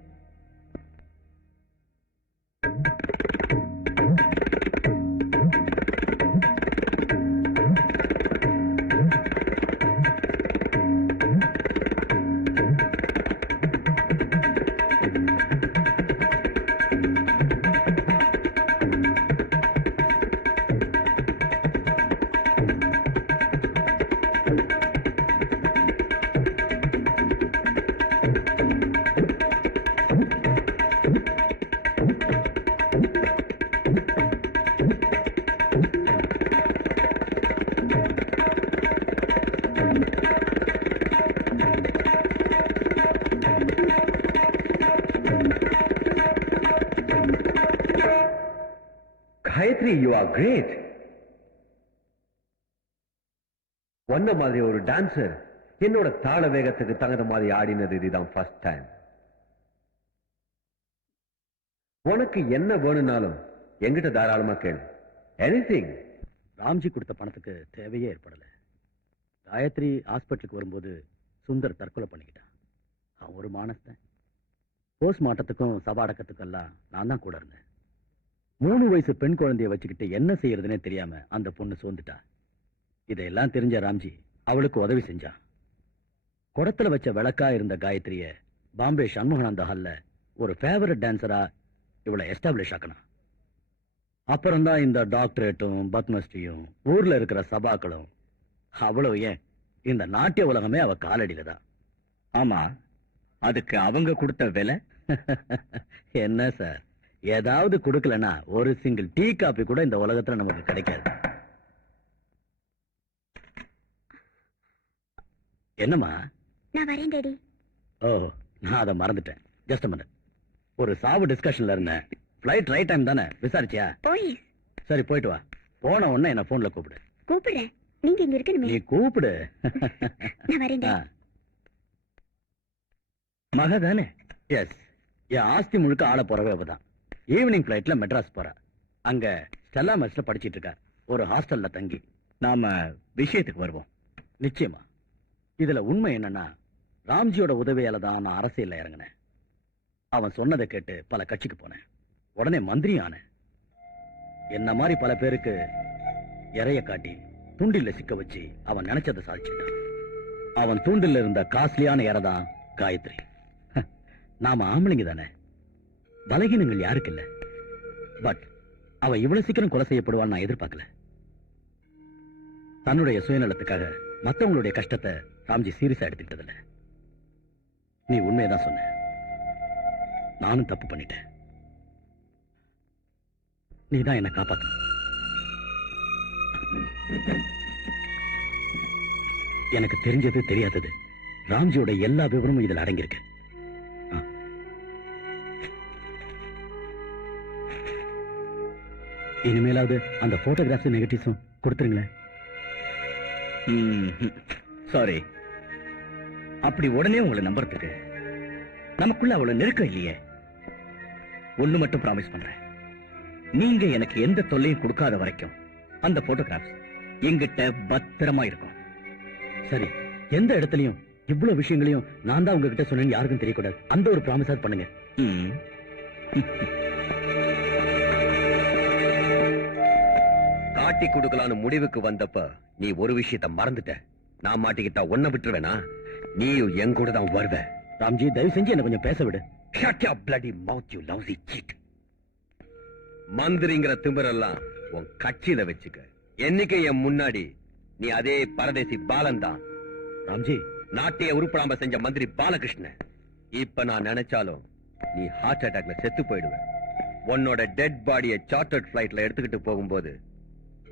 Gayathri, you are great. ஒன்ன மாதிரி ஒரு டான்சர் என்னோட தாள வேகத்துக்கு தகுந்த மாதிரி ஆடினது இதுதான் ஃபர்ஸ்ட் டைம். உனக்கு என்ன வேணும்னாலும் எங்கிட்ட தாராளமா கேளு. எனிதிங். ராம்ஜி கொடுத்த பணத்துக்கு தேவையே ஏற்படல. காயத்ரி ஹாஸ்பிட்டலுக்கு வரும்போது சுந்தர் தற்கொலை பண்ணிக்கிட்டான். அவன் ஒரு மானஸ்தன். போஸ்ட்மார்ட்டத்துக்கும் சபாடக்கத்துக்கும் எல்லாம் நான் தான் கூட இருந்தேன். 3 வயசு பெண் குழந்தைய வச்சுக்கிட்டு என்ன செய்யறதுன்னே தெரியாம அந்த பொண்ணு சோர்ந்துட்டா. இதையெல்லாம் தெரிஞ்ச ராம்ஜி அவளுக்கு உதவி செஞ்சான். குடத்துல வச்ச விளக்கா இருந்த காயத்ரிய பாம்பே சண்முகானந்த ஹால்ல ஒரு ஃபேவரட் டான்சரா இவளை எஸ்டாப்ளிஷ் ஆக்கணும். அப்புறம்தான் இந்த டாக்டரேட்டும் பத்மஸ்ரீயும் ஊர்ல இருக்கிற சபாக்களும். அவ்வளவு ஏன், இந்த நாட்டிய உலகமே அவ காலடியில தான். ஆமா, அதுக்கு அவங்க கொடுத்த விலை என்ன சார், ஏதாவது கொடுக்கலன்னா ஒரு சிங்கிள் டீ காபி கூட இந்த உலகத்துல நமக்கு கிடைக்காது. என்னம்மா? நான் வரேன் டாடி. ஓ, நான் அதை மறந்துட்டேன். Just minute. ஒரு சாவு டிஸ்கஷன்ல இருந்தேன். ஃபிளைட் ரைட் டைம் தானே, விசாரிச்சியா? ஓய், சரி, போயிட்டு வா. போன உடனே என்ன போன்ல கூப்பிடு. கூப்பிடுறேன். நீங்க இங்க இருக்கணுமே. நீ கூப்பிடு. நான் வரேன் டாடி. மக தானே? எஸ். என் ஆஸ்தி முழுக்க ஆள போறவ அவதான். ஈவினிங் ஃபிளைட்ல மெட்ராஸ் போறா. அங்க ஸ்டெல்லா மெஸ்ல படிச்சிட்டு இருக்கா, ஒரு ஹாஸ்டல்ல தங்கி. நாம விஷயத்துக்கு வருவோம். நிச்சயமா. இதுல உண்மை என்னன்னா, ராம்ஜியோட உதவியால தான் நான் அரசியல்ல இறங்கினேன். அவன் சொன்னதை கேட்டு பல கட்சிக்கு போனேன். உடனே மந்திரி ஆனேன். என்ன மாதிரி பல பேருக்கு இறைய காட்டி தூண்டில்ல சிக்க வச்சு அவன் நினைச்சதை சாதிச்சுட்டான். அவன் தூண்டில் இருந்த காஸ்ட்லியான இறதான் காயத்ரி. நாம ஆம்பளைங்க தானே, பலகீனங்கள் யாருக்கு இல்ல. பட் அவ இவ்வளவு சீக்கிரம் கொலை செய்யப்படுவான்னு நான் எதிர்பார்க்கல. தன்னுடைய சுயநலத்துக்காக மத்தவங்களுடைய கஷ்டத்தை ராம்ஜி சீரியஸா எடுத்துக்கிட்டதில்ல. நீ உண்மையதான் சொன்ன. நானும் தப்பு பண்ணிட்டேன். நீதான் என்ன காப்பாத்தணும். எனக்கு தெரிஞ்சது தெரியாதது ராம்ஜியோட எல்லா விவரமும் இதுல அடங்கியிருக்கு. இனிமேலாவது அந்த போட்டோகிராஃப்ஸ் நெகட்டிவ்ஸும் கொடுத்துருங்களேன். சாரி, அப்படி உடனே உங்களை நம்புறதுக்கு நமக்குள்ள அவ்வளவு நெருக்கம் இல்லையே. ஒண்ணு மட்டும் ப்ராமிஸ் பண்றேன், நீங்க எனக்கு எந்த தொல்லையும் கொடுக்காத வரைக்கும் அந்த போட்டோகிராஃப்ஸ் எங்கிட்ட பத்திரமா இருக்கும். சரி, எந்த இடத்துலயும் இவ்வளவு விஷயங்களையும் நான் தான் உங்ககிட்ட சொன்னேன்னு யாருக்கும் தெரியக்கூடாது. அந்த ஒரு ப்ராமிஸாவது பண்ணுங்க. காட்டி கொடுக்கலான்னு முடிவுக்கு வந்தப்ப நீ ஒரு விஷயத்த மறந்துட்ட. நான் மாட்டிக்கிட்டா ஒன்ன விட்டுருவேனா? நீயும் என் கூட தான் வருவ. ராம்ஜி, தயவு செஞ்சு என்ன கொஞ்சம் பேச விடு. Shut your bloody mouth, you lousy cheat. மந்திரிங்கிற திமிரெல்லாம் உன் கட்சியில வச்சுக்க. என்னைக்கு என் முன்னாடி நீ அதே பரதேசி பாலன் தான். ராம்ஜி, நாட்டைய உருப்படாம செஞ்ச மந்திரி பாலகிருஷ்ணன். இப்ப நான் நினைச்சாலும் நீ ஹார்ட் அட்டாக்ல செத்து போயிடுவ. உன்னோட டெட் பாடியை சார்ட்டர்ட் பிளைட்ல எடுத்துக்கிட்டு போகும்போது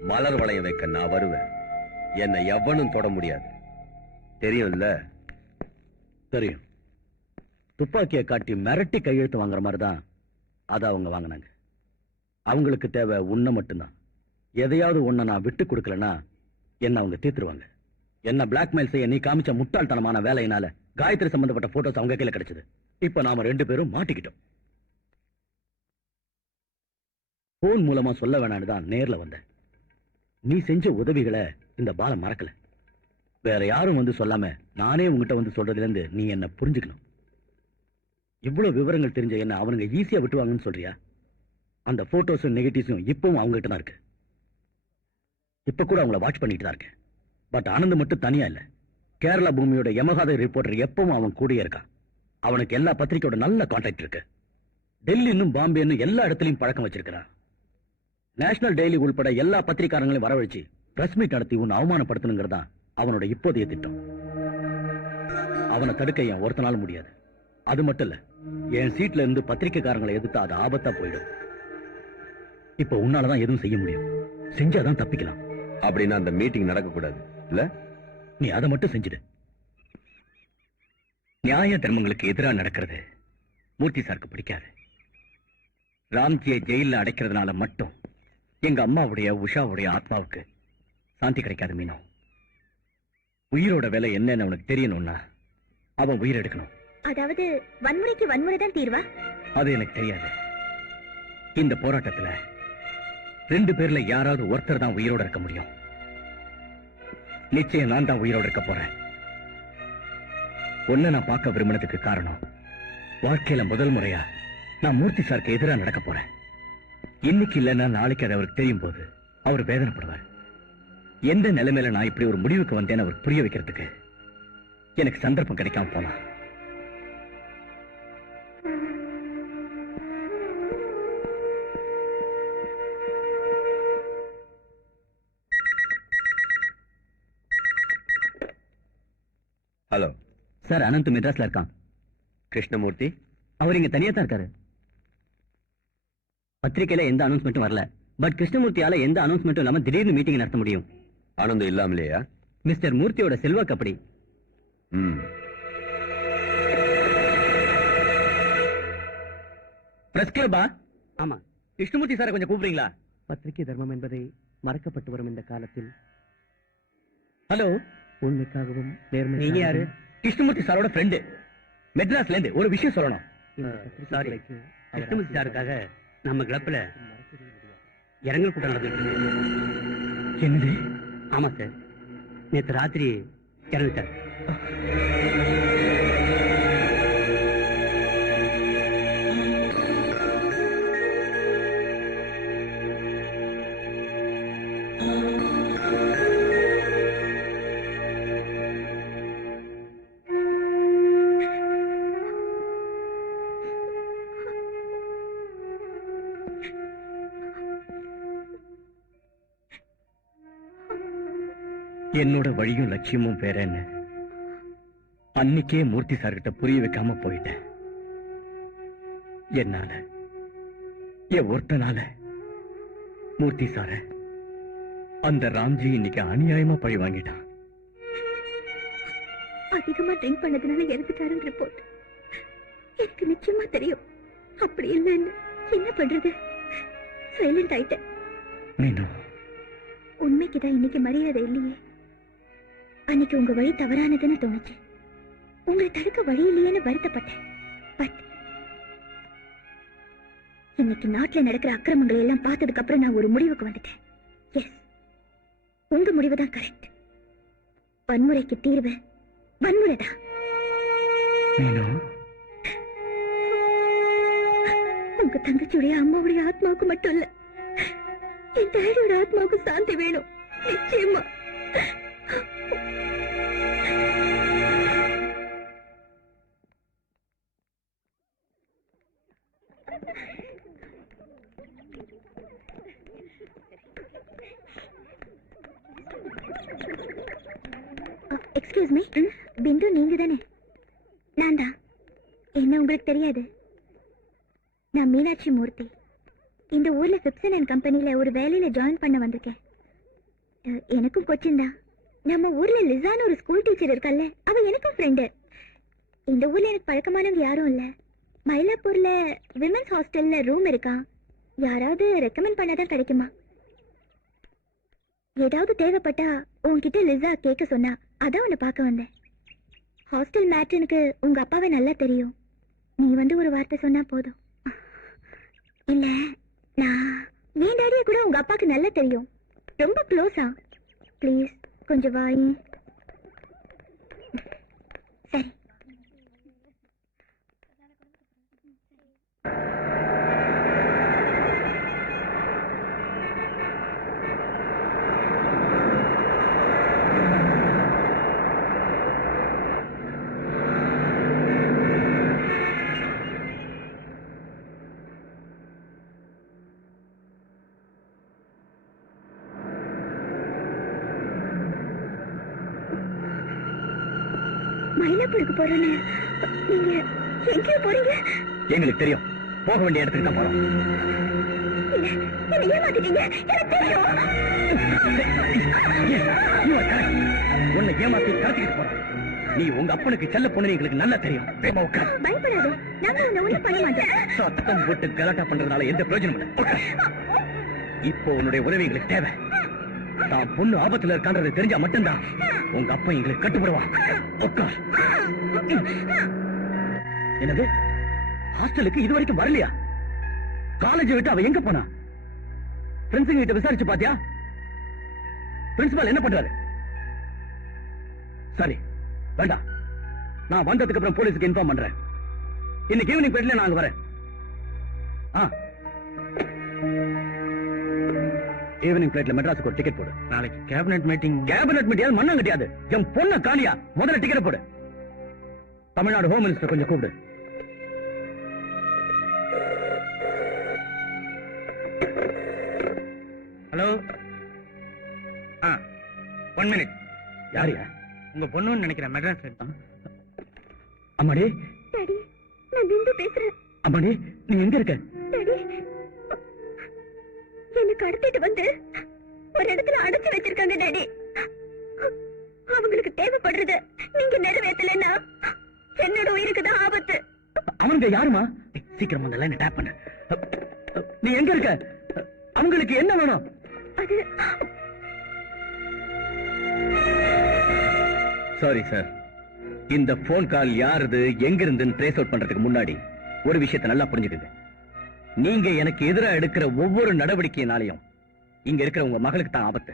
மலர் வளையம் வைக்க நான் வருவேன். என்னை எவனும் தொட முடியாது. தெரியும்ல? தெரியும். துப்பாக்கியை காட்டி மிரட்டி கையெழுத்து வாங்குற மாதிரிதான் அதை அவங்க வாங்கினாங்க. அவங்களுக்கு தேவை உன்னை மட்டும்தான். எதையாவது ஒன்ன நான் விட்டு கொடுக்கலன்னா என்ன அவங்க தீர்த்துருவாங்க. என்ன பிளாக்மெயில் செய்ய நீ காமிச்ச முட்டாள்தனமான வேலையினால காயத்ரி சம்பந்தப்பட்ட போட்டோஸ் அவங்க கையில கிடைச்சது. இப்ப நாம 2 பேரும் மாட்டிக்கிட்டோம். போன் மூலமா சொல்ல வேணான்னு தான் நேர்ல வந்தேன். நீ செஞ்ச உதவிகளை இந்த பாலம் மறக்கல. வேற யாரும் வந்து சொல்லாம நானே உங்ககிட்ட வந்து சொல்றதுல இருந்து நீ என்ன புரிஞ்சுக்கணும். இவ்வளவு விவரங்கள் தெரிஞ்ச என்ன அவனுங்க ஈஸியா விட்டுவாங்கன்னு சொல்றியா? அந்த போட்டோஸும் நெகட்டிவ்ஸும் இப்பவும் அவங்க கிட்ட தான் இருக்கு. இப்ப கூட அவங்கள வாட்ச் பண்ணிட்டு தான் இருக்கேன். பட் ஆனந்த் மட்டும் தனியா இல்ல. கேரளா பூமியோட யமகாத ரிப்போர்ட்டர் எப்பவும் அவன் கூடயே இருக்கான். அவனுக்கு எல்லா பத்திரிக்கையோட நல்ல கான்டாக்ட் இருக்கு. டெல்லி இன்னும் பாம்பே இன்னும் எல்லா இடத்துலயும் பழக்கம் வச்சிருக்கிறான். நேஷனல் டெய்லி உள்பட எல்லா பத்திரிகாரங்களையும் வரவழைச்சு பிரஸ் மீட் நடத்தி உன்னை அவமானப்படுத்தணுங்கிறதா அவனோட இப்போதைய திட்டம். அவனை தடுக்க என் ஒருத்தனால முடியாது. அது மட்டும் இல்ல, என் சீட்ல இருந்து பத்திரிகைக்காரங்களை எதிர்த்து அது ஆபத்தா போயிடும். இப்ப உன்னாலதான் எதுவும் செய்ய முடியும். செஞ்சாதான் தப்பிக்கலாம். அப்படின்னா அந்த மீட்டிங் நடக்க கூடாது இல்ல? நீ அதை மட்டும் செஞ்சிடு. நியாய தர்மங்களுக்கு எதிராக நடக்கிறது மூர்த்தி சாருக்கு பிடிக்காது. ராம்ஜியை ஜெயில அடைக்கிறதுனால மட்டும் எங்க அம்மாவுடைய உஷாவுடைய ஆத்மாவுக்கு சாந்தி கிடைக்காது மீனோ. உயிரோட விலை என்னன்னு அவனுக்கு தெரியணும்னா அவன் உயிர் எடுக்கணும். அதாவது வன்முறைக்கு வன்முறை தான் தீர்வா? அது எனக்கு தெரியாது. இந்த போராட்டத்துல 2 பேர்ல யாராவது ஒருத்தர் தான் உயிரோட இருக்க முடியும். நிச்சயம் நான் தான் உயிரோட இருக்க போறேன். ஒன்ன நான் பார்க்க விரும்பினதுக்கு காரணம், வாழ்க்கையில முதல் முறையா நான் மூர்த்தி சாருக்கு எதிராக நடக்க போறேன். இன்னைக்கு இல்லைன்னா நாளைக்கு அது அவருக்கு தெரியும் போது அவர் வேதனைப்படுவார். எந்த நிலைமையில நான் இப்படி ஒரு முடிவுக்கு வந்தேன்னு அவர் புரிய வைக்கிறதுக்கு எனக்கு சந்தர்ப்பம் கிடைக்காம போலாம். ஹலோ சார், அனந்த் மெட்ராஸ்ல இருக்கான். கிருஷ்ணமூர்த்தி, அவர் இங்க தனியா தான் இருக்காரு. பத்திரிக்கையில எந்த அனௌன்ஸ்மெண்ட்டும் வரல. பட் கிருஷ்ணமூர்த்தியால எந்த அனௌன்ஸ்மெண்ட்டும் இல்லாம திடீர்னு மீட்டிங் நடத்த முடியும். ஆனந்தம் இல்லாமலேயா? மிஸ்டர் மூர்த்தியோட செல்வாக்கு அப்படி. ம். பிரஸ் கிளப்பா? ஆமா. கிருஷ்ணமூர்த்தி சாரை கொஞ்சம் கூப்பிடுறீங்களா? பத்திரிகை தர்மம் என்பதை மறக்கப்பட்டு வரும் இந்த காலத்தில். ஹலோ, உண்மைக்காகவும் நேர்மை. நீங்க யாரு? கிருஷ்ணமூர்த்தி சாரோட ஃப்ரெண்டு. மெட்ராஸ்ல இருந்து ஒரு விஷயம் சொல்லணும். சாரி, கிருஷ்ணமூர்த்தி சாருக்காக நம்ம கிளப்ல இரங்கல் கூட்டம் நடந்துட்டு. என்னது? ஆமா சார், நேற்று ராத்திரி இறந்துட்டார். என்னோட வழியும் லட்சியமும் வேற என்ன. அன்னைக்கே மூர்த்தி சார்கிட்ட புரிய வைக்காம போயிட்டேன். என்னால, என் ஒருத்தனால மூர்த்தி சார அந்த ராம்ஜி இன்னைக்கு அநியாயமா பழி வாங்கிட்டான். அதிகமா ட்ரிங்க் பண்ணதுனால இறந்துட்டாருன்னு ரிப்போர்ட். எனக்கு நிச்சயமா தெரியும். அப்படி இல்லைன்னு என்ன பண்றது? சைலண்ட் ஆயிட்டேன். மீனு, உண்மைக்குதான் இன்னைக்கு மரியாதை இல்லையே. அன்னைக்கு உங்க வழி தவறானதுன்னு தோணுச்சு. உங்களை தடுக்க வழி இல்லையேன்னு வருத்தப்பட்டேன். பட் இன்னைக்கு நாட்டுல நடக்கிற அக்கிரமங்களை எல்லாம் பார்த்ததுக்கு அப்புறம் நான் ஒரு முடிவுக்கு வந்துட்டேன். எஸ், உங்க முடிவு தான் கரெக்ட். வன்முறைக்கு தீர்வு வன்முறைதான். மீனு, உங்க தங்கச்சியுடைய அம்மாவுடைய ஆத்மாவுக்கு மட்டும் இல்ல, என் டேடியோட ஆத்மாவுக்கு சாந்தி வேணும். நிச்சயமா. எக்ஸ்கியூஸ் மீ, பிந்து நீங்க தானே? நான் தான். என்ன உங்களுக்கு தெரியாது? நான் மீனாட்சி மூர்த்தி. இந்த ஊர்ல பிப்சன் அண்ட் கம்பெனில ஒரு வேலையில ஜாயின் பண்ண வந்திருக்கேன். எனக்கும் கொச்சின் தான். நம்ம ஊர்ல லிசான்னு ஒரு ஸ்கூல் டீச்சர் இருக்கல்ல, அவ எனக்கும் ஃப்ரெண்டு. இந்த ஊர்ல எனக்கு பழக்கமானவங்க யாரும் இல்ல. மயிலாப்பூர்ல விமென்ஸ் ஹாஸ்டல்ல ரூம் இருக்கா? யாராவது ரெக்கமெண்ட் பண்ணதான் கிடைக்குமா? ஏதாவது தேவைப்பட்டா உன்கிட்ட லிசா கேட்க சொன்னா, அதான் உன்னை பார்க்க வந்தேன். ஹாஸ்டல் மேட்ருக்கு உங்க அப்பாவை நல்லா தெரியும். நீ வந்து ஒரு வார்த்தை சொன்னா போதும். இல்ல, நான் என் டாடியை கூட உங்க அப்பாக்கு நல்லா தெரியும். ரொம்ப க்ளோஸா. ப்ளீஸ் கொஞ்சம் வாய். சரி. மயிலாப்பூருக்கு போறேன்னு நீங்க எங்க போறீங்க? எங்களுக்கு தெரியும். போக வேண்டிய இடத்துக்கு தான் போறோம். என்ன ஏமாத்திட்டீங்க, எனக்கு தெரியும். உன்னை ஏமாத்தி கடத்திக்கிட்டு போறோம். நீ உங்க அப்பனுக்கு செல்ல பொண்ணு எங்களுக்கு நல்லா தெரியும். பயப்படாது, நாங்க உன்னை ஒண்ணும் பண்ண மாட்டோம். சத்தம் போட்டு கலாட்டா பண்றதுனால எந்த பிரயோஜனம் இல்லை. இப்போ உன்னுடைய உதவி எங்களுக்கு தேவை. தான் பொண்ணு ஆபத்துல இருக்கான்றது தெரிஞ்சா மட்டும்தான் உங்க அப்பா எங்களுக்கு கட்டுப்படுவான். என்னது, ஹாஸ்டலுக்கு இது வரைக்கும் வரலையா? காலேஜ் விட்டு அவ எங்க போனா? ஃப்ரெண்ட்ஸுங்க கிட்ட விசாரிச்சு பாத்தியா? பிரின்சிபால் என்ன பண்றாரு? சரி, வேண்டாம். நான் வந்ததுக்கு அப்புறம் போலீஸுக்கு இன்ஃபார்ம் பண்றேன். இன்னைக்கு ஈவினிங் பீரியட்ல நான் அங்க வரேன். ஈவினிங் பிளைட்ல மெட்ராஸுக்கு ஒரு டிக்கெட் போடு. நாளைக்கு கேபினட் மீட்டிங். கேபினட் மீட்டிங் மண்ணம் கிடையாது. என் பொண்ண காலியா முதல்ல டிக்கெட் போடு. தமிழ்நாடு ஹோம் மினிஸ்டர் கொஞ்சம் கூப்பிடு. ஹலோ. 1 மினிட். யாரியா? உங்க பொண்ணுன்னு நினைக்கிறேன், மெட்ராஸ். அம்மாடி, டாடி, நான் பிந்து பேசுறேன். அம்மாடி, நீ எங்க இருக்க? டாடி, என்ன கடத்திட்டு வந்து ஒரு இடத்துல அடைச்சு வச்சிருக்காங்க டாடி. அவங்களுக்கு தேவைப்படுறது நீங்க நிறைவேற்றலைன்னா என்னோட உயிருக்கு தான் ஆபத்து. அவங்க யாருமா? சீக்கிரம் அந்த லைனை டேப் பண்ணு. நீ எங்க இருக்க? அவங்களுக்கு என்ன வேணும்? அது சாரி சார், இந்த போன் கால் யாருது எங்க இருந்துன்னு ட்ரேஸ் அவுட் பண்றதுக்கு முன்னாடி ஒரு விஷயத்தை நல்லா புரிஞ்சுக்கங்க. நீங்க எனக்கு எதிராக எடுக்கிற ஒவ்வொரு நடவடிக்கையினாலையும் இங்க இருக்கிற உங்க மகளுக்கு தான் ஆபத்து.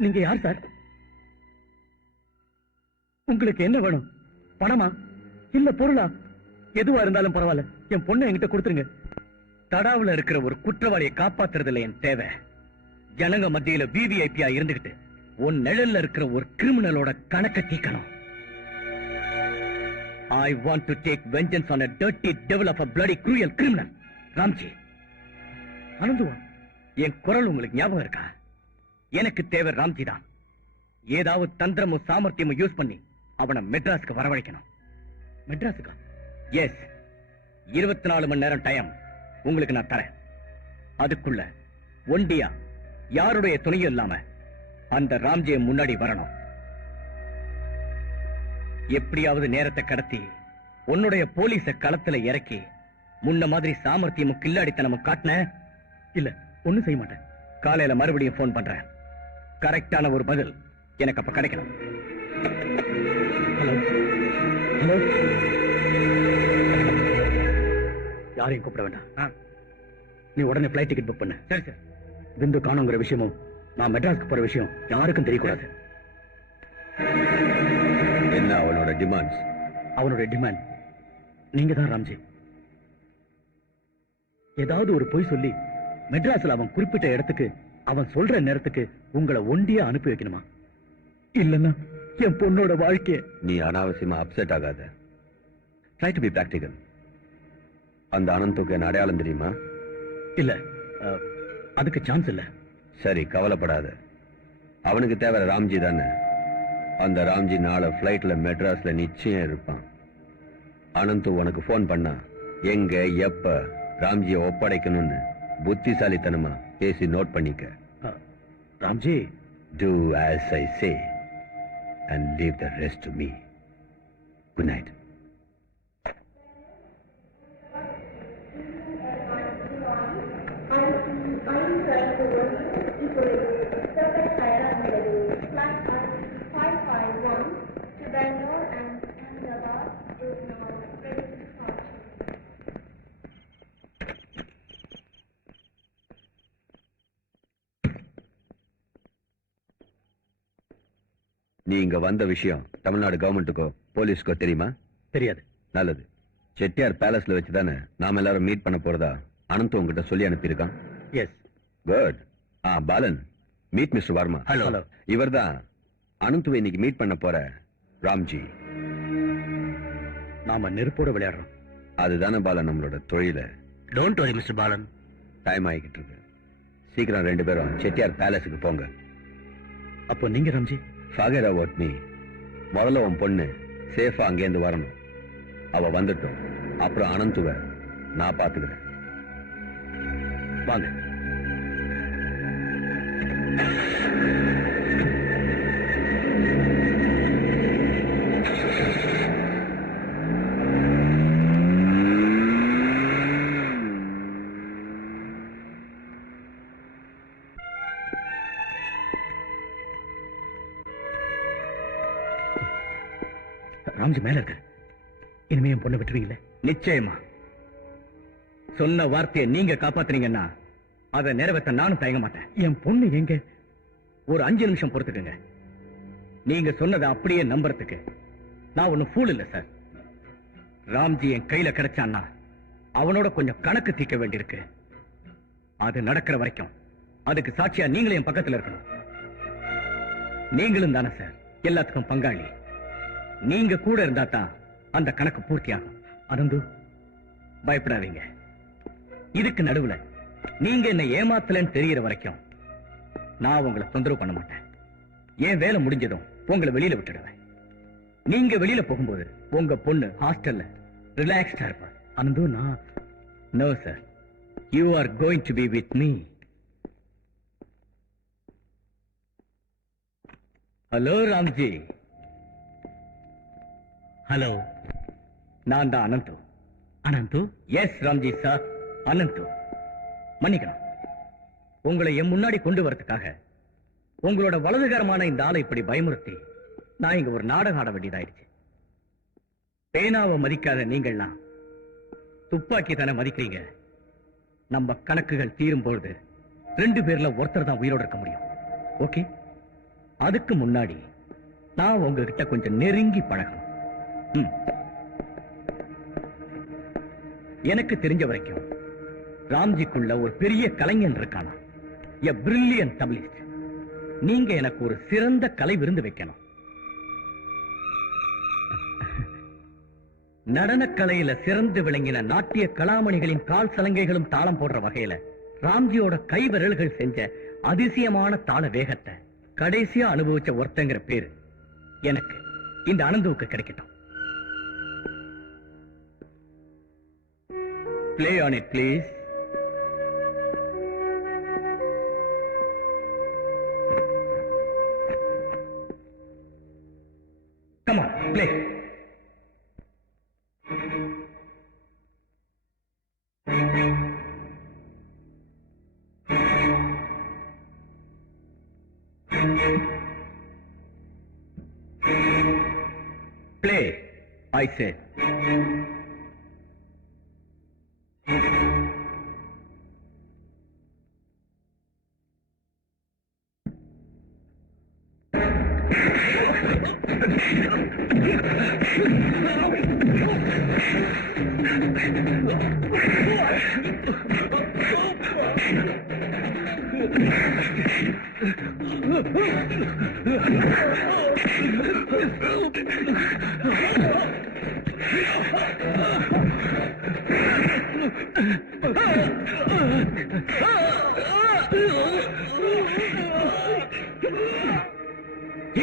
நீங்க யார் சார்? உங்களுக்கு என்ன வேணும்? பணமா இல்ல பொருளா? எதுவா இருந்தாலும் பரவாயில்ல, என் பொண்ணை என்கிட்ட கொடுத்துருங்க. தடாவுல இருக்கிற ஒரு குற்றவாளியை காப்பாத்துறதுல என் தேவை. ஜனங்க மத்தியில விவிஐபியா இருந்துகிட்டு உன் நிழல்ல இருக்கிற ஒரு கிரிமினலோட கணக்க தீக்கணும். I want to take vengeance on a dirty devil of a bloody cruel criminal. Ramji. அனந்துவா, என் குரல் உங்களுக்கு ஞாபகம் இருக்கா? எனக்கு தேவை ராம்ஜி தான். ஏதாவது தந்திரமும் சாமர்த்தியமும் யூஸ் பண்ணி அவனை மெட்ராஸுக்கு வரவழைக்கணும். மெட்ராஸுக்கா? எஸ். 24 மணி நேரம் டைம் உங்களுக்கு நான் தரேன். அதுக்குள்ள ஒண்டியா யாருடைய துணையும் இல்லாம அந்த ராம்ஜியை முன்னாடி வரணும். எப்படியாவது நேரத்தை கடத்தி உன்னுடைய போலீஸ களத்துல இறக்கி முன்ன மாதிரி சாமர்த்தியமும் கில்லாடித்தனமும் காட்டின இல்ல ஒண்ணும் செய்ய மாட்டேன். காலையில மறுபடியும் போன் பண்றேன். கரெக்டான ஒரு பதில் எனக்கு அப்ப கிடைக்கணும். Hello hello. யாரையும் கூப்பிட வேண்டாம். நீ உடனே பிளைட் டிக்கெட் புக் பண்ணு. சரி சார். பிந்து காணுங்கிற விஷயமும் நான் மெட்ராஸ்க்கு போற விஷயம் யாருக்கும் தெரியக்கூடாது. என்ன அவனோட டிமாண்ட்ஸ்? அவனுடைய டிமாண்ட் நீங்க தான் ராம்ஜி. ஏதாவது ஒரு பொய் சொல்லி மெட்ராஸ்ல அவன் குறிப்பிட்ட இடத்துக்கு அவன் சொல்ற நேரத்துக்கு உங்களை ஒண்டியா அனுப்பி வைக்கணுமா? இல்லன்னா என் பொண்ணோட வாழ்க்கைய. நீ அனாவசியமா அப்செட் ஆகாத. Try to be practical. அந்த அனந்துக்கு என்ன அடையாளம் தெரியுமா? இல்ல, அதுக்கு சான்ஸ் இல்ல. சரி, கவலைப்படாத. அவனுக்கு தேவை ராம்ஜி தானே. அந்த ராம்ஜி நாளை பிளைட்ல மெட்ராஸ்ல நிச்சயம் இருப்பான். அனந்து உனக்கு போன் பண்ணா எங்க எப்ப ராம்ஜியை ஒப்படைக்கணும்னு புத்திசாலித்தனமா பேசி நோட் பண்ணிக்க. Ramji, do as I say and leave the rest to me. Good night. நீ இங்க வந்த விஷயம் தமிழ்நாடு கவர்மெண்ட்டுக்கோ போலீஸ்க்கோ தெரியுமா? தெரியாது. நல்லது. செட்டியார் பேலஸ்ல வச்சுதானே நாம எல்லாரும் மீட் பண்ண போறதா அனந்த் உங்ககிட்ட சொல்லி அனுப்பியிருக்கான். Yes. Good. Balan, meet mister Varma. Hello. இவர்தான் அனந்துவை இன்னைக்கு மீட் பண்ண போற ராம்ஜி. நாம நெருப்போட விளையாடுறோம். அதுதானே பாலன் நம்மளோட தொழில. Don't worry mister Balan. Time ஆகிக்கிட்டு இருக்கு. சீக்கிரம் 2 பேரும் செட்டியார் பேலஸுக்கு போங்க. அப்போ நீங்க ராம்ஜி? Forget about me. முதல்ல உன் பொண்ணு சேஃபா அங்கேருந்து வரணும். அவ வந்துட்டோம். அப்புறம் அனந்துவ நான் பாத்துக்கிறேன். வாங்க. ராம்ஜி மேல இருக்க. இனிமே என் பொண்ணை விட்டுருவீங்களே? நிச்சயமா. சொன்ன வார்த்தையை நீங்க காப்பாத்துனீங்கன்னா அதை நிறைவேற்ற நானும் தயங்க மாட்டேன். என் பொண்ணு எங்க? ஒரு 5 நிமிஷம் பொறுத்துக்குங்க. நீங்க சொன்னதை அப்படியே நம்புறதுக்கு நான் ஒன்னும் ஃபூல் இல்ல சார். ராம்ஜி என் கையில கிடைச்சான்னா அவனோட கொஞ்சம் கணக்கு தீர்க்க வேண்டியிருக்கு. அது நடக்கிற வரைக்கும் அதுக்கு சாட்சியா நீங்களும் என் பக்கத்துல இருக்கணும். நீங்களும் தானே சார் எல்லாத்துக்கும் பங்காளி. நீங்க கூட இருந்தா தான் அந்த கணக்கு பூர்த்தியாகும். அனந்து, பயப்படாதீங்க. இதுக்கு நடுவுல நீங்க என்ன ஏமாத்தலன்னு தெரியற வரைக்கும் நான் உங்களை தொந்தரவு பண்ண மாட்டேன். என் வேலை முடிஞ்சதும் உங்களை வெளியில விட்டுடுவேன். நீங்க வெளியில போகும்போது உங்க பொண்ணு ஹாஸ்டல்ல ரிலாக்ஸ்டா இருப்பா. அனந்து, நான் no sir, you are going to be with me. Hello Ramji. Hello, நான் தான் அனந்து. அனந்து? Yes Ramji sir, Ananthu. மன்னிக்கணும், உங்களை என் முன்னாடி கொண்டு வரதுக்காக உங்களோட வலதுகரமான இந்த ஆளை இப்படி பயமுறுத்தி நான் இங்க ஒரு நாடகம் ஆட வேண்டியதாயிடுச்சு. பேனாவை மதிக்காத நீங்கள்லாம் துப்பாக்கி தானே மதிக்கிறீங்க. நம்ம கணக்குகள் தீரும் பொழுது 2 பேர்ல ஒருத்தர் தான் உயிரோடு இருக்க முடியும். ஓகே, அதுக்கு முன்னாடி நான் உங்ககிட்ட கொஞ்சம் நெருங்கி பழகணும். எனக்கு தெரிஞ்ச வரைக்கும் ராம்ஜிக்குள்ள ஒரு பெரிய கலைஞன் இருக்கானா, எ பிரில்லியன்ட் தமிழிஸ்ட். நீங்க எனக்கு ஒரு சிறந்த கலை விருந்து வைக்கணும். நடனக்கலையில சிறந்து விளங்கின நாட்டிய கலாமணிகளின் கால் சலங்கைகளும் தாளம் போடுற வகையில ராம்ஜியோட கை விரல்கள் செஞ்ச அதிசயமான தாள வேகத்தை கடைசியா அனுபவிச்ச ஒருத்தங்கிற பேரு எனக்கு இந்த அனந்துவுக்கு கிடைக்கட்டும். Play on it, please. Come on, play. Play, I said.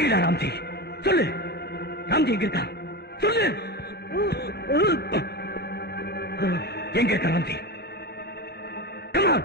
ஏடா ராம்ஜி, சொல்லு. ராம்ஜி எங்க இருக்கா? சொல்லு. எங்க இருக்கா ராம்ஜி? Come on.